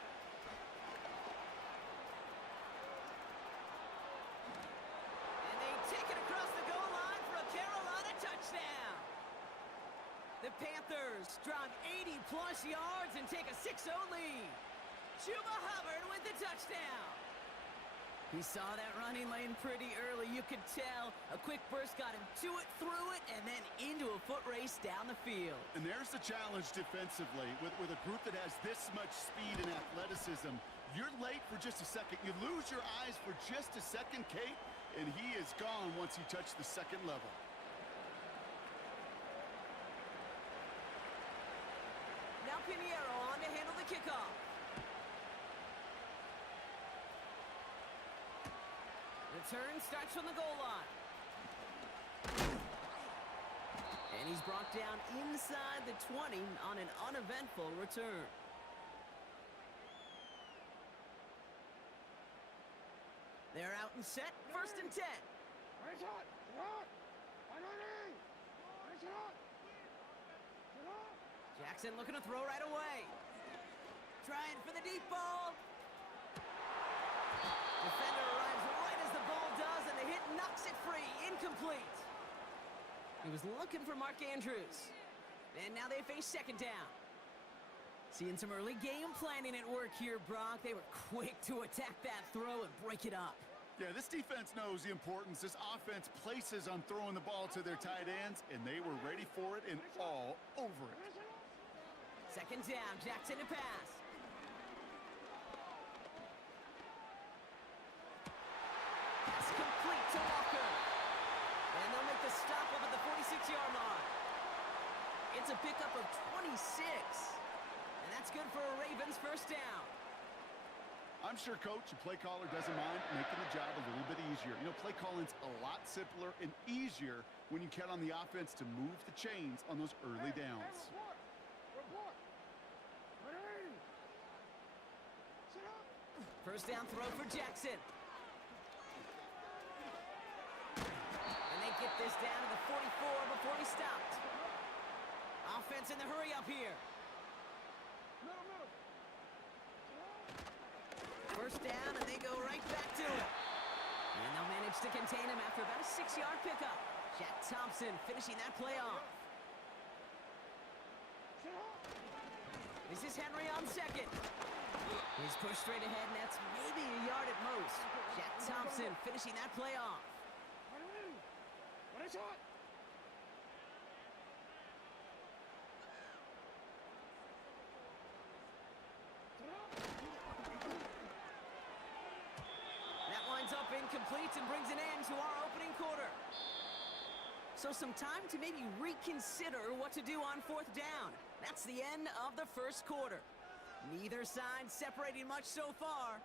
And they take it across the goal line for a Carolina touchdown. The Panthers drive 80-plus yards and take a 6-0 lead. Chuba Hubbard with the touchdown. He saw that running lane pretty early. You could tell a quick burst got him to it, through it, and then into a foot race down the field. And there's the challenge defensively. With a group that has this much speed and athleticism, you're late for just a second. You lose your eyes for just a second, Kate, and he is gone once you touch the second level. Now Pinheiro on to handle the kickoff. Return starts from the goal line. And he's brought down inside the 20 on an uneventful return. They're out and set, first and 10. Jackson looking to throw right away. Trying for the deep ball. Defender arrives right as the ball does, and the hit knocks it free. Incomplete. He was looking for Mark Andrews. And now they face second down. Seeing some early game planning at work here, Brock. They were quick to attack that throw and break it up. Yeah, this defense knows the importance this offense places on throwing the ball to their tight ends, and they were ready for it and all over it. Second down, Jackson to pass. Pass complete to Walker. And they'll make the stop up at the 46-yard line. It's a pickup of 26. And that's good for a Ravens first down. I'm sure coach and play caller doesn't mind making the job a little bit easier. You know, play calling's a lot simpler and easier when you count on the offense to move the chains on those early downs. First down throw for Jackson. And they get this down to the 44 before he stopped. Offense in the hurry up here. First down, and they go right back to it. And they'll manage to contain him after about a 6-yard pickup. Jack Thompson finishing that play off. This is Henry on second. He's pushed straight ahead, and that's maybe a yard at most. Jack Thompson finishing that play off. That winds up incomplete and brings an end to our opening quarter. So some time to maybe reconsider what to do on fourth down. That's the end of the first quarter. Neither side separating much so far.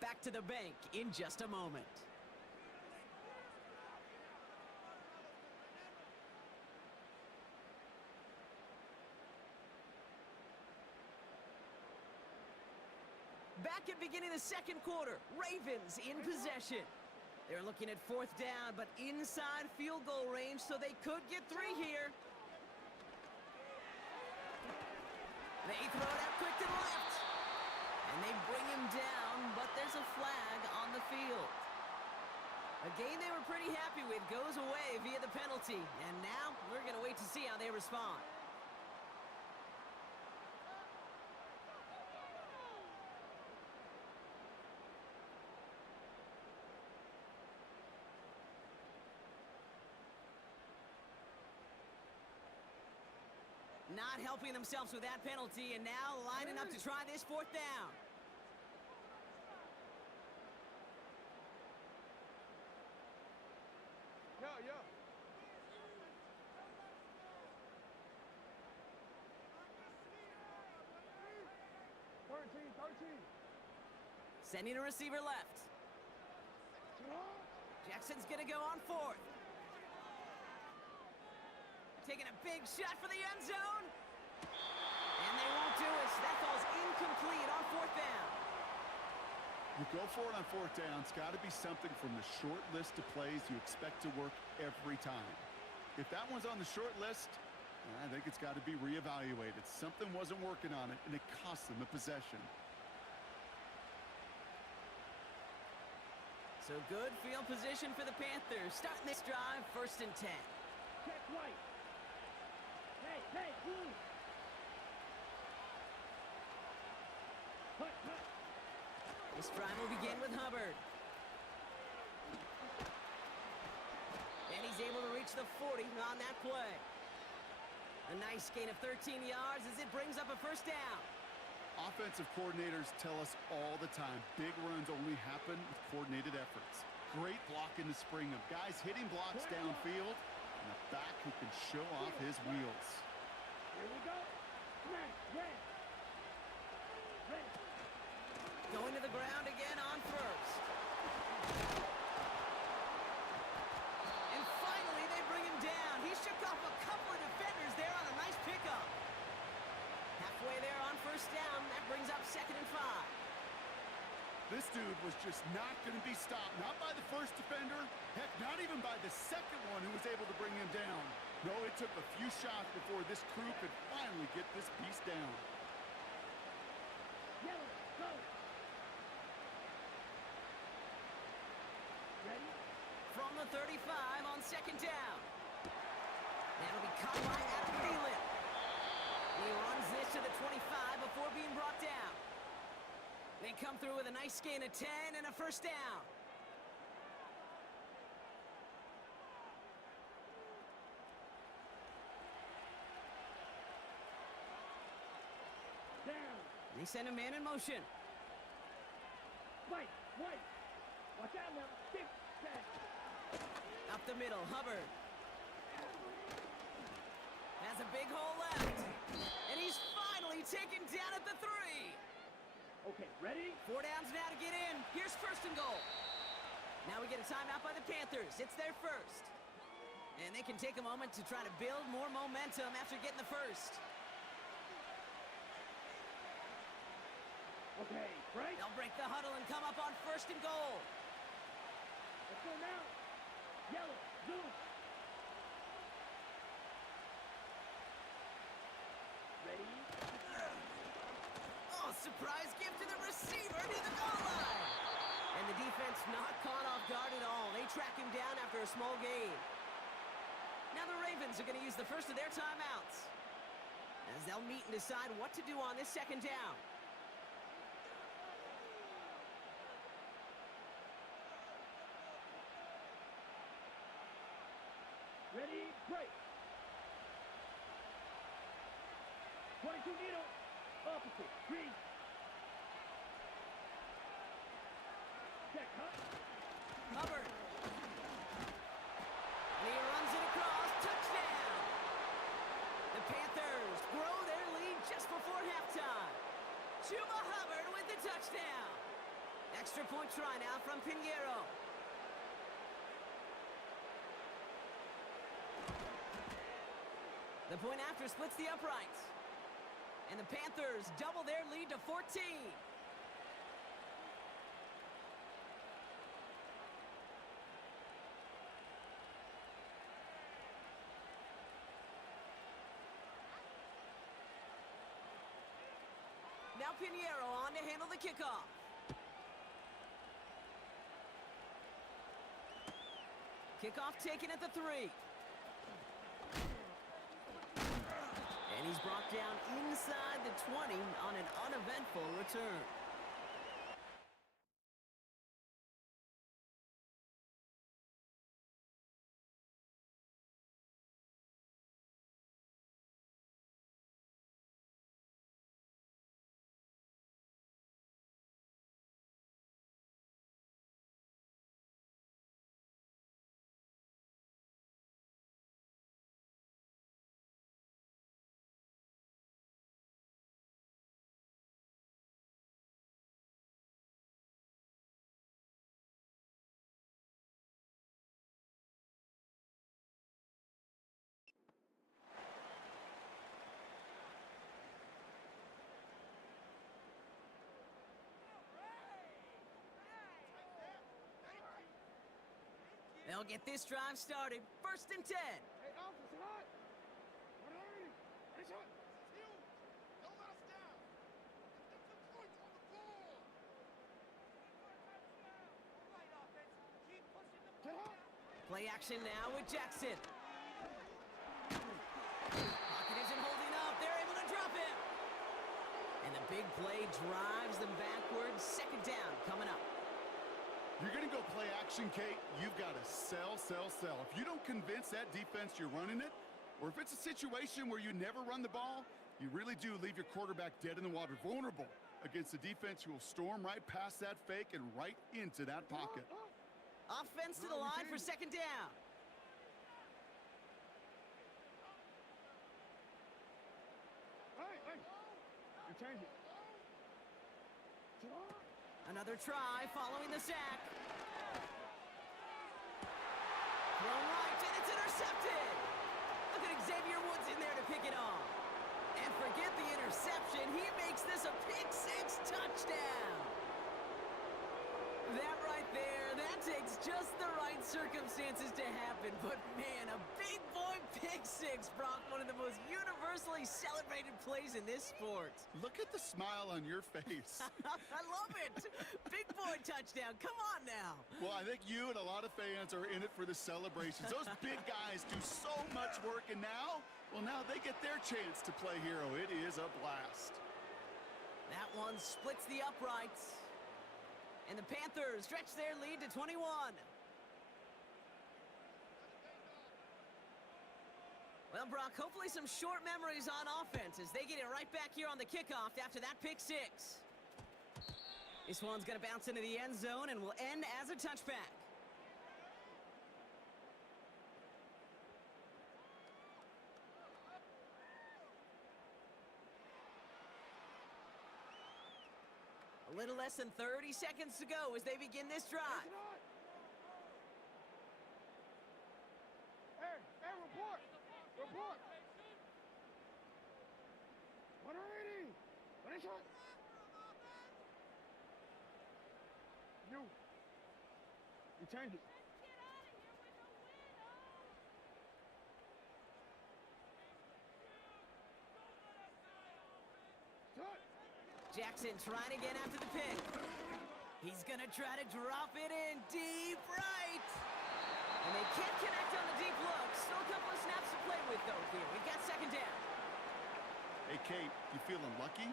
Back to the bank in just a moment. Back at beginning of the second quarter, Ravens in possession. They're looking at fourth down, but inside field goal range, so they could get 3 here. They throw it out quick to the left. And they bring him down, but there's a flag on the field. A game they were pretty happy with goes away via the penalty. And now we're going to wait to see how they respond. Not helping themselves with that penalty, and now lining up to try this fourth down. Yo. Sending a receiver left. Jackson's going to go on fourth. Taking a big shot for the end zone. And they won't do it. So that falls incomplete on fourth down. You go for it on fourth down. It's got to be something from the short list of plays you expect to work every time. If that one's on the short list, I think it's got to be reevaluated. Something wasn't working on it, and it cost them a possession. So good field position for the Panthers. Starting this drive, 1st and 10. Check right. Hey, blue. Hut. This drive will begin with Hubbard. And he's able to reach the 40 on that play. A nice gain of 13 yards as it brings up a 1st down. Offensive coordinators tell us all the time, big runs only happen with coordinated efforts. Great block in the spring of guys hitting blocks downfield and a back who can show off his wheels. Here we go. Smash. Ready. Going to the ground again on 1st. And finally they bring him down. He shook off a couple of defenders there on a nice pickup. Halfway there on 1st down. That brings up 2nd and 5. This dude was just not going to be stopped. Not by the first defender. Heck, not even by the second one who was able to bring him down. No, it took a few shots before this crew could finally get this beast down. Yellow, go. Ready? From the 35 on 2nd down. That'll be caught by Adam Thielen. He runs this to the 25 before being brought down. They come through with a nice gain of 10 and a 1st down. Down. They send a man in motion. White. Watch out now. 6, 10. Up the middle, Hubbard. Has a big hole left. And he's finally taken down at the 3. Okay, ready? 4 downs now to get in. Here's 1st and goal. Now we get a timeout by the Panthers. It's their 1st. And they can take a moment to try to build more momentum after getting the 1st. Okay, right? They'll break the huddle and come up on 1st and goal. Let's go now. Yellow, blue. Ready? Oh, surprise gift to the receiver near the goal line. And the defense not caught off guard at all. They track him down after a small gain. Now the Ravens are going to use the first of their timeouts as they'll meet and decide what to do on this 2nd down. Ready, break. 22 needle. Opposite. Green. Check, huh? Hubbard. And he runs it across. Touchdown. The Panthers grow their lead just before halftime. Chuba Hubbard with the touchdown. Extra point try now from Pinheiro. The point after splits the uprights. And the Panthers double their lead to 14. Now Pinheiro on to handle the kickoff. Kickoff taken at the 3. And he's brought down inside the 20 on an uneventful return. They'll get this drive started. 1st and 10. Hey, Alpha, it's hot. 180. It's hot. Don't let us down. Let's get some points on the ball. Get hot. Play action now with Jackson. Pocket isn't holding up. They're able to drop him. And the big play drives them backwards. 2nd down coming up. You're going to go play action, Kate. You've got to sell. If you don't convince that defense you're running it, or if it's a situation where you never run the ball, you really do leave your quarterback dead in the water, vulnerable against a defense who will storm right past that fake and right into that pocket. Offense to the line for 2nd down. Hey. You change it. Another try following the sack. Thrown right, and it's intercepted. Look at Xavier Woods in there to pick it off. And forget the interception. He makes this a pick-6 touchdown. That right there, that takes just the right circumstances to happen. But man, a big boy pick-6, Brock, one of the most universally celebrated plays in this sport. Look at the smile on your face. I love it. Big boy touchdown. Come on now. Well, I think you and a lot of fans are in it for the celebrations. Those big guys do so much work, and now they get their chance to play hero. It is a blast. That one splits the uprights. And the Panthers stretch their lead to 21. Well, Brock, hopefully some short memories on offense as they get it right back here on the kickoff after that pick-6. This one's going to bounce into the end zone and will end as a touchback. A little less than 30 seconds to go as they begin this drive. Hey, report. 180. Finish it. You change it. Jackson trying again after the pick. He's going to try to drop it in deep right. And they can't connect on the deep look. Still a couple of snaps to play with, though, here. We've got 2nd down. Hey, Kate, you feeling lucky?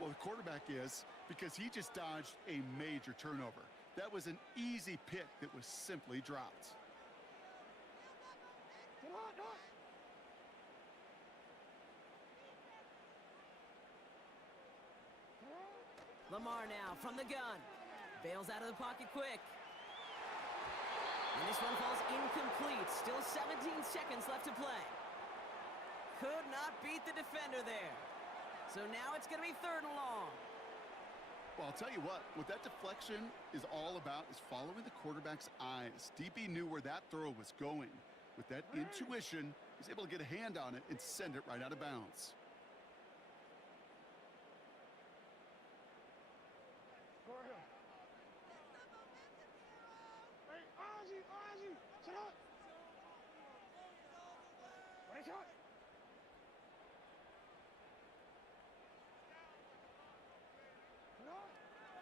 Well, the quarterback is, because he just dodged a major turnover. That was an easy pick that was simply dropped. Lamar now from the gun. Bails out of the pocket quick. And this one falls incomplete. Still 17 seconds left to play. Could not beat the defender there. So now it's going to be 3rd and long. Well, I'll tell you what that deflection is all about is following the quarterback's eyes. DB knew where that throw was going. With that intuition, he's able to get a hand on it and send it right out of bounds. Go ahead. Hey, Ozzy, shut up. Finish it.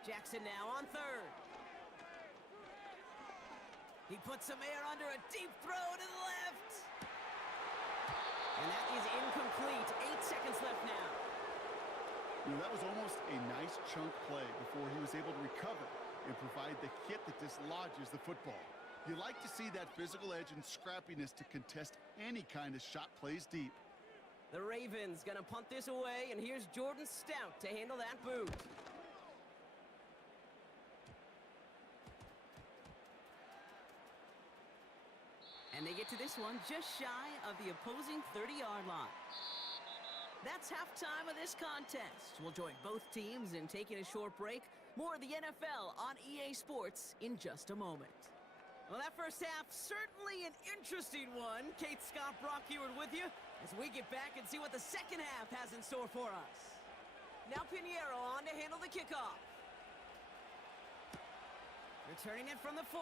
Jackson now on 3rd. He puts some air under a deep throw to the left. And that is incomplete. 8 seconds left now. You know, that was almost a nice chunk play before he was able to recover and provide the hit that dislodges the football. You like to see that physical edge and scrappiness to contest any kind of shot plays deep. The Ravens gonna punt this away, and here's Jordan Stout to handle that boot. And they get to this one just shy of the opposing 30-yard line. That's halftime of this contest. We'll join both teams in taking a short break. More of the NFL on EA Sports in just a moment. Well, that first half, certainly an interesting one. Kate Scott, Brock Heward with you as we get back and see what the second half has in store for us. Now Pinheiro on to handle the kickoff. Returning it from the 4.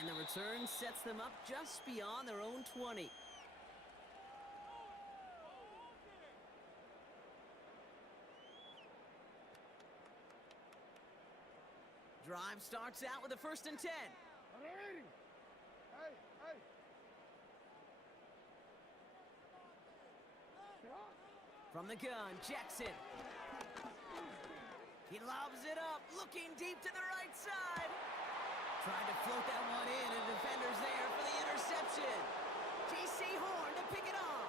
And the return sets them up just beyond their own 20. Drive starts out with a 1st and 10. From the gun, Jackson. He lobs it up, looking deep to the right side. Trying to float that one in, and the defender's there for the interception. J.C. Horn to pick it off.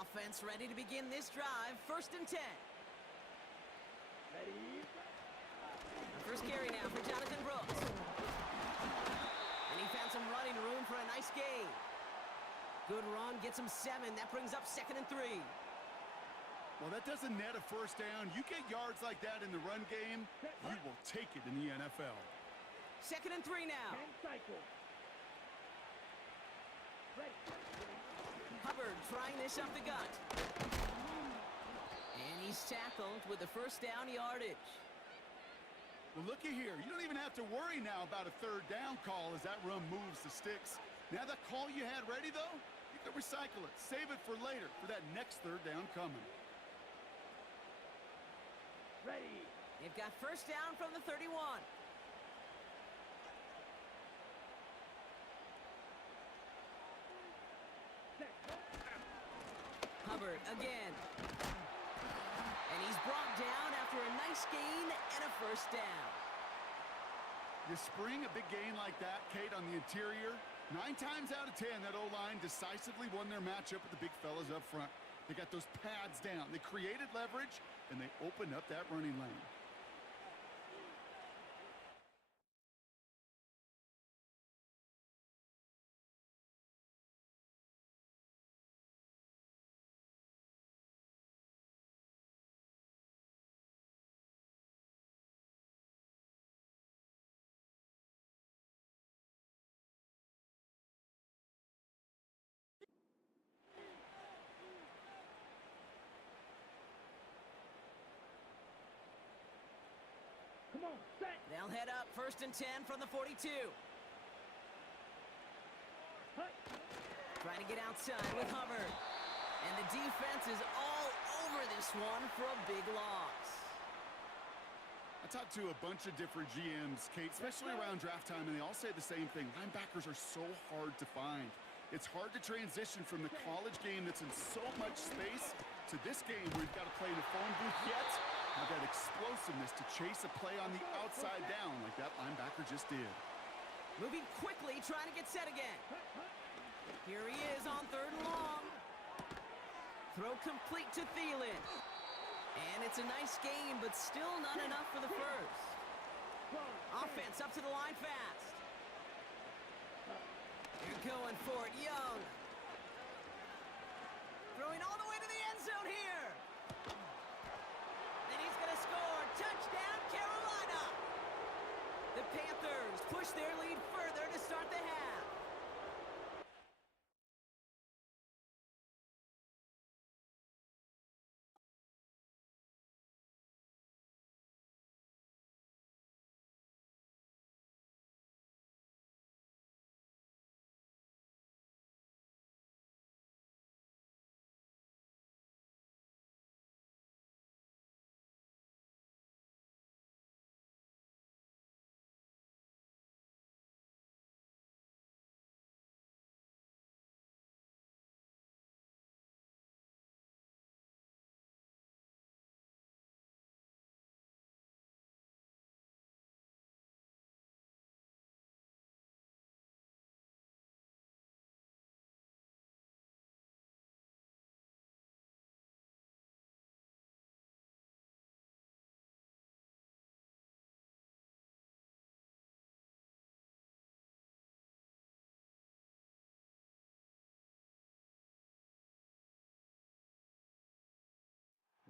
Offense ready to begin this drive. 1st and 10. First carry now for Jonathan Brooks. And he found some running room for a nice gain. Good run, gets him 7. That brings up 2nd and 3. Well, that doesn't net a 1st down. You get yards like that in the run game, you will take it in the NFL. 2nd and 3 now. Hubbard trying this up the gut. And he's tackled with the 1st down yardage. Well, looky here. You don't even have to worry now about a 3rd down call as that run moves the sticks. Now that call you had ready, though, you can recycle it. Save it for later for that next 3rd down coming. Ready. They've got 1st down from the 31. Hubbard again. And he's brought down after a nice gain and a 1st down. You spring a big gain like that, Kate, on the interior, 9 times out of 10, that O-line decisively won their matchup with the big fellas up front. They got those pads down. They created leverage, and they opened up that running lane. They'll head up 1st and 10 from the 42. Trying to get outside with Hubbard. And the defense is all over this one for a big loss. I talked to a bunch of different GMs, Kate, especially around draft time, and they all say the same thing. Linebackers are so hard to find. It's hard to transition from the college game that's in so much space to this game where you've got to play in a phone booth yet have that explosiveness to chase a play on the outside down like that linebacker just did. Moving quickly, trying to get set again. Here he is on 3rd and long. Throw complete to Thielen. And it's a nice gain, but still not enough for the 1st. Offense up to the line fast. They're going for it, Young. Throwing all the way to the end zone here. And he's going to score. Touchdown, Carolina. The Panthers push their lead further to start the half.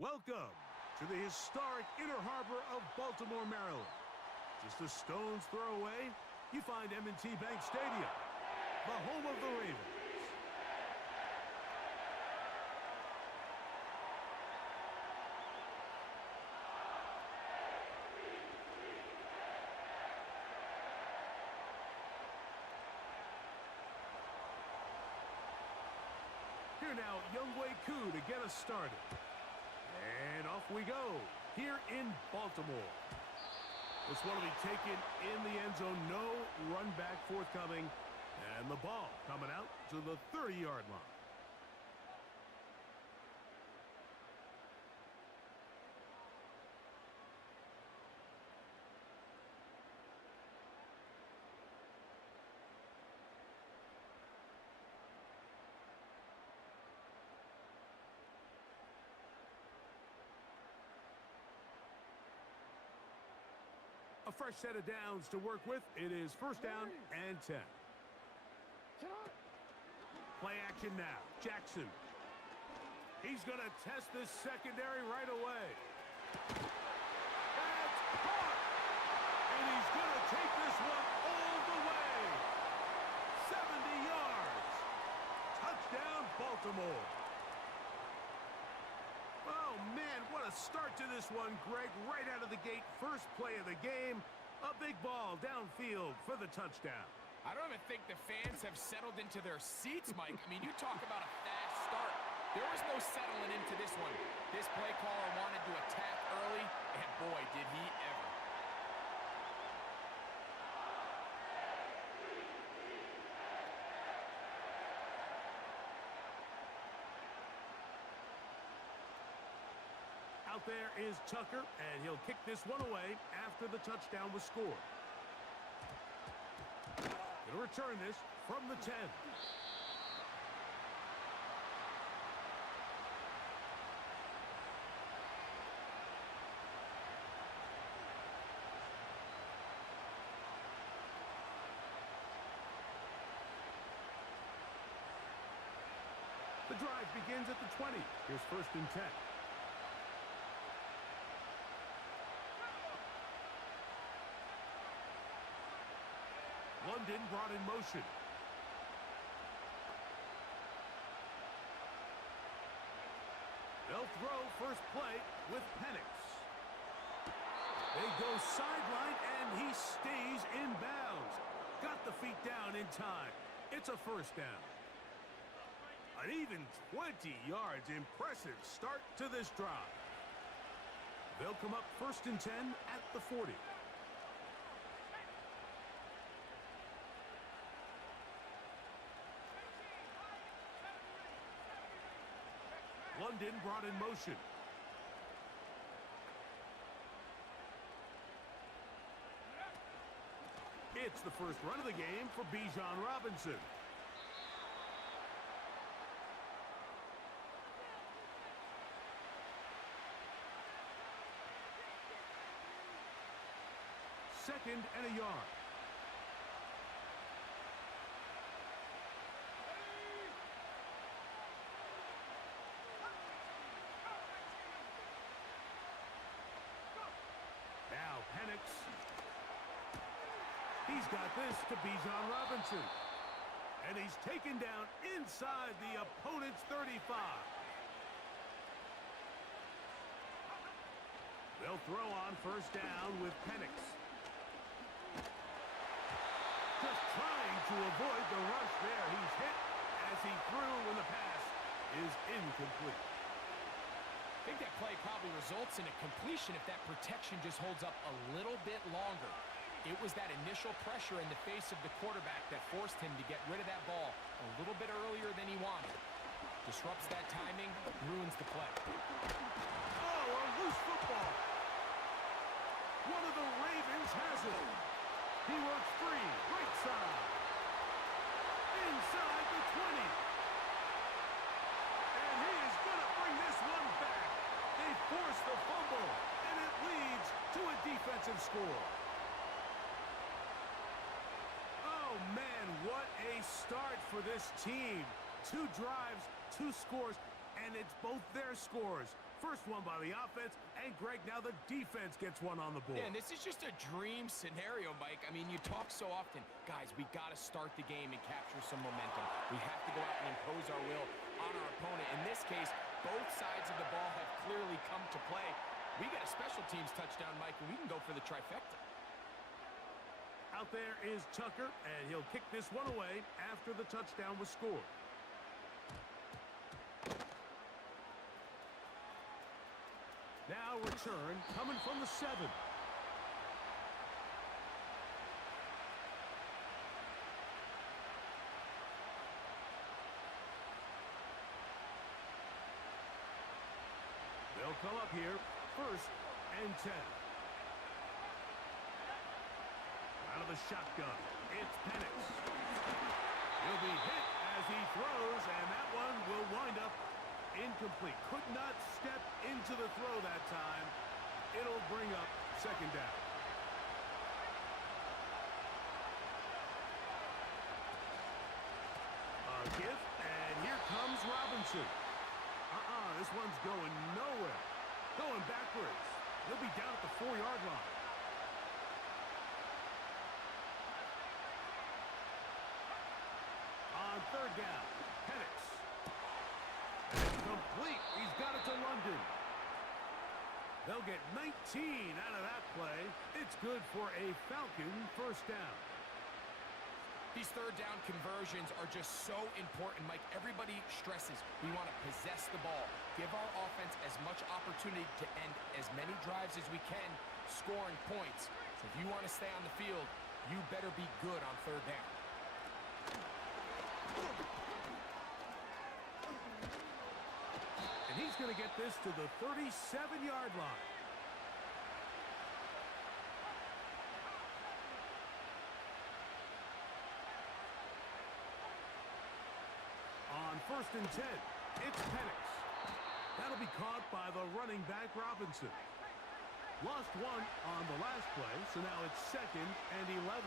Welcome to the historic Inner Harbor of Baltimore, Maryland. Just a stone's throw away, you find M&T Bank Stadium, the home of the Ravens. Here now, Younghoe Koo to get us started. And off we go, here in Baltimore. This one will be taken in the end zone. No run back forthcoming. And the ball coming out to the 30-yard line. A fresh set of downs to work with. It is first down and 10. Play action now. Jackson. He's going to test this secondary right away. That's caught! And he's going to take this one all the way. 70 yards. Touchdown, Baltimore. Oh, man, what a start to this one, Greg. Right out of the gate, first play of the game. A big ball downfield for the touchdown. I don't even think the fans have settled into their seats, Mike. I mean, you talk about a fast start. There was no settling into this one. This play caller wanted to attack early, and boy, did he ever. Out there is Tucker, and he'll kick this one away after the touchdown was scored. Gonna return this from the 10. The drive begins at the 20. Here's first and 10. London brought in motion. They'll throw first play with Penix. They go sideline, and he stays in bounds. Got the feet down in time. It's a first down. An even 20 yards. Impressive start to this drive. They'll come up first and 10 at the 40. London brought in motion. It's the first run of the game for Bijan Robinson. Second and a yard. Now Penix. He's got this to Bijan Robinson. And he's taken down inside the opponent's 35. They'll throw on first down with Penix. Just trying to avoid the rush there. He's hit as he threw when the pass is incomplete. I think that play probably results in a completion if that protection just holds up a little bit longer. It was that initial pressure in the face of the quarterback that forced him to get rid of that ball a little bit earlier than he wanted. Disrupts that timing, ruins the play. Oh, a loose football. One of the Ravens has it. He works free, right side. Inside the 20. And he is going to bring this one back. They force the fumble, and it leads to a defensive score. Oh, man, what a start for this team. 2 drives, 2 scores, and it's both their scores. First one by the offense, and Greg, now the defense gets one on the board. Yeah, and this is just a dream scenario, Mike. I mean, you talk so often, guys, we got to start the game and capture some momentum. We have to go out and impose our will on our opponent. In this case, both sides of the ball have clearly come to play. We get a special teams touchdown, Mike, and we can go for the trifecta. Out there is Tucker, and he'll kick this one away after the touchdown was scored. Now return coming from the 7. They'll come up here, 1st and 10. Out of the shotgun, it's Penix. He'll be hit as he throws, and that one will wind up incomplete. Could not step into the throw that time. It'll bring up 2nd down. A give, and here comes Robinson. This one's going nowhere. Going backwards. He'll be down at the 4-yard line. On 3rd down, Penix. Complete. He's got it to London. They'll get 19 out of that play. It's good for a Falcon 1st down. These 3rd down conversions are just so important, Mike. Everybody stresses we want to possess the ball, give our offense as much opportunity to end as many drives as we can, scoring points. So if you want to stay on the field, you better be good on 3rd down. And he's going to get this to the 37-yard line. On 1st and 10, it's Penix. That'll be caught by the running back Robinson. Lost one on the last play, so now it's 2nd and 11.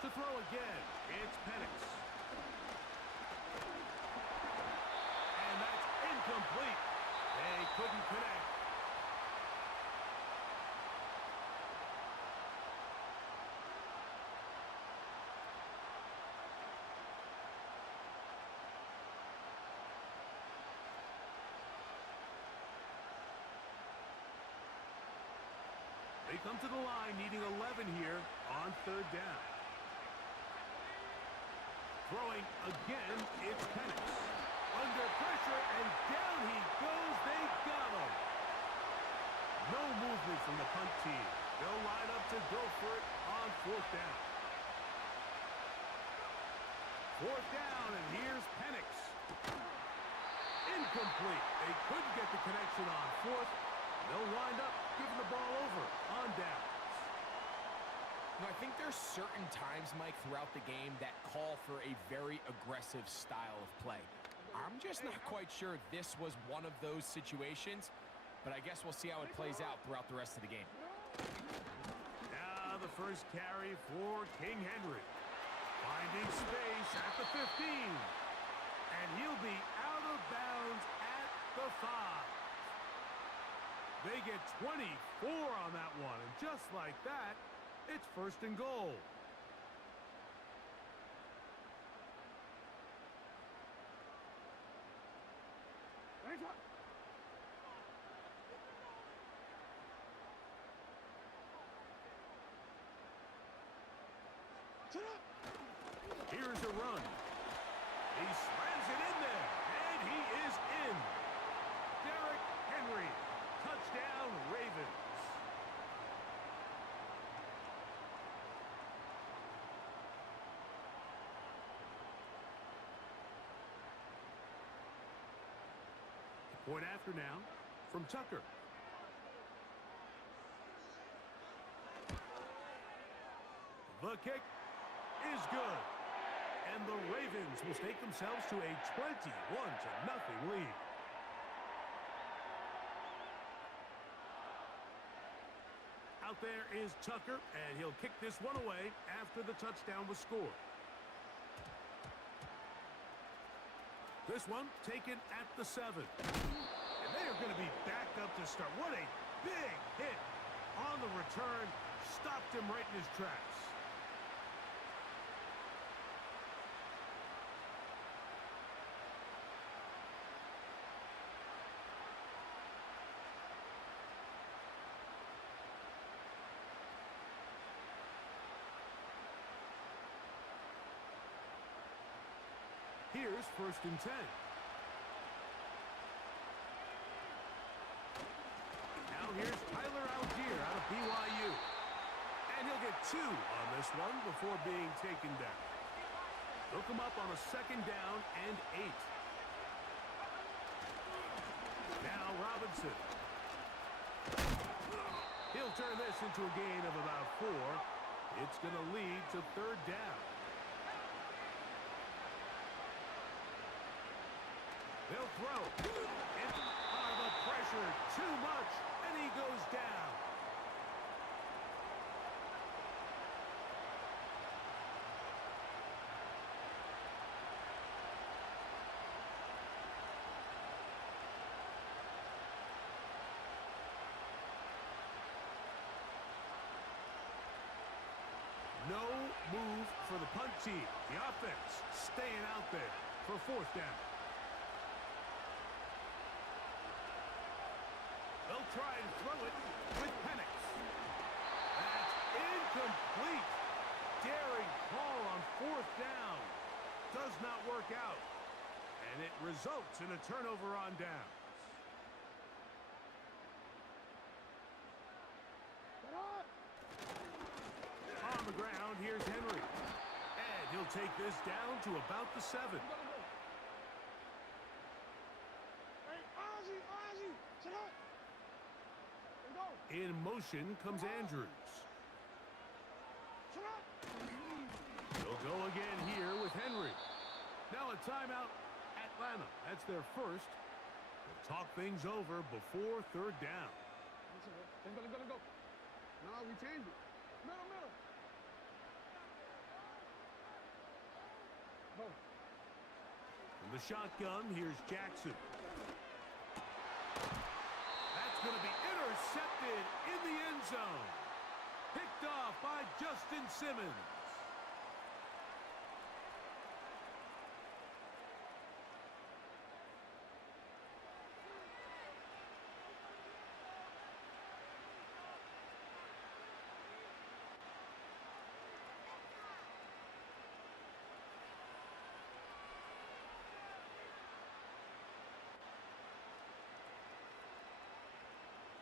To throw again, it's Penix. And that's incomplete. They couldn't connect. They come to the line needing 11 here on 3rd down. Throwing again, it's Penix. Under pressure, and down he goes. They got him. No movement from the punt team. They'll line up to go for it on 4th down. 4th down, and here's Penix. Incomplete. They couldn't get the connection on 4th. They'll wind up giving the ball over on downs. I think there's certain times, Mike, throughout the game that call for a very aggressive style of play. I'm just not quite sure this was one of those situations, but I guess we'll see how it plays out throughout the rest of the game. Now the first carry for King Henry. Finding space at the 15. And he'll be out of bounds at the 5. They get 24 on that one, and just like that, it's 1st and goal. Here's a run. He slams it in there, and he is in. Derrick Henry. Touchdown, Ravens. Point after now from Tucker. The kick is good. And the Ravens will stake themselves to a 21-0 lead. Out there is Tucker, and he'll kick this one away after the touchdown was scored. This one taken at the 7. And they are going to be backed up to start. What a big hit on the return. Stopped him right in his tracks. Here's 1st and 10. Now here's Tyler Algier out of BYU. And he'll get 2 on this one before being taken down. They'll come up on a 2nd down and 8. Now Robinson. He'll turn this into a gain of about 4. It's going to lead to 3rd down. They'll throw. It's the pressure too much, and he goes down. No move for the punt team. The offense staying out there for 4th down. They'll try and throw it with Penix. That's incomplete. Daring call on 4th down. Does not work out. And it results in a turnover on downs. On the ground, here's Henry. And he'll take this down to about the 7. In motion comes Andrews. They'll go again here with Henry. Now a timeout, Atlanta. That's their first. They'll talk things over before 3rd down. Go. No, we change it. Middle. Go. From the shotgun, here's Jackson. That's going to be intercepted in the end zone. Picked off by Justin Simmons.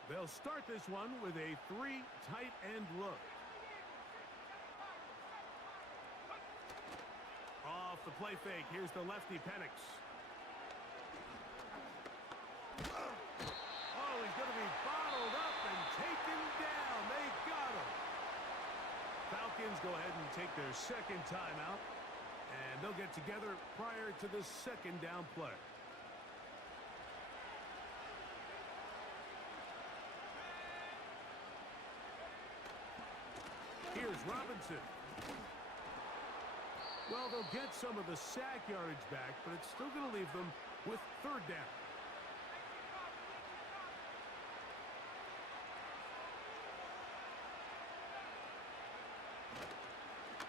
They'll start this one with a 3 tight end look. Off the play fake, here's the lefty Penix. Oh, he's going to be bottled up and taken down. They got him. Falcons go ahead and take their 2nd timeout, and they'll get together prior to the 2nd down play. Here's Robinson. Well, they'll get some of the sack yardage back, but it's still going to leave them with 3rd down.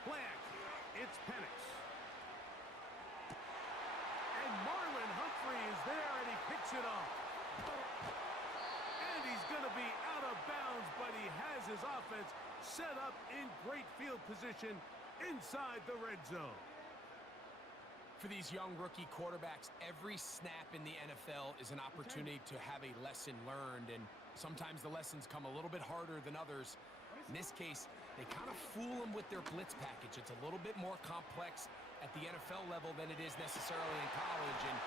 Plant. It's Penix. And Marlon Humphrey is there, and he picks it off. And he's going to be out of bounds, but he has his offense set up in great field position inside the red zone. For these young rookie quarterbacks, every snap in the NFL is an opportunity to have a lesson learned, and sometimes the lessons come a little bit harder than others. In this case, they kind of fool them with their blitz package. It's a little bit more complex at the NFL level than it is necessarily in college. And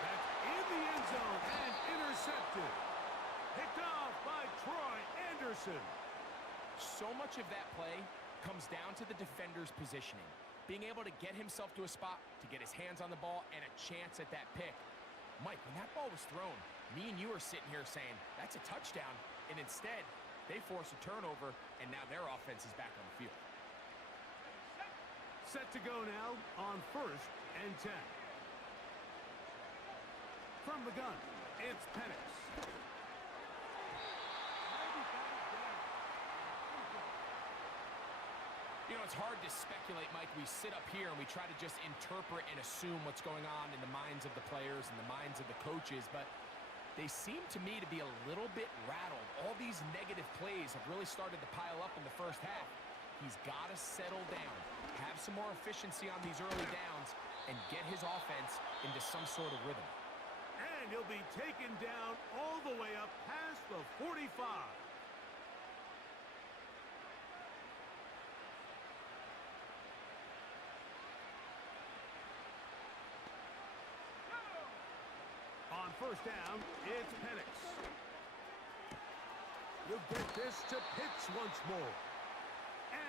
that's in the end zone and intercepted. Picked off by Troy Anderson. So much of that play comes down to the defender's positioning. Being able to get himself to a spot, to get his hands on the ball, and a chance at that pick. Mike, when that ball was thrown, me and you are sitting here saying, that's a touchdown. And instead, they force a turnover, and now their offense is back on the field. Set to go now on 1st and 10. From the gun, it's Penix. You know, it's hard to speculate, Mike. We sit up here and we try to just interpret and assume what's going on in the minds of the players and the minds of the coaches, but they seem to me to be a little bit rattled. All these negative plays have really started to pile up in the first half. He's got to settle down, have some more efficiency on these early downs, and get his offense into some sort of rhythm. And he'll be taken down all the way up past the 45. On first down, it's Penix. He'll get this to Pitts once more.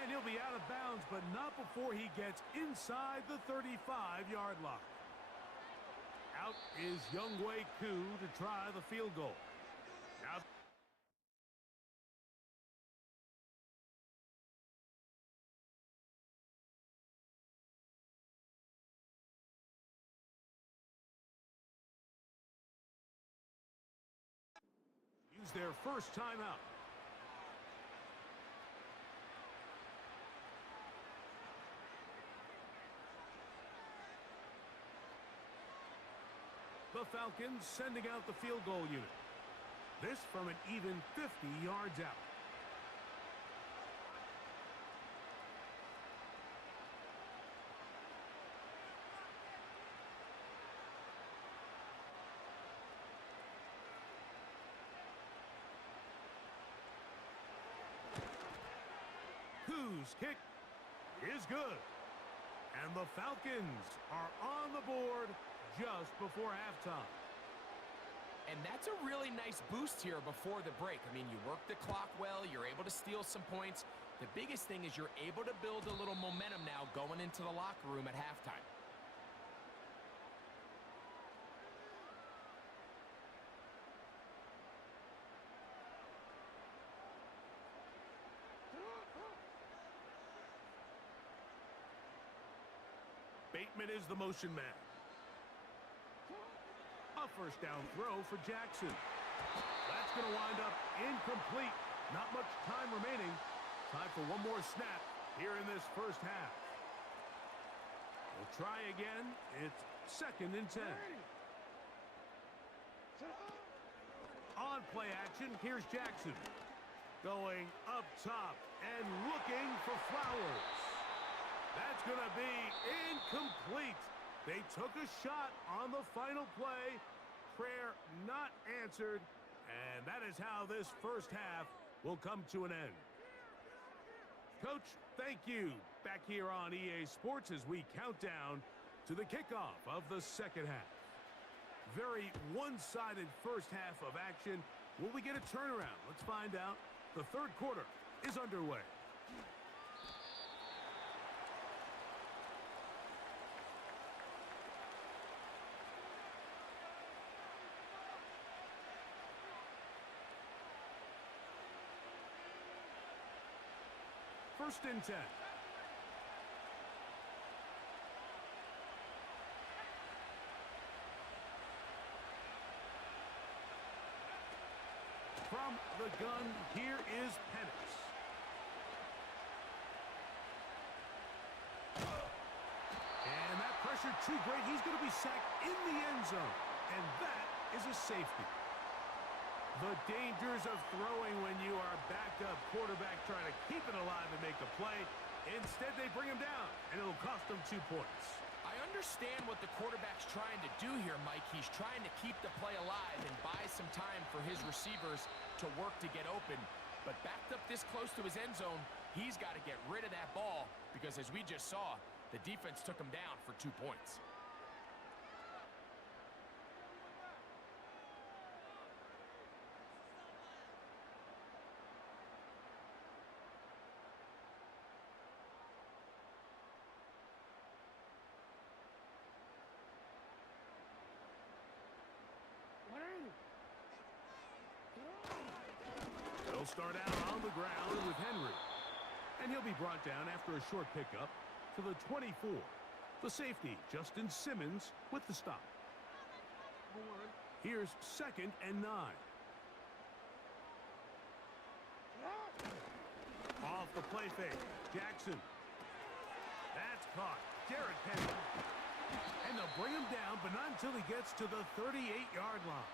And he'll be out of bounds, but not before he gets inside the 35-yard line. Out is Younghoe Koo to try the field goal. Now use their first timeout. The Falcons sending out the field goal unit. This from an even 50 yards out. Koo's kick is good. And the Falcons are on the board just before halftime. And that's a really nice boost here before the break. I mean, you work the clock well, you're able to steal some points. The biggest thing is you're able to build a little momentum now going into the locker room at halftime. Bateman is the motion man. A first down throw for Jackson. That's going to wind up incomplete. Not much time remaining. Time for one more snap here in this first half. We'll try again. It's 2nd and 10. On play action, here's Jackson. Going up top and looking for Flowers. That's going to be incomplete. They took a shot on the final play. Prayer not answered. And that is how this first half will come to an end. Coach, thank you. Back here on EA Sports as we count down to the kickoff of the second half. Very one-sided first half of action. Will we get a turnaround? Let's find out. The third quarter is underway. First and 10. From the gun, here is Penix. And that pressure too great. He's going to be sacked in the end zone. And that is a safety. The dangers of throwing when you are backed up. Quarterback trying to keep it alive and make a play. Instead, they bring him down, and it'll cost them 2 points. I understand what the quarterback's trying to do here, Mike. He's trying to keep the play alive and buy some time for his receivers to work to get open. But backed up this close to his end zone, he's got to get rid of that ball because, as we just saw, the defense took him down for 2 points. They'll start out on the ground with Henry. And he'll be brought down after a short pickup to the 24. The safety, Justin Simmons, with the stop. Here's 2nd and 9. Off the play fake. Jackson. That's caught. Derrick Henry. And they'll bring him down, but not until he gets to the 38-yard line.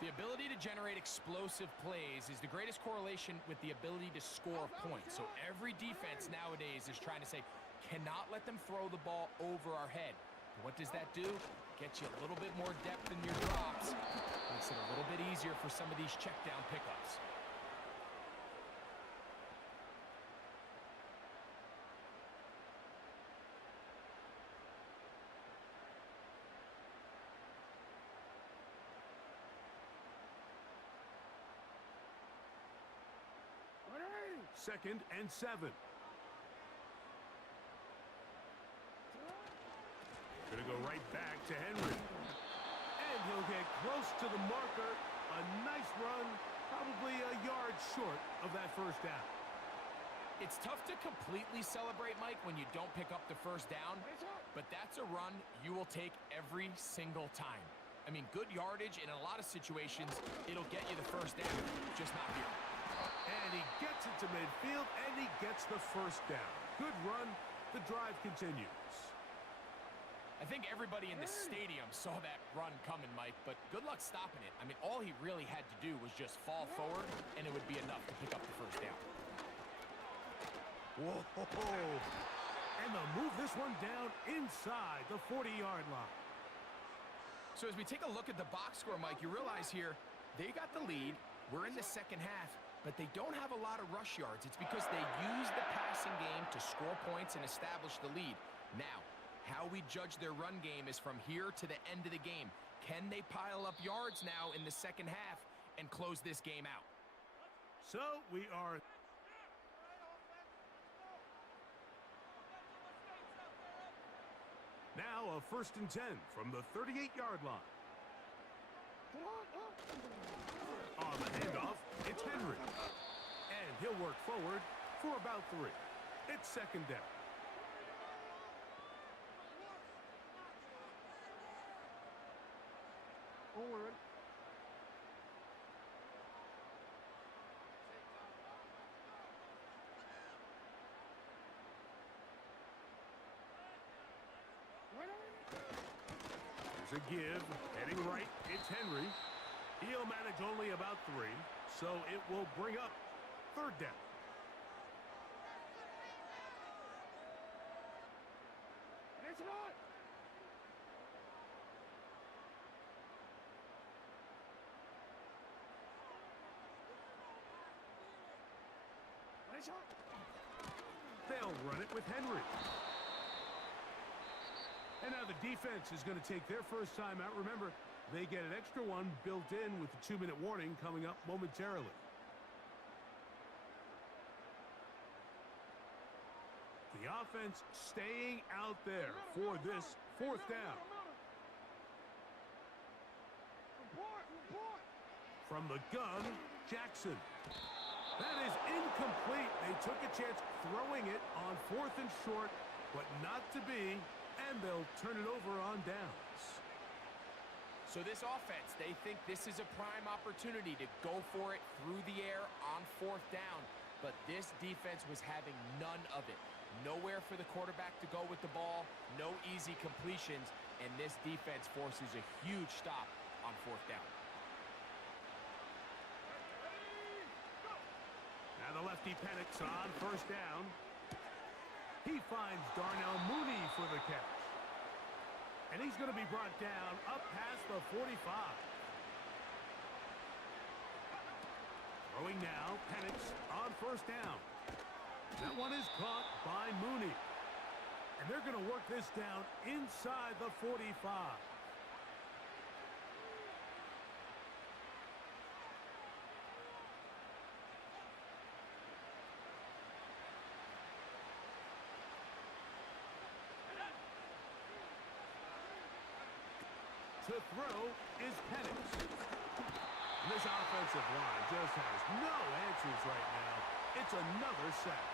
The ability to generate explosive plays is the greatest correlation with the ability to score points. So every defense nowadays is trying to say, cannot let them throw the ball over our head. What does that do? Gets you a little bit more depth in your drops. Makes it a little bit easier for some of these check down pickups. Second and 7. Gonna go right back to Henry. And he'll get close to the marker. A nice run, probably a yard short of that first down. It's tough to completely celebrate, Mike, when you don't pick up the first down, but that's a run you will take every single time. I mean, good yardage in a lot of situations, it'll get you the first down, just not here. And he gets it to midfield, and he gets the first down. Good run. The drive continues. I think everybody in the stadium saw that run coming, Mike, but good luck stopping it. I mean, all he really had to do was just fall forward, and it would be enough to pick up the first down. Whoa. And they'll move this one down inside the 40-yard line. So as we take a look at the box score, Mike, you realize here, they got the lead. We're in the second half, but they don't have a lot of rush yards. It's because they use the passing game to score points and establish the lead. Now, how we judge their run game is from here to the end of the game. Can they pile up yards now in the second half and close this game out? So we are... Now a 1st and 10 from the 38-yard line. On the handoff, it's Henry. And he'll work forward for about 3. It's 2nd down. There's a give. Heading right, it's Henry. He'll manage only about 3, so it will bring up 3rd down. They'll run it with Henry. And now the defense is going to take their first time out. Remember, they get an extra one built in with the 2-minute warning coming up momentarily. The offense staying out there for this 4th down. From the gun, Jackson. That is incomplete. They took a chance throwing it on 4th and short, but not to be, and they'll turn it over on downs. So this offense, they think this is a prime opportunity to go for it through the air on 4th down, but this defense was having none of it. Nowhere for the quarterback to go with the ball, no easy completions, and this defense forces a huge stop on 4th down. Now the lefty Penix on 1st down. He finds Darnell Mooney for the catch. And he's going to be brought down up past the 45. Throwing now, Penix on 1st down. That one is caught by Mooney. And they're going to work this down inside the 45. To throw is Penix. This offensive line just has no answers right now. It's another sack.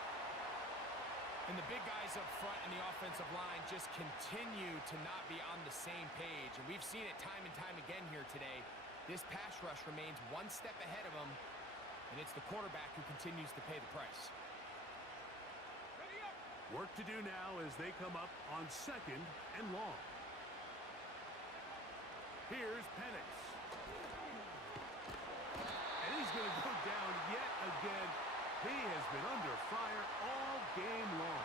And the big guys up front in the offensive line just continue to not be on the same page. And we've seen it time and time again here today. This pass rush remains one step ahead of them, and it's the quarterback who continues to pay the price. Work to do now as they come up on 2nd and long. Here's Penix. And he's going to go down yet again. He has been under fire all game long.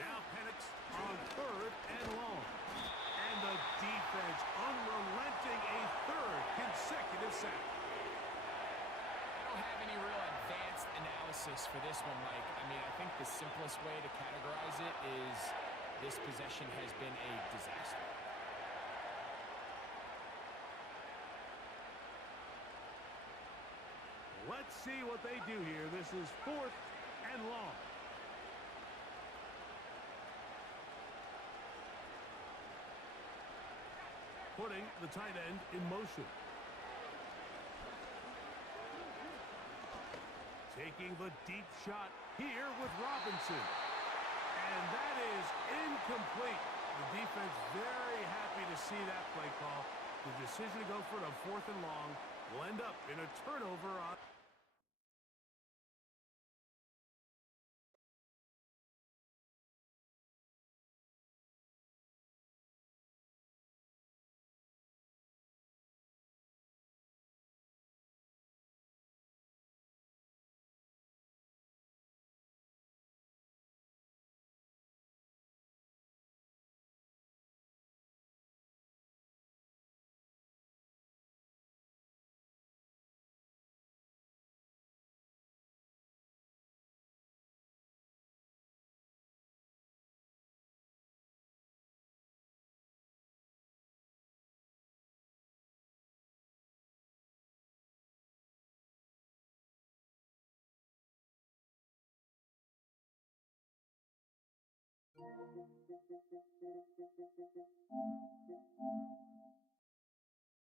Now Penix on 3rd and long. And the defense unrelenting, a 3rd consecutive sack. I don't have any real advanced analysis for this one, Mike. I mean, I think the simplest way to categorize it is this possession has been a disaster. Let's see what they do here. This is 4th and long. Putting the tight end in motion. Taking the deep shot here with Robinson. And that is incomplete. The defense very happy to see that play call. The decision to go for it on 4th and long will end up in a turnover on...